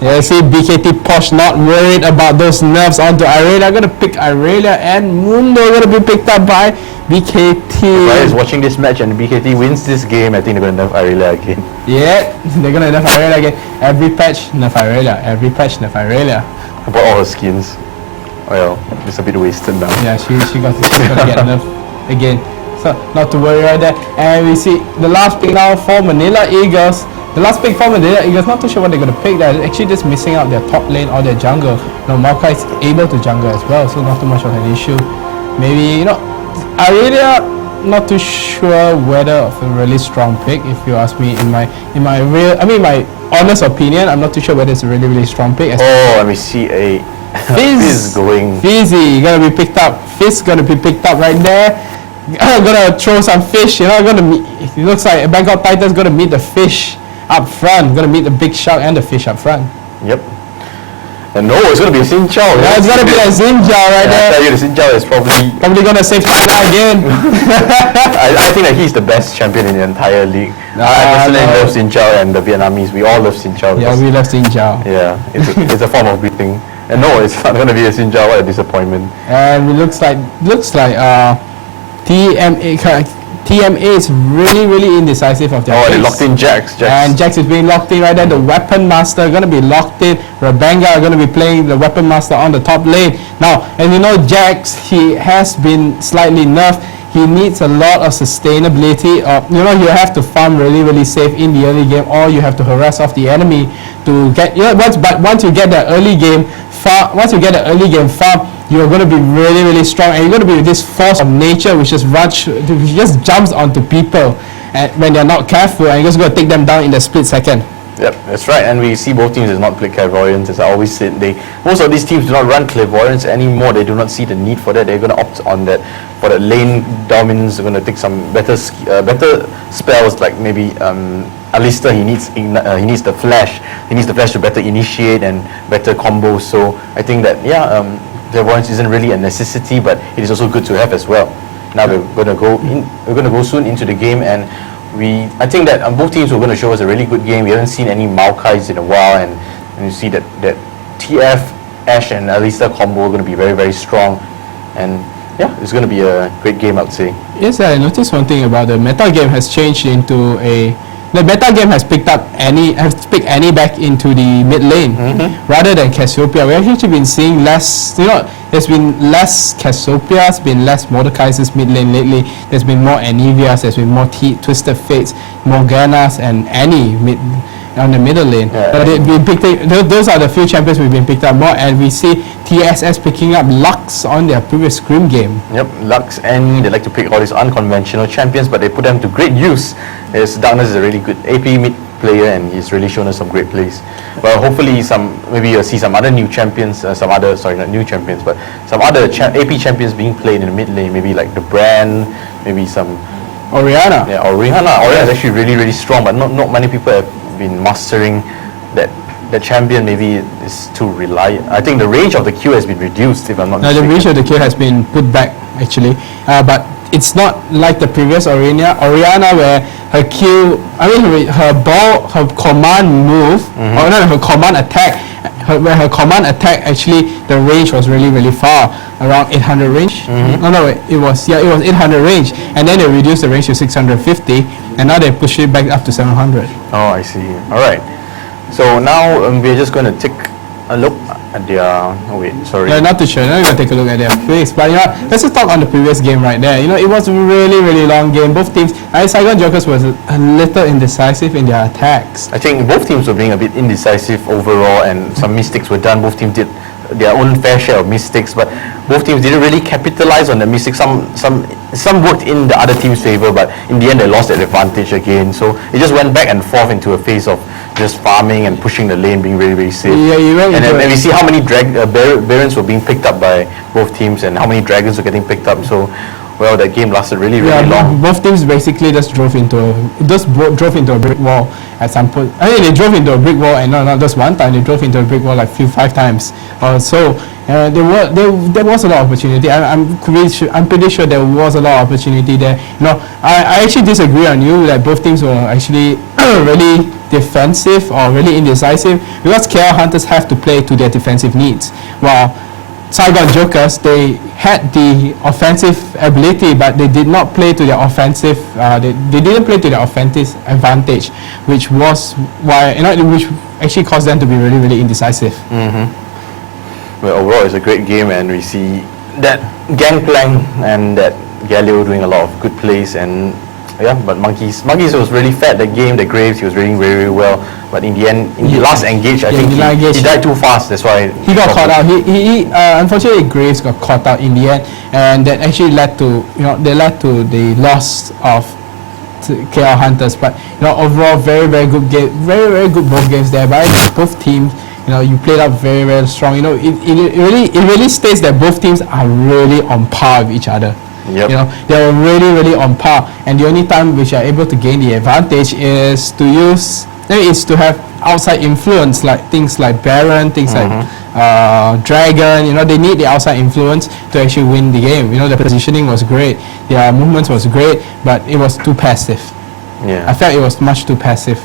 yeah, see BKT Posh not worried about those nerfs onto Irelia. Gonna pick Irelia, and Mundo gonna be picked up by BKT. Right, is watching this match and BKT wins this game, I think they're gonna nerf Irelia again. Yeah, they're gonna nerf Irelia again. Every patch nerf Irelia. Every patch nerf Irelia. I bought all her skins. Well, it's a bit wasted now. Yeah, she's gonna get nerfed again. So not to worry right there. And we see the last pick now for Manila Eagles. The last pick for Manila Eagles, not too sure what they're going to pick. They're actually just missing out their top lane or their jungle. Maokai is able to jungle as well, so not too much of an issue. Maybe, Aurelia, not too sure whether of a really strong pick, if you ask me. My honest opinion, I'm not too sure whether it's a really, really strong pick. Oh, let me see a Fizz going. Fizzy gonna be picked up. Fizz gonna be picked up right there. Gonna throw some fish. It looks like Bangkok Titans gonna meet the fish up front. Gonna meet the big shark and the fish up front. Yep. And no, it's gonna be a Xin Chao. Yeah, it's gonna be a Xin Chao right there. I tell you, the Xin Chao is probably gonna save China again. I think that he's the best champion in the entire league. I personally love Xin Chao, and the Vietnamese. We all love Xin Chao. Yeah, we love Xin Chao. Yeah, it's a form of breathing. And no, it's not going to be a Xin Chao. What a disappointment. And it looks like TMA is really, really indecisive of their they locked in Jax. And Jax is being locked in right there. The Weapon Master going to be locked in. Rabanga are going to be playing the Weapon Master on the top lane. Now, and Jax, he has been slightly nerfed. He needs a lot of sustainability. You have to farm really, really safe in the early game, or you have to harass off the enemy to get. Once you get the early game farm, you're going to be really, really strong, and you're going to be with this force of nature, which just jumps onto people, and when they're not careful, and you're just going to take them down in a split second. Yep, that's right. And we see both teams has not played clairvoyance. As I always said, most of these teams do not run clairvoyance anymore. They do not see the need for that. They're going to opt on that for the lane dominance. They're going to take some better spells, like maybe Alistair. He needs the flash. He needs the flash to better initiate and better combos. So I think that clairvoyance isn't really a necessity, but it is also good to have as well. Now we're going to go soon into the game, and I think that both teams were going to show us a really good game. We haven't seen any Maokais in a while, and you see that TF, Ash and Alistair combo are going to be very, very strong, and yeah, it's going to be a great game, I would say. Yes, I noticed one thing about the meta game has changed into the meta game has picked Annie back into the mid lane rather than Cassiopeia. We've actually been seeing less, there's been less Cassiopeias, been less Mordekaiser's mid lane lately. There's been more Anivias, there's been more Twisted Fates, Morganas and Annie on the middle lane. Those are the few champions we've been picked up more, and we see TSS picking up Lux on their previous Scrim game. Yep, Lux, Annie, they like to pick all these unconventional champions, but they put them to great use. Darkness is a really good AP mid player, and he's really shown us some great plays. Well, hopefully maybe you'll see some other new champions, some other AP champions being played in the mid lane, maybe like the Brand, maybe some Orianna. Yeah, Orianna is actually really, really strong, but not many people have been mastering that champion. Maybe is too reliant. I think the range of the Q has been reduced, if I'm not mistaken. The range of the Q has been put back actually, but it's not like the previous Orianna where her Q, her command move, or not her command attack, her command attack actually the range was really, really far, around 800 range. It was 800 range, and then they reduced the range to 650, and now they push it back up to 700. Oh, I see. All right. So now we're just going to take a look at their. Oh wait, sorry. No, not too sure. Now we're going to take a look at their face. But let's just talk on the previous game right there. It was a really, really long game. Both teams, Saigon Jokers was a little indecisive in their attacks. I think both teams were being a bit indecisive overall, and some mistakes were done. Both teams did their own fair share of mistakes, but both teams didn't really capitalize on the mistakes. Some worked in the other team's favor, but in the end they lost their advantage again. So it just went back and forth into a phase of just farming and pushing the lane, being very, very safe. And we see how many Barons were being picked up by both teams, and how many Dragons were getting picked up. So, well, that game lasted really, really long. Both teams basically just drove into a brick wall at some point. They drove into a brick wall, and not just one time. They drove into a brick wall like 5 times. There was a lot of opportunity. I'm pretty sure there was a lot of opportunity there. I actually disagree on you that both teams were actually really defensive or really indecisive, because KL Hunters have to play to their defensive needs, while Saigon Jokers, they had the offensive ability, but they did not play to their offensive. They didn't play to their offensive advantage, which was why which actually caused them to be really, really indecisive. Well, overall, it's a great game, and we see that gangplank and that Galio doing a lot of good plays, and yeah, but Monkeys was really fat that game. The Graves, he was reading very, very well, but in the end, in the last engage, I think he died too fast. That's why he got caught out. He unfortunately Graves got caught out in the end, and that actually led to the loss of KL Hunters. But overall, very, very good game, very, very good both games there. But both teams, you played up very, very strong. It really states that both teams are really on par with each other. Yep. They were really, really on par, and the only time which are able to gain the advantage is to have outside influence, like things like Baron, things like Dragon. They need the outside influence to actually win the game. The positioning was great, their movements was great, but it was too passive. Yeah, I felt it was much too passive.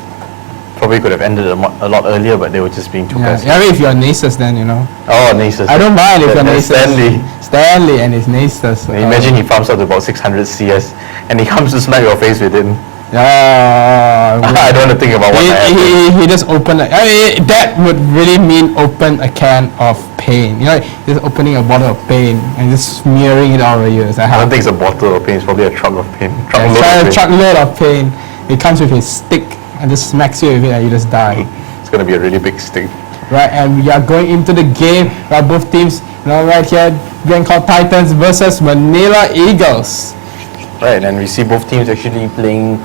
Probably could have ended a lot earlier, but they were just being too passive. Yeah, if you're Nasus, then Oh, Nasus. I don't mind if you're Nasus. Stanley and his Nasus. Imagine he farms up to about 600 CS and he comes to smack your face with him. I don't want to think about what he just opened that would really mean open a can of pain. Just opening a bottle of pain and just smearing it all over you. I don't think it's a bottle of pain, it's probably a truck of pain. Truckload of pain. It comes with his stick and just smacks you with it and you just die. It's going to be a really big stick. Right, and we are going into the game. Both teams, right here, Bangkok Titans versus Manila Eagles. Right, and we see both teams actually playing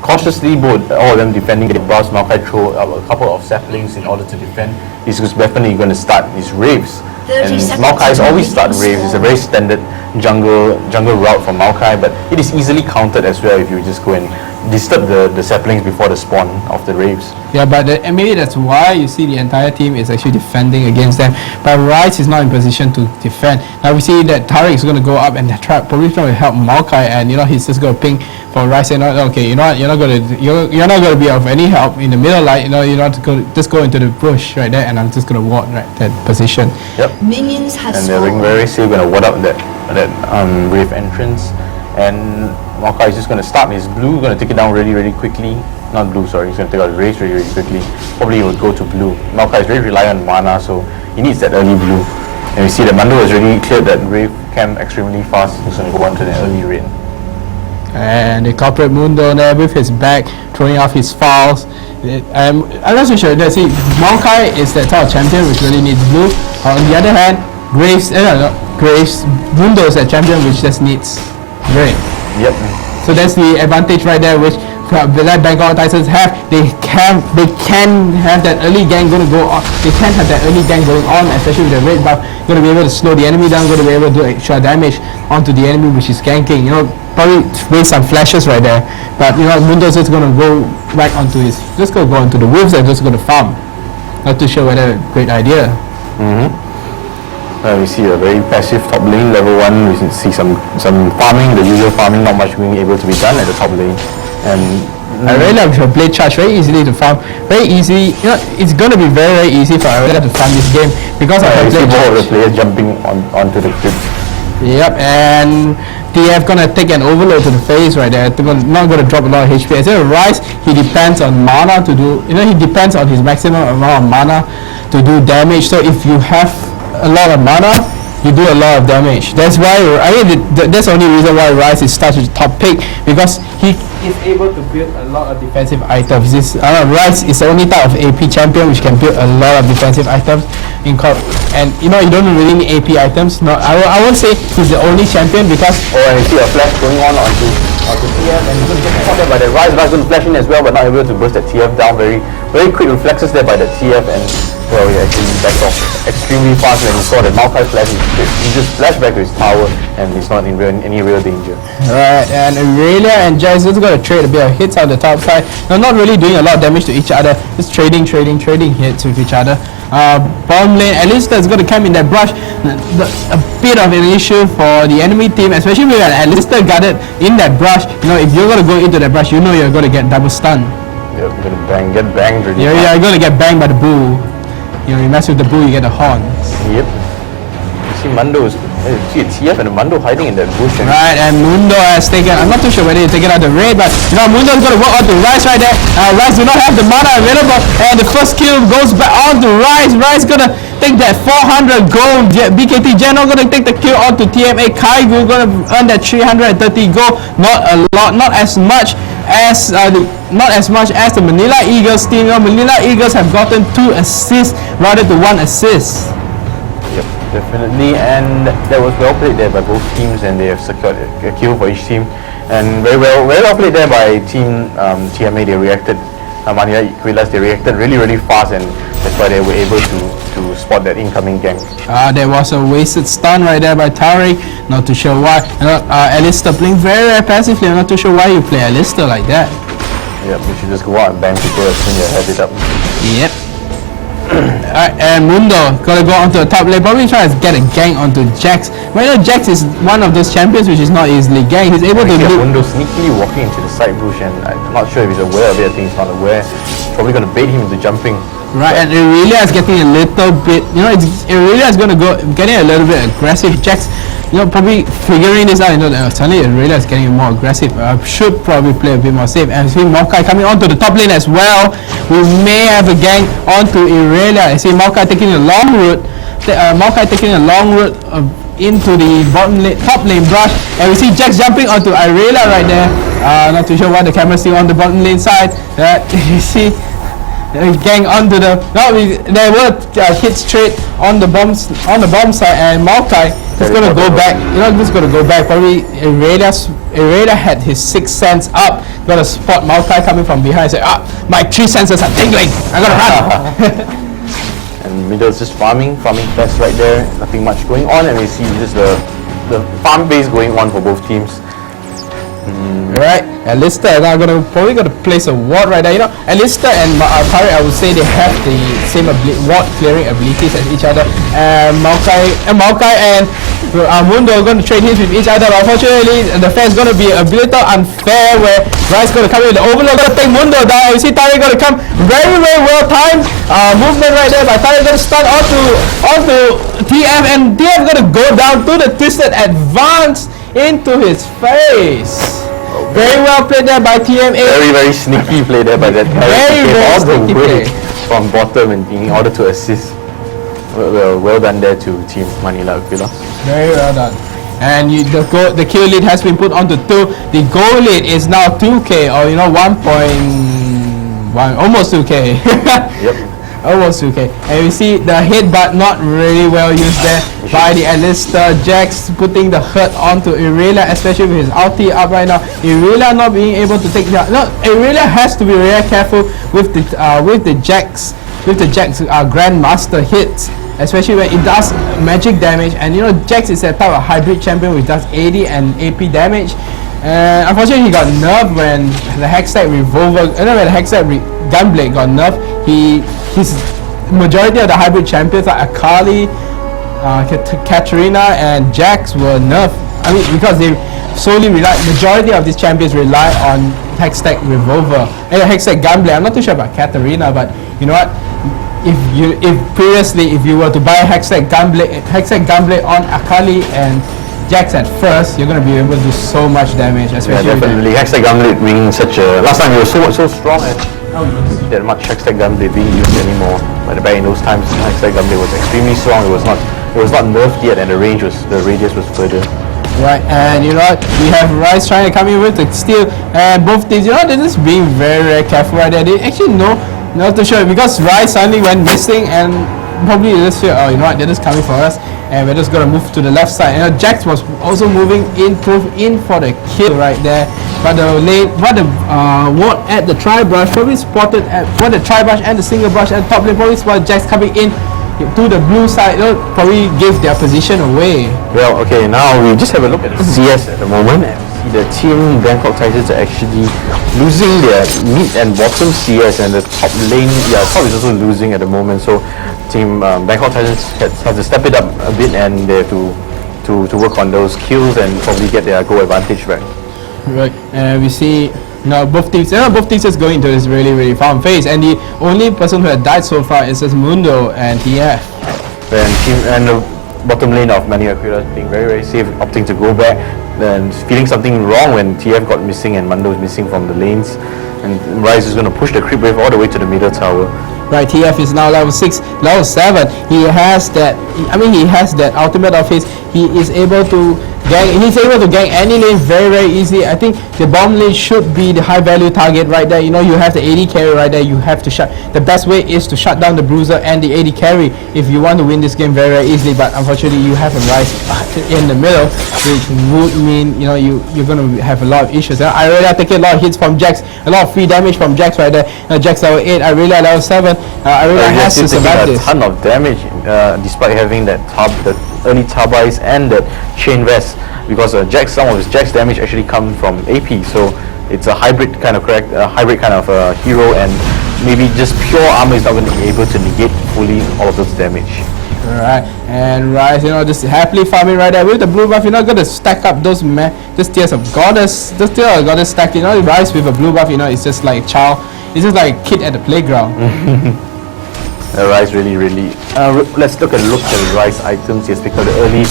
cautiously, both all of them defending the brass. Maokai throw a couple of saplings in order to defend. He's definitely going to start his raves. And Maokai always start raves. It's a very standard jungle route from Maokai, but it is easily countered as well if you just go and disturb the saplings before the spawn of the raves. Yeah, but and maybe that's why you see the entire team is actually defending against them. But Rice is not in position to defend. Now we see that Tariq is going to go up and probably trying to help Maokai, and he's just going to ping for Rice and okay, you're not going to be of any help in the middle light. You're not just go into the bush right there, and I'm just going to ward right that position. Yep. Minions have and they're very safe, going to ward up that wave entrance, and Maokai is just going to start his blue, going to take it down really, really quickly. Not blue, sorry, he's going to take out the race really, really quickly. Probably he would go to blue. Maokai is very reliant on mana, so he needs that early blue. And we see that Mando has really cleared that wave camp extremely fast. He's going to go on to the early rain. And the corporate Mundo there with his back, throwing off his fouls. I'm not so sure. See, Maokai is that type of champion which really needs blue. On the other hand, Graves Mundo is that champion which just needs red. Yep. So that's the advantage right there, which like Bangkok Titans have. They can have that early gang going to go on. They can have that early gang going on, especially with the red buff. Going to be able to slow the enemy down. Going to be able to do extra damage onto the enemy, which is ganking. Probably waste some flashes right there. But Mundo's just going to go back onto just going to go into the wolves and just going to farm. Not too sure whether great idea. We see a very passive top lane, level 1. We can see some farming, the usual farming, not much being able to be done at the top lane. And I really love your blade charge, very easily to farm, very easy. It's going to be very, very easy for Arena to farm this game because of her blade charge. The players jumping onto the crypt. Yep, and TF gonna take an overload to the face right there. Not gonna drop a lot of HP. As well, Rice, he depends on mana to do. He depends on his maximum amount of mana to do damage. So if you have a lot of mana, you do a lot of damage. That's why that's the only reason why Rice is such a top pick, because he is able to build a lot of defensive items. Rice is the only type of AP champion which can build a lot of defensive items. And you don't really need AP items. No, I won't say he's the only champion because. And you see a flash going on onto TF, and he's going to get caught there by the Rice. Rice going to flash in as well, but not able to burst that TF down. Very, very quick reflexes there by the TF, and well, he actually backed off extremely fast when he saw that Maokai flash. He just flashed back to his tower, and he's not in any real danger. Right, and Aurelia and Jazz is going to trade a bit of hits on the top side. They're not really doing a lot of damage to each other, just trading hits with each other. Bottom lane, Alistair is going to come in that brush. A bit of an issue for the enemy team, especially with Alistair guarded in that brush. If you're going to go into that brush, you're going to get double stun. You're going to get banged really hard. You're going to get banged by the bull. You mess with the bull, you get the horns. Yep. see Mando is, see TF and Mando hiding in that bush. And Right, and Mundo has taken, I'm not too sure whether he's taken out the raid, but Mundo's going to work on to Rice right there. Rice do not have the mana available, and the first kill goes back on to Rice. Rice going to take that 400 gold. BKT General going to take the kill on to TMA. Kaigu going to earn that 330 gold. Not a lot, not as much as the Manila Eagles team. Manila Eagles have gotten 2 assists rather than 1 assist. Yep, definitely, and that was well played there by both teams, and they have secured a kill for each team, and very well played there by team TMA. They reacted, Manila Aquillas, they reacted really fast, and that's why they were able to spot that incoming gank. There was a wasted stun right there by Tariq. Not too sure why. Alistair playing very passively. I'm not too sure why you play Alistair like that. Yep, you should just go out and bang people as soon as you have it up. Yep. Alright, and Mundo gotta go onto the top lane, probably try to get a gank onto Jax. But Jax is one of those champions which is not easily ganked. He's able to do. Mundo sneakily walking into the side bush, and I'm not sure if he's aware of it. I think he's not aware. He's probably gonna bait him into jumping. Right, and Aurelia is getting a little bit, Aurelia is going to go, getting a little bit aggressive. Jax, probably figuring this out, suddenly Aurelia is getting more aggressive. Should probably play a bit more safe. And see Maokai coming onto the top lane as well. We may have a gank onto Aurelia. I see Maokai taking a long route. Into the bottom lane, top lane brush, and we see Jax jumping onto Aurelia right there. Not too sure why the camera's still on the bottom lane side. You see. Gang onto the there were hits straight on the bomb side, and Maokai is going to go back. He's going to go back. Probably Aurelia had his 6th sense up. Got to spot Maokai coming from behind. Say, my 3 senses are tingling. I got to run. And Middle is just farming fast right there. Nothing much going on, and we see just the farm base going on for both teams. Right, Alistair now probably gonna place a ward right there. Alistair and Tariq, I would say they have the same ward clearing abilities as each other. Maokai and Mundo are going to trade hits with each other. But unfortunately, the fair is going to be a little unfair, where Rice going to come in with the overload, going to take Mundo down. You see Tariq going to come very well timed movement right there, but Tariq going to start onto TM, and TM going to go down to the twisted advance into his face. Very well played there by TMA. Very sneaky play there by that guy. Very all the sneaky way play from bottom and in order to assist. Well done there to Team Manila Aquila. Very well done. And the kill lead has been put onto 2. The goal lead is now 2k, or 1.1, almost 2k. Yep. Almost 2k. And you see the headbutt not really well used there by the Alistair. Jax putting the hurt onto Aurelia, especially with his ulti up right now. Aurelia not being able to take that. No, Aurelia has to be very careful with the Jax Grandmaster hits, especially when it does magic damage. And Jax is a type of hybrid champion which does AD and AP damage. And unfortunately, he got nerfed when the Hextech Revolver, when the Hextech Gunblade got nerfed. His majority of the hybrid champions like Akali, Katarina, and Jax were nerfed. I mean, because they solely majority of these champions rely on Hextech Revolver and Hextech Gunblade. I'm not too sure about Katarina, but you know what? If you were to buy Hextech Gunblade on Akali and Jax at first, you're going to be able to do so much damage, especially definitely. Hextech Gunblade being such a... Last time it was so strong, and I don't see that much Hextech Gunblade being used anymore. But back in those times, Hextech Gunblade was extremely strong. It was not nerfed yet, and the radius was further. Right, and you know what? We have Rice trying to come in with the steal, and both teams, they're just being very careful right there. They actually not too sure, because Rice suddenly went missing, and probably they just feel, oh, you know what? They're just coming for us, and we're just gonna move to the left side. Jax was also moving in for the kill right there, but the ward at the tri-brush probably spotted the tri-brush and the single brush at top lane probably spotted Jax coming in to the blue side. Probably gave their position away. Well, okay, now we just have a look at the CS at the moment, and see the team Bangkok Titans are actually losing their mid and bottom CS, and the top lane, top is also losing at the moment. So team Bangkok Titans have to step it up a bit, and they have to work on those kills and probably get their goal advantage back. Right, and we see now both teams is going into this really farm phase, and the only person who had died so far is just Mundo and TF. And bottom lane of Manu Aquila being very, very safe, opting to go back, then feeling something wrong when TF got missing and Mando is missing from the lanes. And Rise is going to push the creep wave all the way to the middle tower. Right, TF is now level 6, level 7. He has that, he has that ultimate of his. He is able to he's able to gang any lane very, very easily. I think the bomb lane should be the high value target right there. You know, you have the AD carry right there. You have to the best way is to shut down the bruiser and the AD carry if you want to win this game very, very easily. But unfortunately, you have a Rise in the middle, which would mean, you know, you're going to have a lot of issues. I really taking a lot of hits from Jax, a lot of free damage from Jax right there. Jax level 8, I really level 7. I really has to survive this. A ton of damage despite having that the early Tabais and that chain vest, because some of his Jax damage actually come from AP, so it's a hybrid kind of hero, and maybe just pure armor is not going to be able to negate fully all of those damage. Alright, and Rise, you know, just happily farming right there with the blue buff. You're not going to stack up those Tears of Goddess, just Tears of Goddess stack, you know, Rise with a blue buff, you know, it's just like a child, it's just like a kid at the playground. Rise really, let's look at the Rise items. He has picked up the early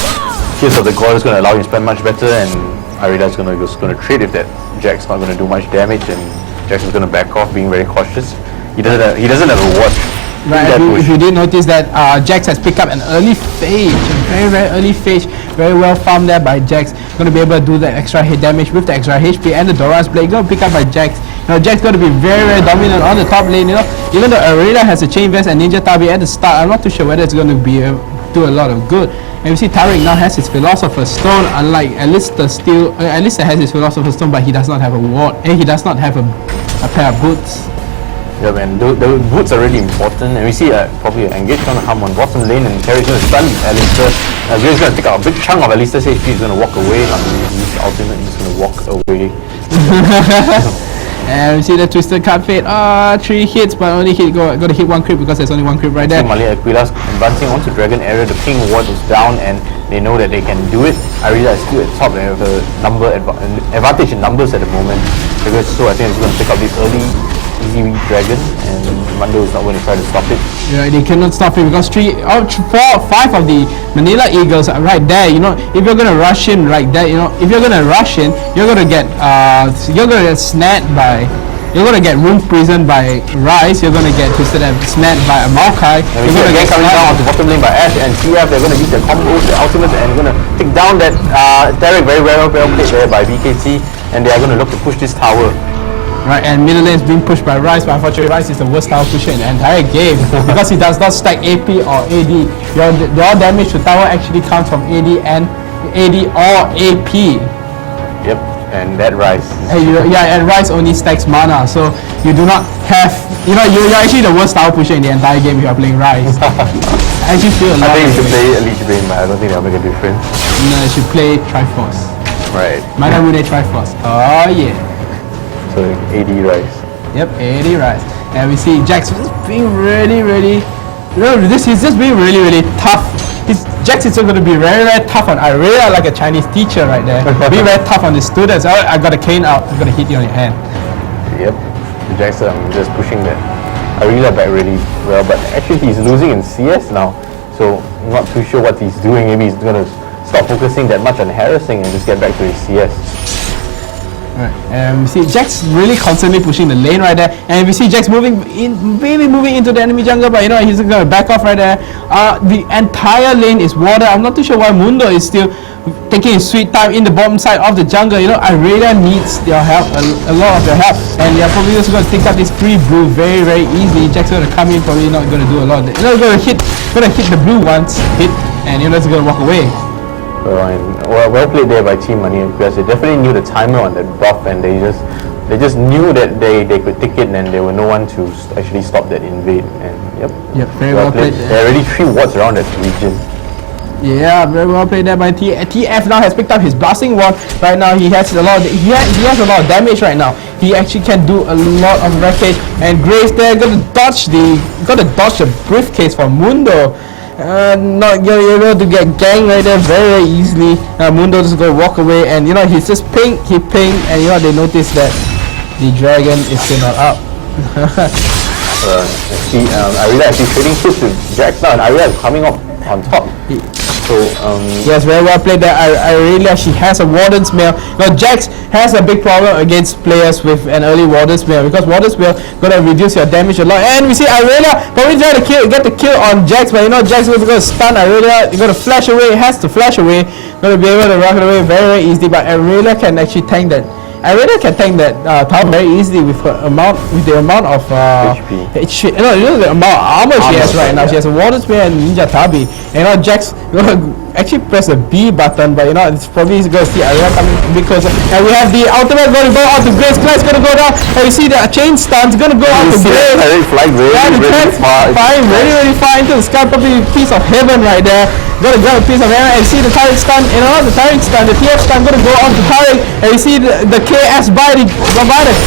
Tears of the Goddess, going to allow him to spend much better, and Arida is going to trade if that Jack's not going to do much damage, and Jax is going to back off, being very cautious. He doesn't have a watch. Right, if you did notice that Jax has picked up an early phage, a very, very early phage, very well farmed there by Jax. Going to be able to do that extra hit damage with the extra HP and the Doran's Blade. Going to pick up by Jax. You know, Jax going to be very, very dominant on the top lane. You know, even though Arena has a chain vest and Ninja Tabi at the start, I'm not too sure whether it's going to be do a lot of good. And we see Tariq now has his Philosopher's Stone, unlike Alistair has his Philosopher's Stone, but he does not have a ward, and he does not have a pair of boots. Yeah, man, the boots are really important, and we see probably an engage going to come on bottom lane, and Terry's going to stun Alistair. We're going to take out a big chunk of Alistair's HP. He's going to walk away. His ultimate is going to walk away. And we see the Twisted Card Fate. 3 hits, but only got to hit 1 creep because there's only 1 creep right there. Mali Aquila's advancing onto Dragon area. The ping ward is down, and they know that they can do it. Arida is still at top. They have a advantage in numbers at the moment. So I think it's going to pick up this early easy dragon, and Mando is not going to try to stop it. Yeah, they cannot stop it because 5 of the Manila Eagles are right there. You know, if you're gonna rush in right there, you know, if you're gonna rush in, you're gonna get snared by. You're gonna get room prison by Rise. You're gonna get snared by a Maokai. And we see again coming down to bottom lane by Ash and TF. They're going to use their combos, their ultimates, and going to take down that Derek very well played there by VKT, and they are going to look to push this tower. Right, and middle lane is being pushed by Rise, but unfortunately Rise is the worst tower pusher in the entire game because he does not stack AP or AD. Your damage to tower actually comes from AD or AP. Yep, and that Rise. And Rise only stacks mana, so you do not have, you're actually the worst tower pusher in the entire game if you are playing Rise. I actually feel a lot. I think you should play Elite Brain, but I don't think that'll make a difference. No, you should play Triforce. Right. Mana Rune Triforce. Oh yeah. So AD Rise. Yep, AD Rise. And we see Jax just being really, he's just being really tough. Jax is going to be very tough on Irea, like a Chinese teacher right there. Be very tough on the students. I got a cane out, I'm going to hit you on your hand. Yep, Jax just pushing that Irea back really well, but actually he's losing in CS now. So I'm not too sure what he's doing. Maybe he's going to stop focusing that much on harassing and just get back to his CS. Right, and we see Jax really constantly pushing the lane right there, and we see Jax moving into the enemy jungle, but he's gonna back off right there. The entire lane is water. I'm not too sure why Mundo is still taking his sweet time in the bottom side of the jungle. Irelia needs your help, a lot of your help, and they're probably just gonna take up this free blue very easily. Jax gonna come in, probably not gonna do a lot. Gonna hit the blue once, and it's gonna walk away. Well played there by Team Money and because they definitely knew the timer on that buff, and they just knew that they could take it, and there were no one to actually stop that invade. And yep, very well played. There are already 3 wards around that region. Yeah, very well played there by TF. Now has picked up his blasting ward. Right now he has a lot of damage right now. He actually can do a lot of wreckage, and Grace there got to dodge the briefcase from Mundo. Not gonna be able to get gang right there very easily. Mundo just gonna walk away, and he's just ping, and they notice that the dragon is still not up. Arida actually trading kills with Jax now, and Arida is coming up on top. So Yes, very well played there. Irelia, she has a Warden's Mail. Now, Jax has a big problem against players with an early Warden's Mail because Warden's Mail gonna reduce your damage a lot. And we see Irelia probably trying to get the kill on Jax, but you know Jax is gonna stun Irelia. You're gonna flash away. It has to flash away. Gonna be able to rocket away very, very easily. But Irelia can actually tank that. Irelia can tank that tower very easily with the amount of HP. You know the amount of armor she has right now. She has a Warden's Mail and Ninja Tabi. And you know Jax gonna actually press the B button, but you know it's probably gonna see Irelia coming a bit closer. And we have the ultimate going to go out to Grace. Clash gonna go down. And you see the chain stun's gonna go out to Grace. flying really far. Flying really far into the sky. Probably a piece of heaven right there. Gonna grab a piece of heaven and see the Taric stun. You know the Taric stun, the TF stun gonna go on to Taric. And you see the KS by the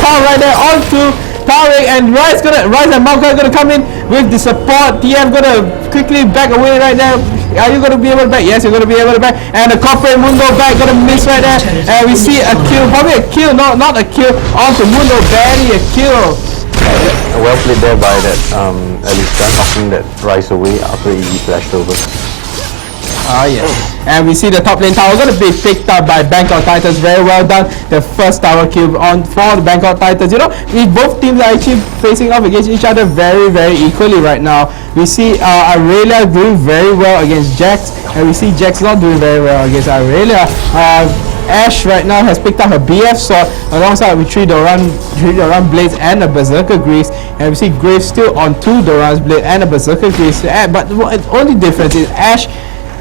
car right there onto Taric, and Rise and Malka gonna come in with the support. TF gonna quickly back away right there. Are you gonna be able to back? Yes, you're gonna be able to back. And the Corporate Mundo back gonna miss right there. And we see a kill, probably a kill, not a kill onto Mundo, barely a kill. Well played there by that Alistair, knocking that Rise away after he flashed over. Ah yes. And we see the top lane tower going to be picked up by Bangkok Titans. Very well done. The first tower kill on for the Bangkok Titans. You know, both teams are actually facing off against each other very equally right now. We see Irelia doing very well against Jax, and we see Jax not doing very well against Irelia. Ashe right now has picked up her BF sword alongside with 3 Doran blades and a Berserker Greaves, and we see Graves still on 2 Doran's blade and a Berserker Greaves. But the only difference is Ashe.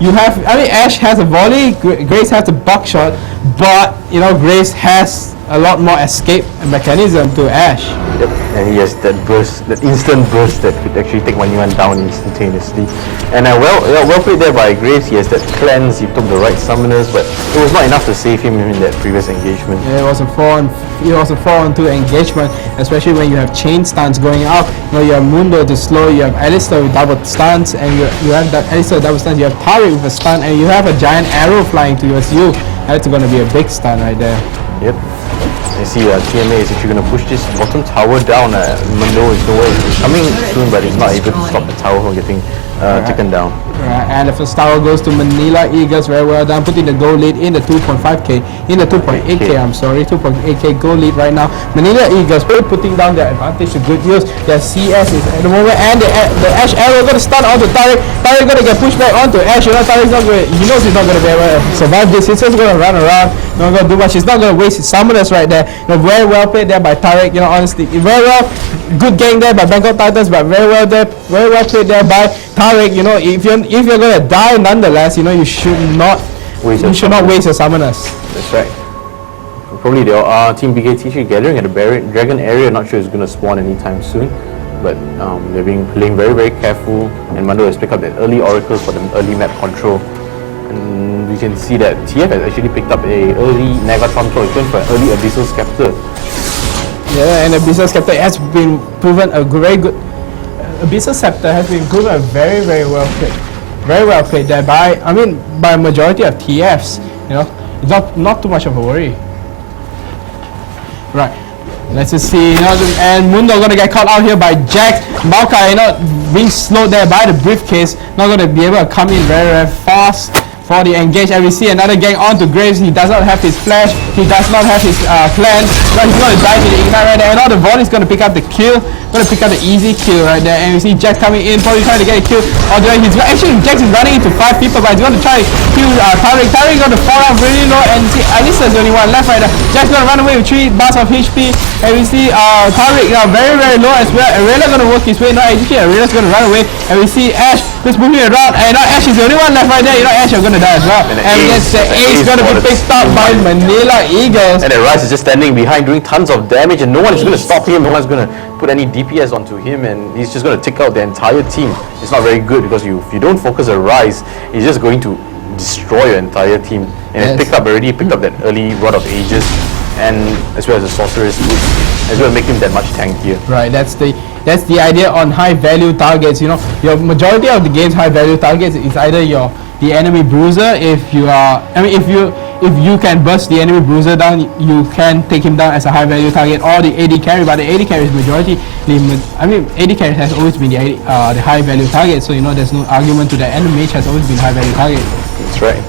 Ashe has a volley, Grace has a buckshot, but you know Grace has a lot more escape mechanism to Ashe. Yep, and he has that burst, that instant burst that could actually take anyone down instantaneously. And well played there by Graves. He has that cleanse. He took the right summoners, but it was not enough to save him in that previous engagement. Yeah, it was a 4-on-2 engagement, especially when you have chain stuns going out. You know, you have Mundo to slow, you have Alistair with double stuns, and you have that Alistair with double stuns. You have Taric with a stun, and you have a giant arrow flying towards you. That's going to be a big stun right there. Yep. I see TMA is actually going to push this bottom tower down. Mundo is nowhere. He's coming soon, but he's not able to stop the tower from getting taken down. Right, and the first tower goes to Manila Eagles. Very well done, putting the goal lead in the 2.5k, in the 2.8k. I'm sorry, 2.8k goal lead right now. Manila Eagles putting down their advantage to good use. Their CS is at the moment, and the Ashe arrow going to stun onto Taric. Taric going to get pushed back onto Ashe. You know, Taric's not going. He knows he's not going to be able to survive this. He's just going to run around. Not going to do much. He's not going to waste his summoners right there. You know, very well played there by Taric. You know, honestly, very well. Good game there by Bangkok Titans, but very well played there by Taric. You know, if you're going to die nonetheless, you know, you should not waste your summoners. That's right. Probably the Team BKT gathering at the Dragon area. Not sure it's going to spawn anytime soon, but they're playing very careful. And Mundo has picked up that early oracles for the early map control. And we can see that TF has actually picked up a early Negatron Claw. He's going for an early Abyssal Scepter. Yeah, and Abyssal Scepter has been proven a very good. Abyssal Scepter has been proven very well played. Very well played there by majority of TFs. You know, it's not too much of a worry. Right. Let's just see, you know, and Mundo gonna get caught out here by Jax. Malka, you know, being slowed there by the briefcase, not gonna be able to come in very fast for the engage. And we see another gang onto Graves. He does not have his flash, he does not have his cleanse, but he's gonna die to the ignite right there. And now the volley is gonna pick up the kill, gonna pick up the easy kill right there. And we see Jax coming in, probably trying to get a kill. Jax is running into 5 people, but he's gonna try to kill Taric. Taric is gonna fall off really low, and see Alistair's the only one left right there. Jax gonna run away with 3 bars of HP, and we see Taric very low as well. Arelia gonna work his way. Now Arelia's gonna run away, and we see Ashe just moving around, and now Ashe is the only one left right there. You know, Ashe are gonna die as well. And yes, the ace gonna be picked up by Manila Eagles. And then Rice is just standing behind doing tons of damage, and no one is going to stop him. No one's going to put any DPS onto him, and he's just going to take out the entire team. It's not very good because if you don't focus a Rice, he's just going to destroy your entire team. And he picked up that early Rod of Ages, and as well as the Sorceress, as well as make him that much tankier. Right, that's the idea on high value targets. You know, your majority of the game's high value targets is either the enemy bruiser. If you can burst the enemy bruiser down, you can take him down as a high value target, or the AD carry. But the AD carry is majority. AD carry has always been the high value target. So you know, there's no argument to that. And the mage has always been high value target. That's right.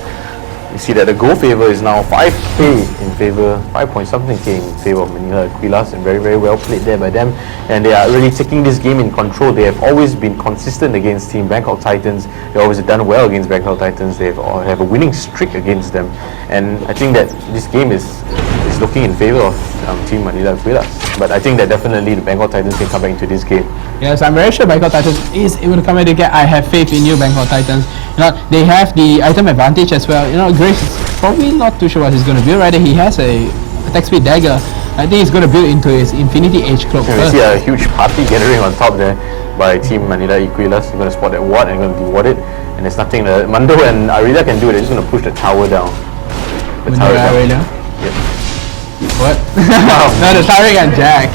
You see that the goal favor is now 5k in favor, 5 point something k in favor of Manila Aquilas, and very, very well played there by them. And they are really taking this game in control. They have always been consistent against Team Bangkok Titans. They've always done well against Bangkok Titans. They have a winning streak against them. And I think that this game is looking in favor of Team Manila Aquilas. But I think that definitely the Bangkok Titans can come back into this game. Yes, I'm very sure Bangkok Titans is able to come back again. I have faith in you, Bangkok Titans. You know, they have the item advantage as well. You know, Grace is probably not too sure what he's going to build. Rather, he has a attack speed dagger. I think he's going to build into his Infinity Edge Cloak We first. see a huge party gathering on top there by Team Manila Aquilas. They're going to spot that ward and going to deward it. And there's nothing that Mando and Arila can do. They're just going to push the tower down. The tower down. Yep. What? No, the Tariq and Jack.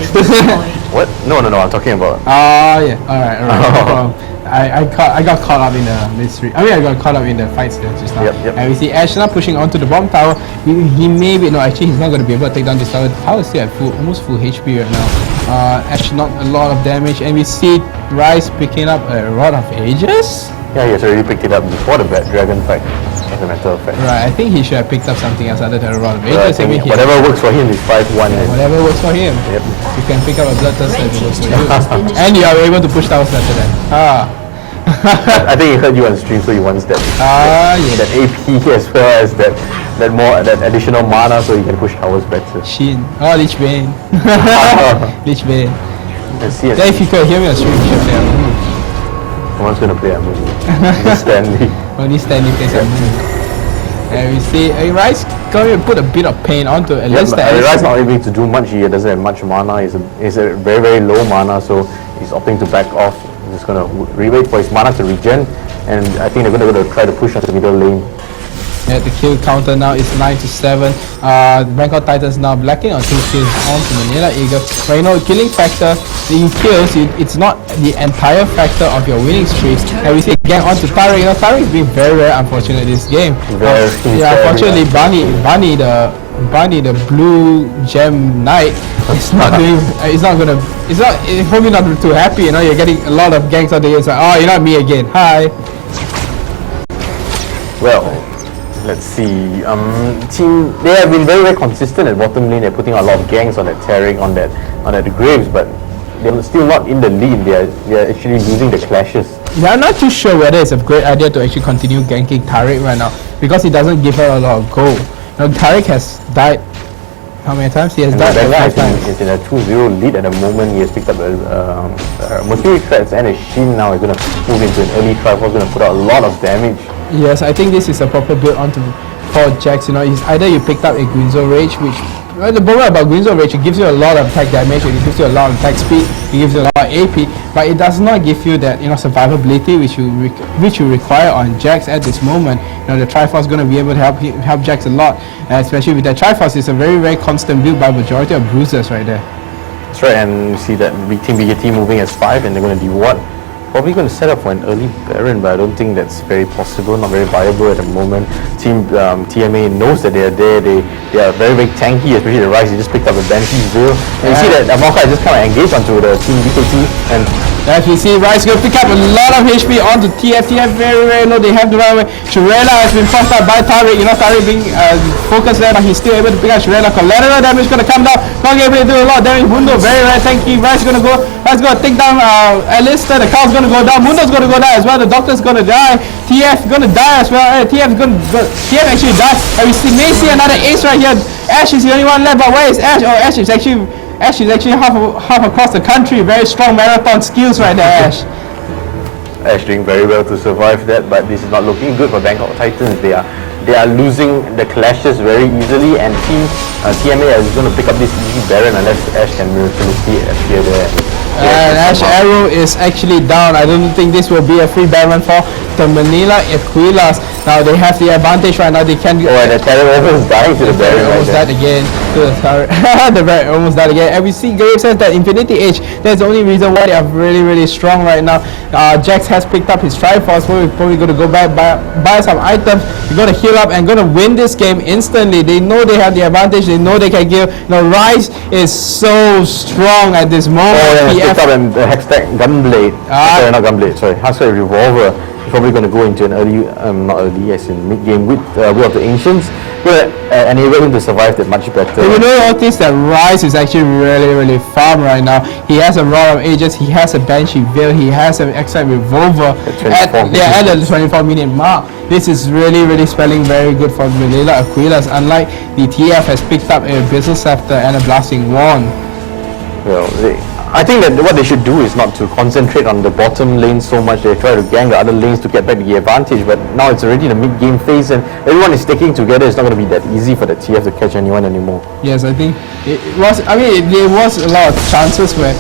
What? No, I'm talking about. Oh yeah, alright. No problem. I got caught up in the mystery. I mean, I got caught up in the fights there just now. Yep. And we see Ash now pushing onto the bomb tower. He may be, no, actually he's not going to be able to take down this tower. The tower is still at almost full HP right now. Ash not a lot of damage, and we see Rice picking up a Rod of Ages. Yeah, he has already picked it up before the Bad Dragon fight, as a matter of fact. Right, I think he should have picked up something else other than a Rod of Ages. I think whatever works for him is 5-1. Whatever works for him. Yep. You can pick up a Bloodthirster if it works for you. And you are able to push towers better than. I think he heard you on stream, so he wants that. Yeah. That AP as well as that additional mana, so he can push towers better. Shin. Oh, Lich Bane. Lich Bane. Let's see. Yeah, if you could hear me on stream, you should play a movie. Someone's gonna play a movie. Just Stanley. Only Stanley plays a movie. And we see Rice going to put a bit of pain onto at least the Rice not able to do much. He doesn't have much mana. He's a very, very low mana, so he's opting to back off. He's just gonna wait for his mana to regen, and I think they're gonna try to push onto the middle lane. Yeah, the kill counter now is 9-7. Bangkok Titans now blacking on 2 kills onto Manila Eagle. But you know, killing factor in kills, it's not the entire factor of your winning streak. And we see again onto Tariq. You know, Tariq is being very, very unfortunate in this game. Unfortunately, Bunny the blue gem knight is not doing. It's probably not too happy. You know, you're getting a lot of ganks on the game. It's like, oh, you're not me again. Hi. Well, let's see. They have been very, very consistent at bottom lane. They're putting a lot of ganks on that Tariq, on that Graves, but they're still not in the lead. They're actually losing the clashes. Yeah, I'm not too sure whether it's a great idea to actually continue ganking Tariq right now because he doesn't give her a lot of gold. You know, Tariq has died. How many times? He has died 5 times. He's in a 2-0 lead at the moment. He has picked up Mercury Threats and a Shin now. He's going to move into an early trial. He's going to put out a lot of damage. Yes, I think this is a proper build onto for Jax. You know, it's either you picked up a Guinzo Rage, which the problem about Guinzo Rage, it gives you a lot of attack damage, it gives you a lot of attack speed, it gives you a lot of AP, but it does not give you that, you know, survivability which you require on Jax at this moment. You know, the Triforce is going to be able to help Jax a lot, especially with that Triforce. It's a very, very constant build by majority of bruisers right there. That's right, and you see that big team BKT moving as 5, and they're going to deward. Probably going to set up for an early Baron, but I don't think that's very possible, not very viable at the moment. Team TMA knows that they are there. They are very, very tanky, especially the Rise. He just picked up a Banshee's Veil. And you see that Amorka just kind of engaged onto the Team BKT, and as we see, Rice going to pick up a lot of HP onto TF. TF very, very low. They have the right way. Shirella has been fucked up by Tariq. You know, Tariq being focused there, but he's still able to pick up Shirella. Collateral damage going to come down. Not able to do a lot of damage. Mundo very, very tanky. Rice going to go. Rice going to take down Alistair. The Carl's going to go down. Mundo's going to go down as well. The Doctor's going to die. TF going to die as well. TF actually died. And we may see another ace right here. Ash is the only one left, but where is Ash? Oh, Ash is actually half across the country. Very strong marathon skills right there, Ash. Ash doing very well to survive that, but this is not looking good for Bangkok Titans. They are losing the clashes very easily, and TMA is going to pick up this easy Baron unless Ash can miraculously appear there. And Ash Arrow is actually down. I don't think this will be a free Baron for the Manila Aquilas. Now they have the advantage right now. They can. Oh, and the Terror almost dying to the Baron. Almost died again. To the turret. The Baron almost died again. And we see Graves says that Infinity Age. That's the only reason why they are really, really strong right now. Jax has picked up his Triforce. We're probably going to go back buy some items. We're going to heal up and going to win this game instantly. They know they have the advantage. They know they can give. Rise is so strong at this moment. Oh, yeah, picked up a Hextech Gunblade. Sorry, not Gunblade. Sorry, Hextech Revolver. probably going to go into an early, not early, as in mid-game with Will of the Ancients. Will enable him to survive that much better. You know, notice that Rice is actually really farm right now. He has a Rod of Ages, he has a Banshee Veil, he has an Excite Revolver at the 24-minute mark. This is really spelling very good for Manila Aquilas, unlike the TF has picked up a Abyssal Scepter and a Blasting Wand. Well, I think that what they should do is not to concentrate on the bottom lane so much. They try to gang the other lanes to get back the advantage, but now it's already the mid-game phase and everyone is sticking together. It's not going to be that easy for the TF to catch anyone anymore. Yes, I think it was. I mean, there was a lot of chances where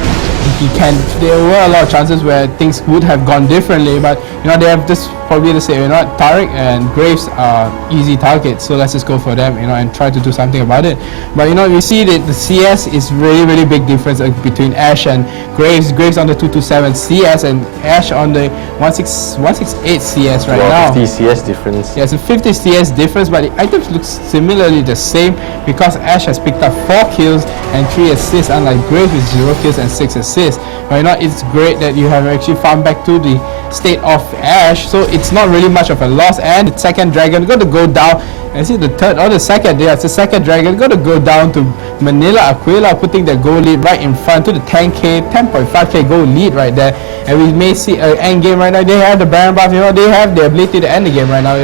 there were a lot of chances where things would have gone differently, but you know, they have this probably to say, you know, Tariq and Graves are easy targets, so let's just go for them, you know, and try to do something about it. But you know, we see that the CS is really big difference between Ash and Graves. Graves on the 227 CS and Ash on the 168 CS right now. 50 CS difference. Yeah, it's a 50 CS difference, but the items look similarly the same because Ash has picked up 4 kills and 3 assists, unlike Graves with 0 kills and 6 assists. But you know, it's great that you have actually found back to the state of Ash, so it's not really much of a loss. And the second dragon going to go down. I see the third or the second. Yeah, it's the second dragon going to go down to Manila Aquila, putting the goal lead right in front to the 10.5k goal lead right there. And we may see an end game right now. They have the Baron buff, you know, they have the ability to end the game right now.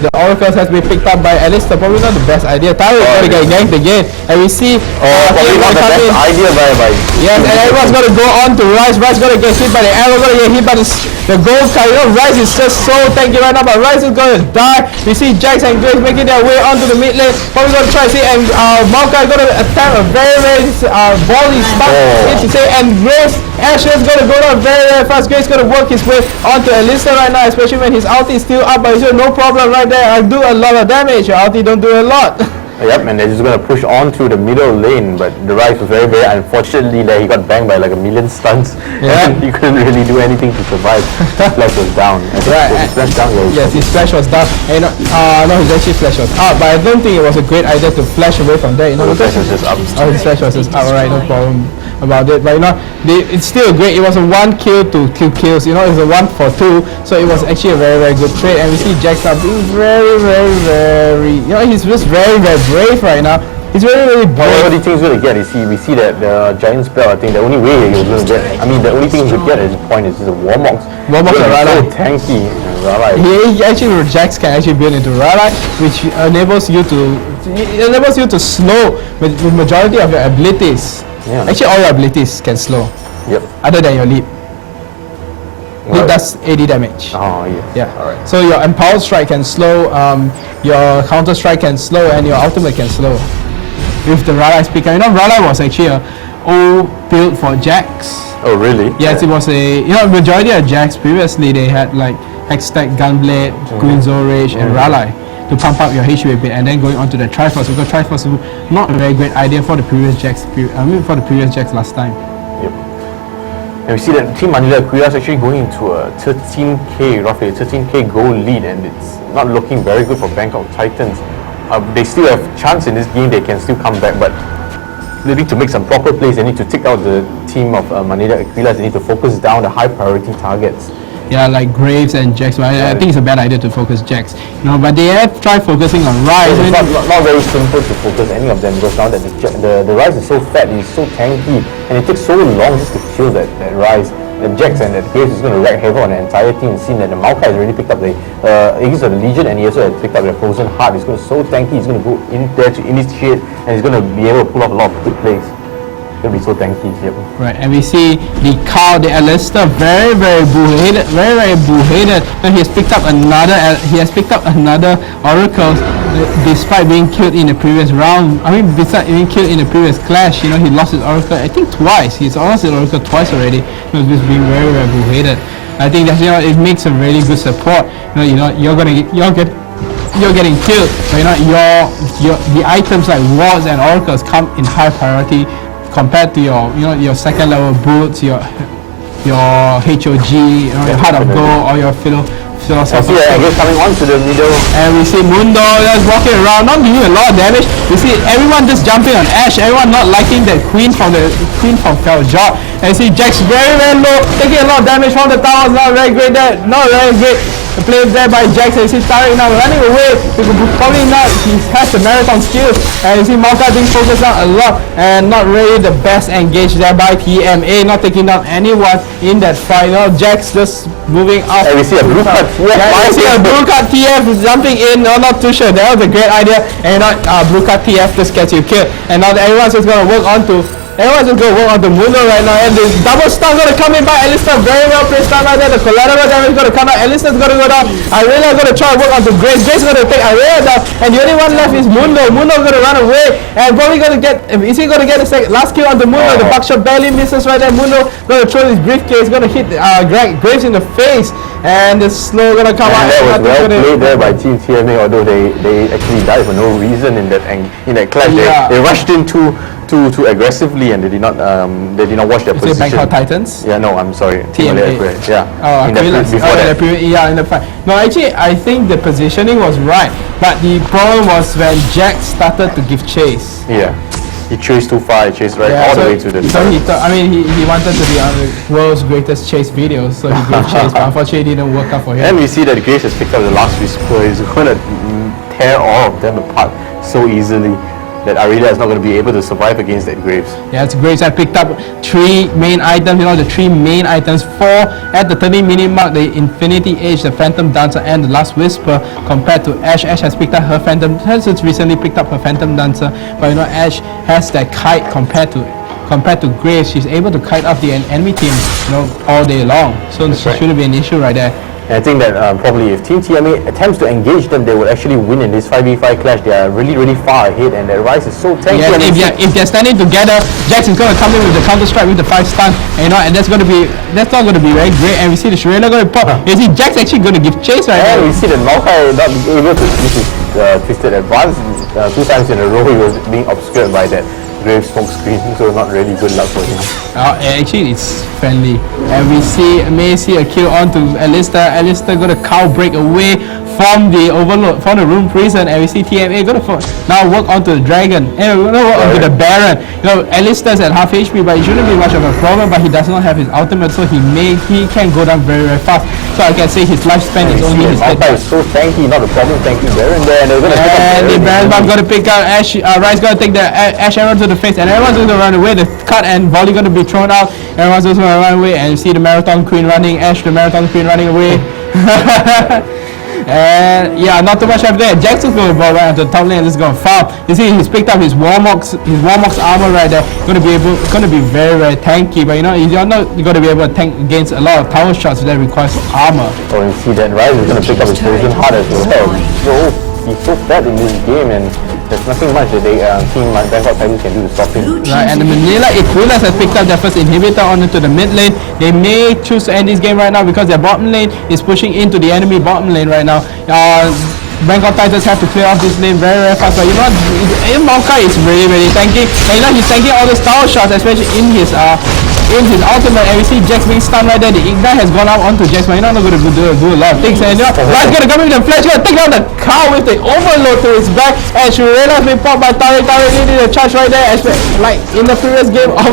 The Oracles has been picked up by Alistair, probably not the best idea. Tyrell is going to get ganked again, and we see probably not the best idea by yes, and everyone's going to go on to Rice. Rice going to get hit by the arrow, going to get hit by the gold card. You know, Rice is just so tanky right now, but Rice is going to die. We see Jax and Grace making their way onto the mid lane. Probably going to try to see, and Maokai is going to attempt a very bally start to say, and Grace Asher is going to go down very fast. Grace is going to work his way onto Alistair right now, especially when his ulti is still up, but he's no problem right there. I do a lot of damage. Your ulti don't do a lot. Yep, and they're just going to push on to the middle lane, but the Rice was very unfortunately there. He got banged by like a million stuns. Yeah. And he couldn't really do anything to survive. His flash was down. Right. His flash down. Yes, his flash was down. And no, his actually flash was up, but I don't think it was a great idea to flash away from there. You know, his flash was just up. Oh, his flash was just up. Alright, no problem about it. But you know, it's still great. It was a 1 kill to 2 kills. You know, it's a 1 for 2. So it was actually a very good trade. And we see Jax now being very, you know, he's just very brave right now. He's really brave. What do you think he's going to get? We see that the giant spell, I think the only way he was going to get, I mean, the only thing he could get at this point is the Warmox. Warmox and Rala. So tanky. Rala. He actually, Jax can actually build into Rala, which enables you to slow with majority of your abilities. Yeah. Actually, all your abilities can slow. Yep. Other than your leap. Leap does 80 damage. Oh, yeah. Yeah. Alright. So your Empowered Strike can slow, your Counter Strike can slow, and your Ultimate can slow. With the Rala speaker. You know, Rala was actually a old build for Jax. Oh, really? Yes, it was a, you know, majority of Jax previously, they had like Hextech, Gunblade, Queen Zorage, and Rala to pump up your HP a bit, and then going on to the Triforce, because Triforce was not a very great idea for the previous Jax, for the previous Jax last time. Yep. And we see that Team Manila Aquila is actually going into a 13k, roughly a 13k goal lead, and it's not looking very good for Bangkok Titans. They still have chance in this game, they can still come back, but they need to make some proper plays. They need to take out the team of Manila Aquila. They need to focus down the high priority targets. Yeah, like Graves and Jax. I think it's a bad idea to focus Jax. You know, but they have tried focusing on Ryze. It's not very simple to focus any of them, because now that the Ryze is so fat, he's so tanky, and it takes so long just to kill that Ryze. The Jax and that Graves is going to wreak havoc on the entire team. We've seen that the Maokai has already picked up the Aegis of the Legion, and he also has picked up the Frozen Heart. He's going to so tanky, he's going to go in there to initiate, and he's going to be able to pull off a lot of good plays. It's going to be so tanky. Yep. Right, and we see the Carl, the Alistair, very bull-headed, very bull-headed. And he has picked up another Oracle, despite being killed in the previous round. I mean, besides being killed in the previous clash, you know, he lost his Oracle, I think twice. He's lost his Oracle twice already. He was just being very bull-headed. I think that, you know, it makes a really good support. You know, you're getting killed, but you know, the items like wards and oracles come in high priority compared to your second level boots, your HOG, you know, your Heart of Gold, or your Philosopher. He's coming on to the middle. And we see Mundo just walking around, not doing a lot of damage. We see everyone just jumping on Ashe, everyone not liking the Queen from Feljord. And see Jax very low, taking a lot of damage from the towers, not very great there, not very great. Played there by Jackson. You see Tariq now running away. He could probably not. He has the marathon skills. And you see Malka being focused on a lot and not really the best engaged there by TMA, not taking down anyone in that final. Jax just moving off. And we see a blue card TF. Yeah, you see a blue card TF jumping in. No, not too sure. That was a great idea. And not blue card TF just gets you killed. And now everyone's just gonna work on to. Everyone's just going to work on the Mundo right now, and the double stun going to come in by Alistair. Very well placed stun right there. The collateral damage is going to come out. Alistair's going to go down. Aurelia going to try to work on to Grace. Grace is going to take Aurelia down, and the only one left is Mundo. Mundo's going to run away, and probably going to get. Is he going to get the last kill on the Mundo? The buckshot barely misses right there. Mundo going to throw his briefcase, going to hit Graves in the face, and the slow going to come out. That was well played there by Team TMA, although they actually died for no reason in that clash. Yeah. They rushed in too aggressively, and they did not watch their position. Bangkok Titans? Yeah, no, I'm sorry. TMA. Yeah. Oh, in the fight. No, actually, I think the positioning was right, but the problem was when Jack started to give chase. Yeah. He chased too far. He chased all the way to the. So he thought. I mean, he wanted to be on the world's greatest chase video, so he gave chase, but unfortunately, it didn't work out for him. And we see that Grace has picked up the last whisper. He's going to tear all of them apart so easily that Aurelia is not going to be able to survive against that Graves. Yeah, it's Graves. I picked up 3 main items, the 3 main items. 4 at the 30-minute mark, the Infinity Age, the Phantom Dancer, and the Last Whisper, compared to Ash. Ash has picked up her Phantom, has recently picked up her Phantom Dancer, but Ash has that kite compared to Graves. She's able to kite off the enemy team, all day long. So it shouldn't be an issue right there. And I think that probably if Team TMA attempts to engage them, they will actually win in this 5v5 clash. They are really, really far ahead, and their rise is so tanky. Yeah, if they're standing together, Jax is going to come in with the counter strike with the 5 stun, and that's not going to be very great. And we see the Shurela going to pop. You see Jax actually going to give chase right now. And we see that Maokai not able to use his twisted advance 2 times in a row. He was being obscured by that Grave smoke screen, so not really good luck for him. Actually, it's friendly, and we may see a kill onto Alistair. Alistair going to cow break away from the overload, from the room prison, and we see TMA going to now work onto the dragon, and we're going to work onto the Baron. Alistair's at half HP, but it shouldn't be much of a problem. But he does not have his ultimate, so he can go down very, very fast. So I can say his lifespan is only his hit. Is so tanky, not a problem. Tanky Baron there, and they're going to pick up the Baron going to pick out Ash. Rai's going to take the Ash arrow to the face, and everyone's going to run away. The cut and volley going to be thrown out. Everyone's just going to run away, and you see the Marathon Queen running. Ash, the Marathon Queen, running away. And yeah, not too much after that. Jackson's going to go right onto the top lane and just going to farm. You see, he's picked up his Warmox armor right there. Going to be very, very tanky. But you're not going to be able to tank against a lot of tower shots that requires armor. Oh, you see that Rise is going to pick up his poison hard as well. He's so fat in this game, and there's nothing much that Team Bangkok Titans can do to stop him. Right, and the Manila Equilas has picked up their first inhibitor onto the mid lane. They may choose to end this game right now because their bottom lane is pushing into the enemy bottom lane right now. Bangkok Titans have to clear off this lane very, very fast. But Maokai is really, really tanky. And he's tanking all those tower shots, especially in his ultimate. And we see Jax being stunned right there. The Ignite has gone out onto Jax, but he's not going to do a lot of things. And Rai's going to come in with the flash, going to take down the cow with the overload to his back. And Shurela's been popped by Tariq. Tariq needed a charge right there, like in the previous game of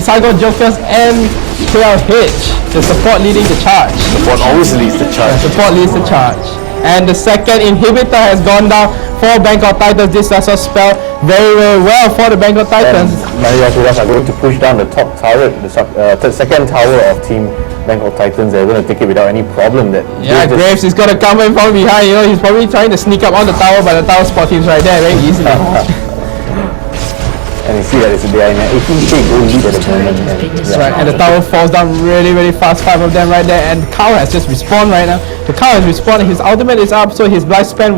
Psycho Jokers and KLH. The support leading the charge. Support always leads the charge. Support leads the charge. And the second inhibitor has gone down for Bangkok Titans. This does not spell very, very well for the Bangkok Titans. Maria Kudas are going to push down the top turret, the second tower of Team Bangkok Titans. They're going to take it without any problem. Graves is going to come in from behind. He's probably trying to sneak up on the tower, but the tower spot him right there very easily. And you see that they are in an 18k goal lead at the moment. That's right, and the tower falls down really, really fast. 5 of them right there, and Cow has just respawned right now. The Cow has respawned, his ultimate is up, so his lifespan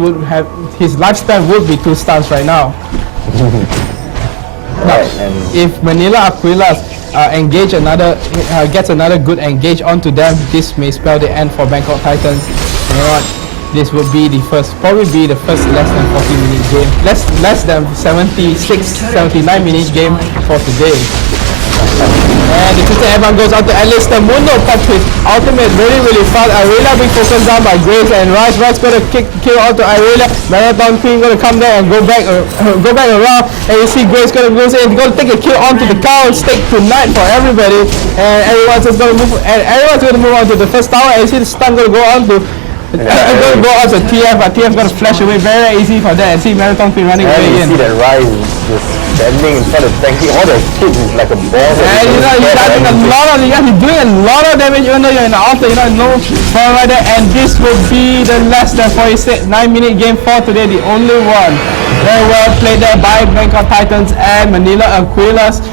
would be 2 stuns right now. Now, if Manila Aquilas gets another good engage onto them, this may spell the end for Bangkok Titans. You know what? This would be probably the first less than 40-minute game, less than 76, 79-minute game for today. And the twisted everyone goes out to Alice. The Mundo touch his ultimate really fast. Aurelia being focused down by Grace and Rice. Rice going to kill out to Aurelia. Marathon Queen going to come there and go back around. And you see Grace going to go in, going to take a kill onto the cow. Stake tonight for everybody. And everyone's just going to move. And everyone's going to move on to the first tower. And you see the stun going to go on to. Going to go out to TF, but TF's going to flash away very easy for that. And see Marathon Queen running away in. You see that Rise just standing in front of tanking all the kids is like a boss. And you know, he's doing a lot of damage even though you're in the altar, no fire rider, and this will be the last there for his 9-minute game for today, the only one. Very well played there by Bangkok Titans and Manila Aquilas.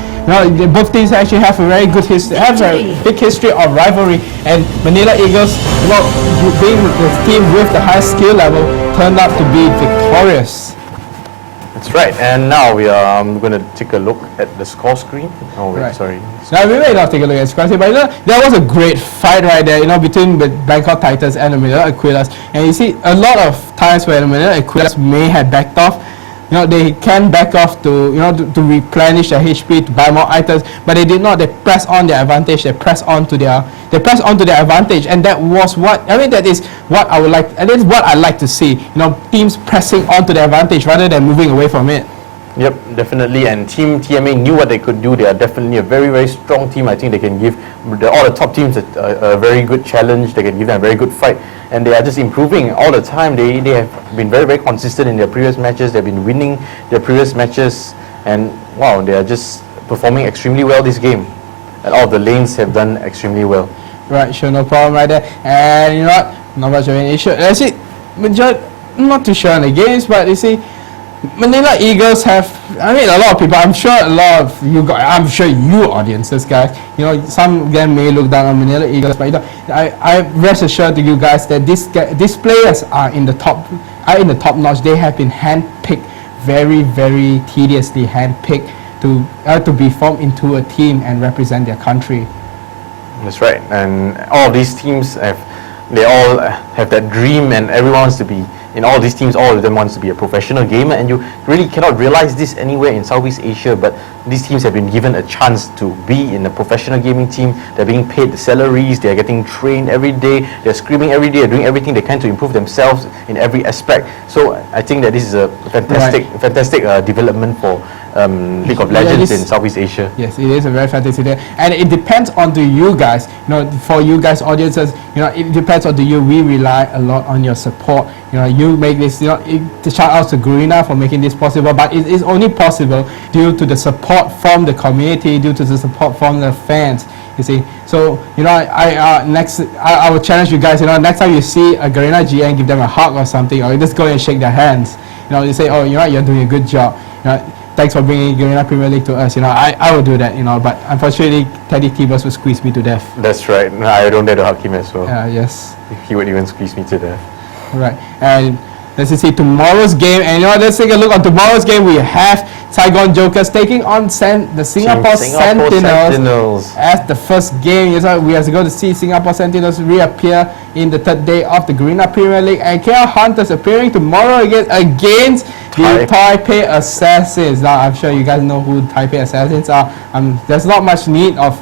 Both teams actually have a very good history, have a big history of rivalry, and Manila Eagles, being the team with the highest skill level, turned out to be victorious. That's right. And now we are going to take a look at the score screen. Oh, wait, Right. sorry. Now we may not take a look at the score screen, but there was a great fight right there, between the Bangkok Titans and the Manila Aquilas. And you see a lot of times where the Manila Aquilas may have backed off. They can back off to to replenish their HP, to buy more items, but they did not. They press on their advantage. They press onto their advantage, and that was that is what I would like. And that's what I like to see. Teams pressing onto their advantage rather than moving away from it. Yep, definitely. And Team TMA knew what they could do. They are definitely a very strong team. I think they can give all the top teams a very good challenge. They can give them a very good fight. And they are just improving all the time. They have been very consistent in their previous matches. They've been winning their previous matches. And wow, they are just performing extremely well this game. And all the lanes have done extremely well. Right, sure, no problem right there. And you know what? Not much of an issue. That's it. Not too sure on the games, but you see, Manila Eagles have, a lot of people, I'm sure you audiences, guys, some of them may look down on Manila Eagles, but I rest assured to you guys that these players are in the top notch. They have been handpicked, very tediously handpicked to be formed into a team and represent their country. That's right. And all these teams they all have that dream, and everyone wants to be, in all these teams, all of them wants to be a professional gamer, and you really cannot realize this anywhere in Southeast Asia, but these teams have been given a chance to be in a professional gaming team. They're being paid the salaries, they're getting trained every day, they're screaming every day, they're doing everything they can to improve themselves in every aspect. So I think that this is a fantastic development for League of Legends in Southeast Asia. Yes, it is a very fantastic day, and it depends on you guys. For you guys audiences, it depends on you. We rely a lot on your support. You make this. The shout out to Gurina for making this possible, but it is only possible due to the support from the community, due to the support from the fans. You see, so I will challenge you guys. Next time you see a Garena GN, give them a hug or something, or you just go and shake their hands. You say, oh, you're doing a good job. Thanks for bringing Garena Premier League to us. I will do that. But unfortunately, Teddy Tibers will squeeze me to death. That's right. No, I don't dare to hug him as well. Yes. He would even squeeze me to death. Right. And let's see tomorrow's game. And let's take a look on tomorrow's game. We have Saigon Jokers taking on the Singapore Sentinels as the first game. We are going to see Singapore Sentinels reappear in the third day of the Garena Premier League, and KL Hunters appearing tomorrow against the Taipei Assassins. Now, I'm sure you guys know who Taipei Assassins are. There's not much need of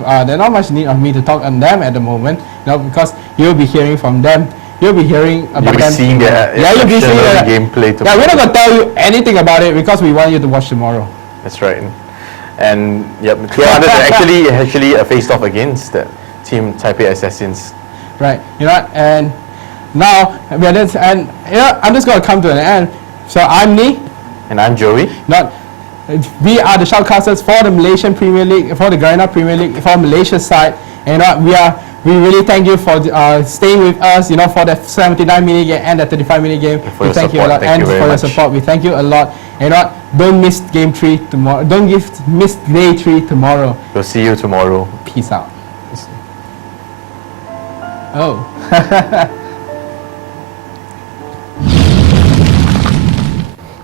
me to talk on them at the moment, because you'll be hearing from them. You'll be hearing about them. You'll be seeing their gameplay tomorrow. Yeah, we're not going to tell you anything about it because we want you to watch tomorrow. That's right. And yep, KL Hunters actually faced off against the team Taipei Assassins. Right. And now I'm just going to come to an end. So I'm Nee. And I'm Joey. We are the shoutcasters for the Malaysian Premier League, for the Garena Premier League, for Malaysia's side. And we really thank you for staying with us, for the 79-minute game and the 35-minute game. We thank you a lot, and for your support. We thank you a lot. And don't miss game 3 tomorrow. Don't miss day 3 tomorrow. We'll see you tomorrow. Peace out. Oh.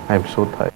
I'm so tired.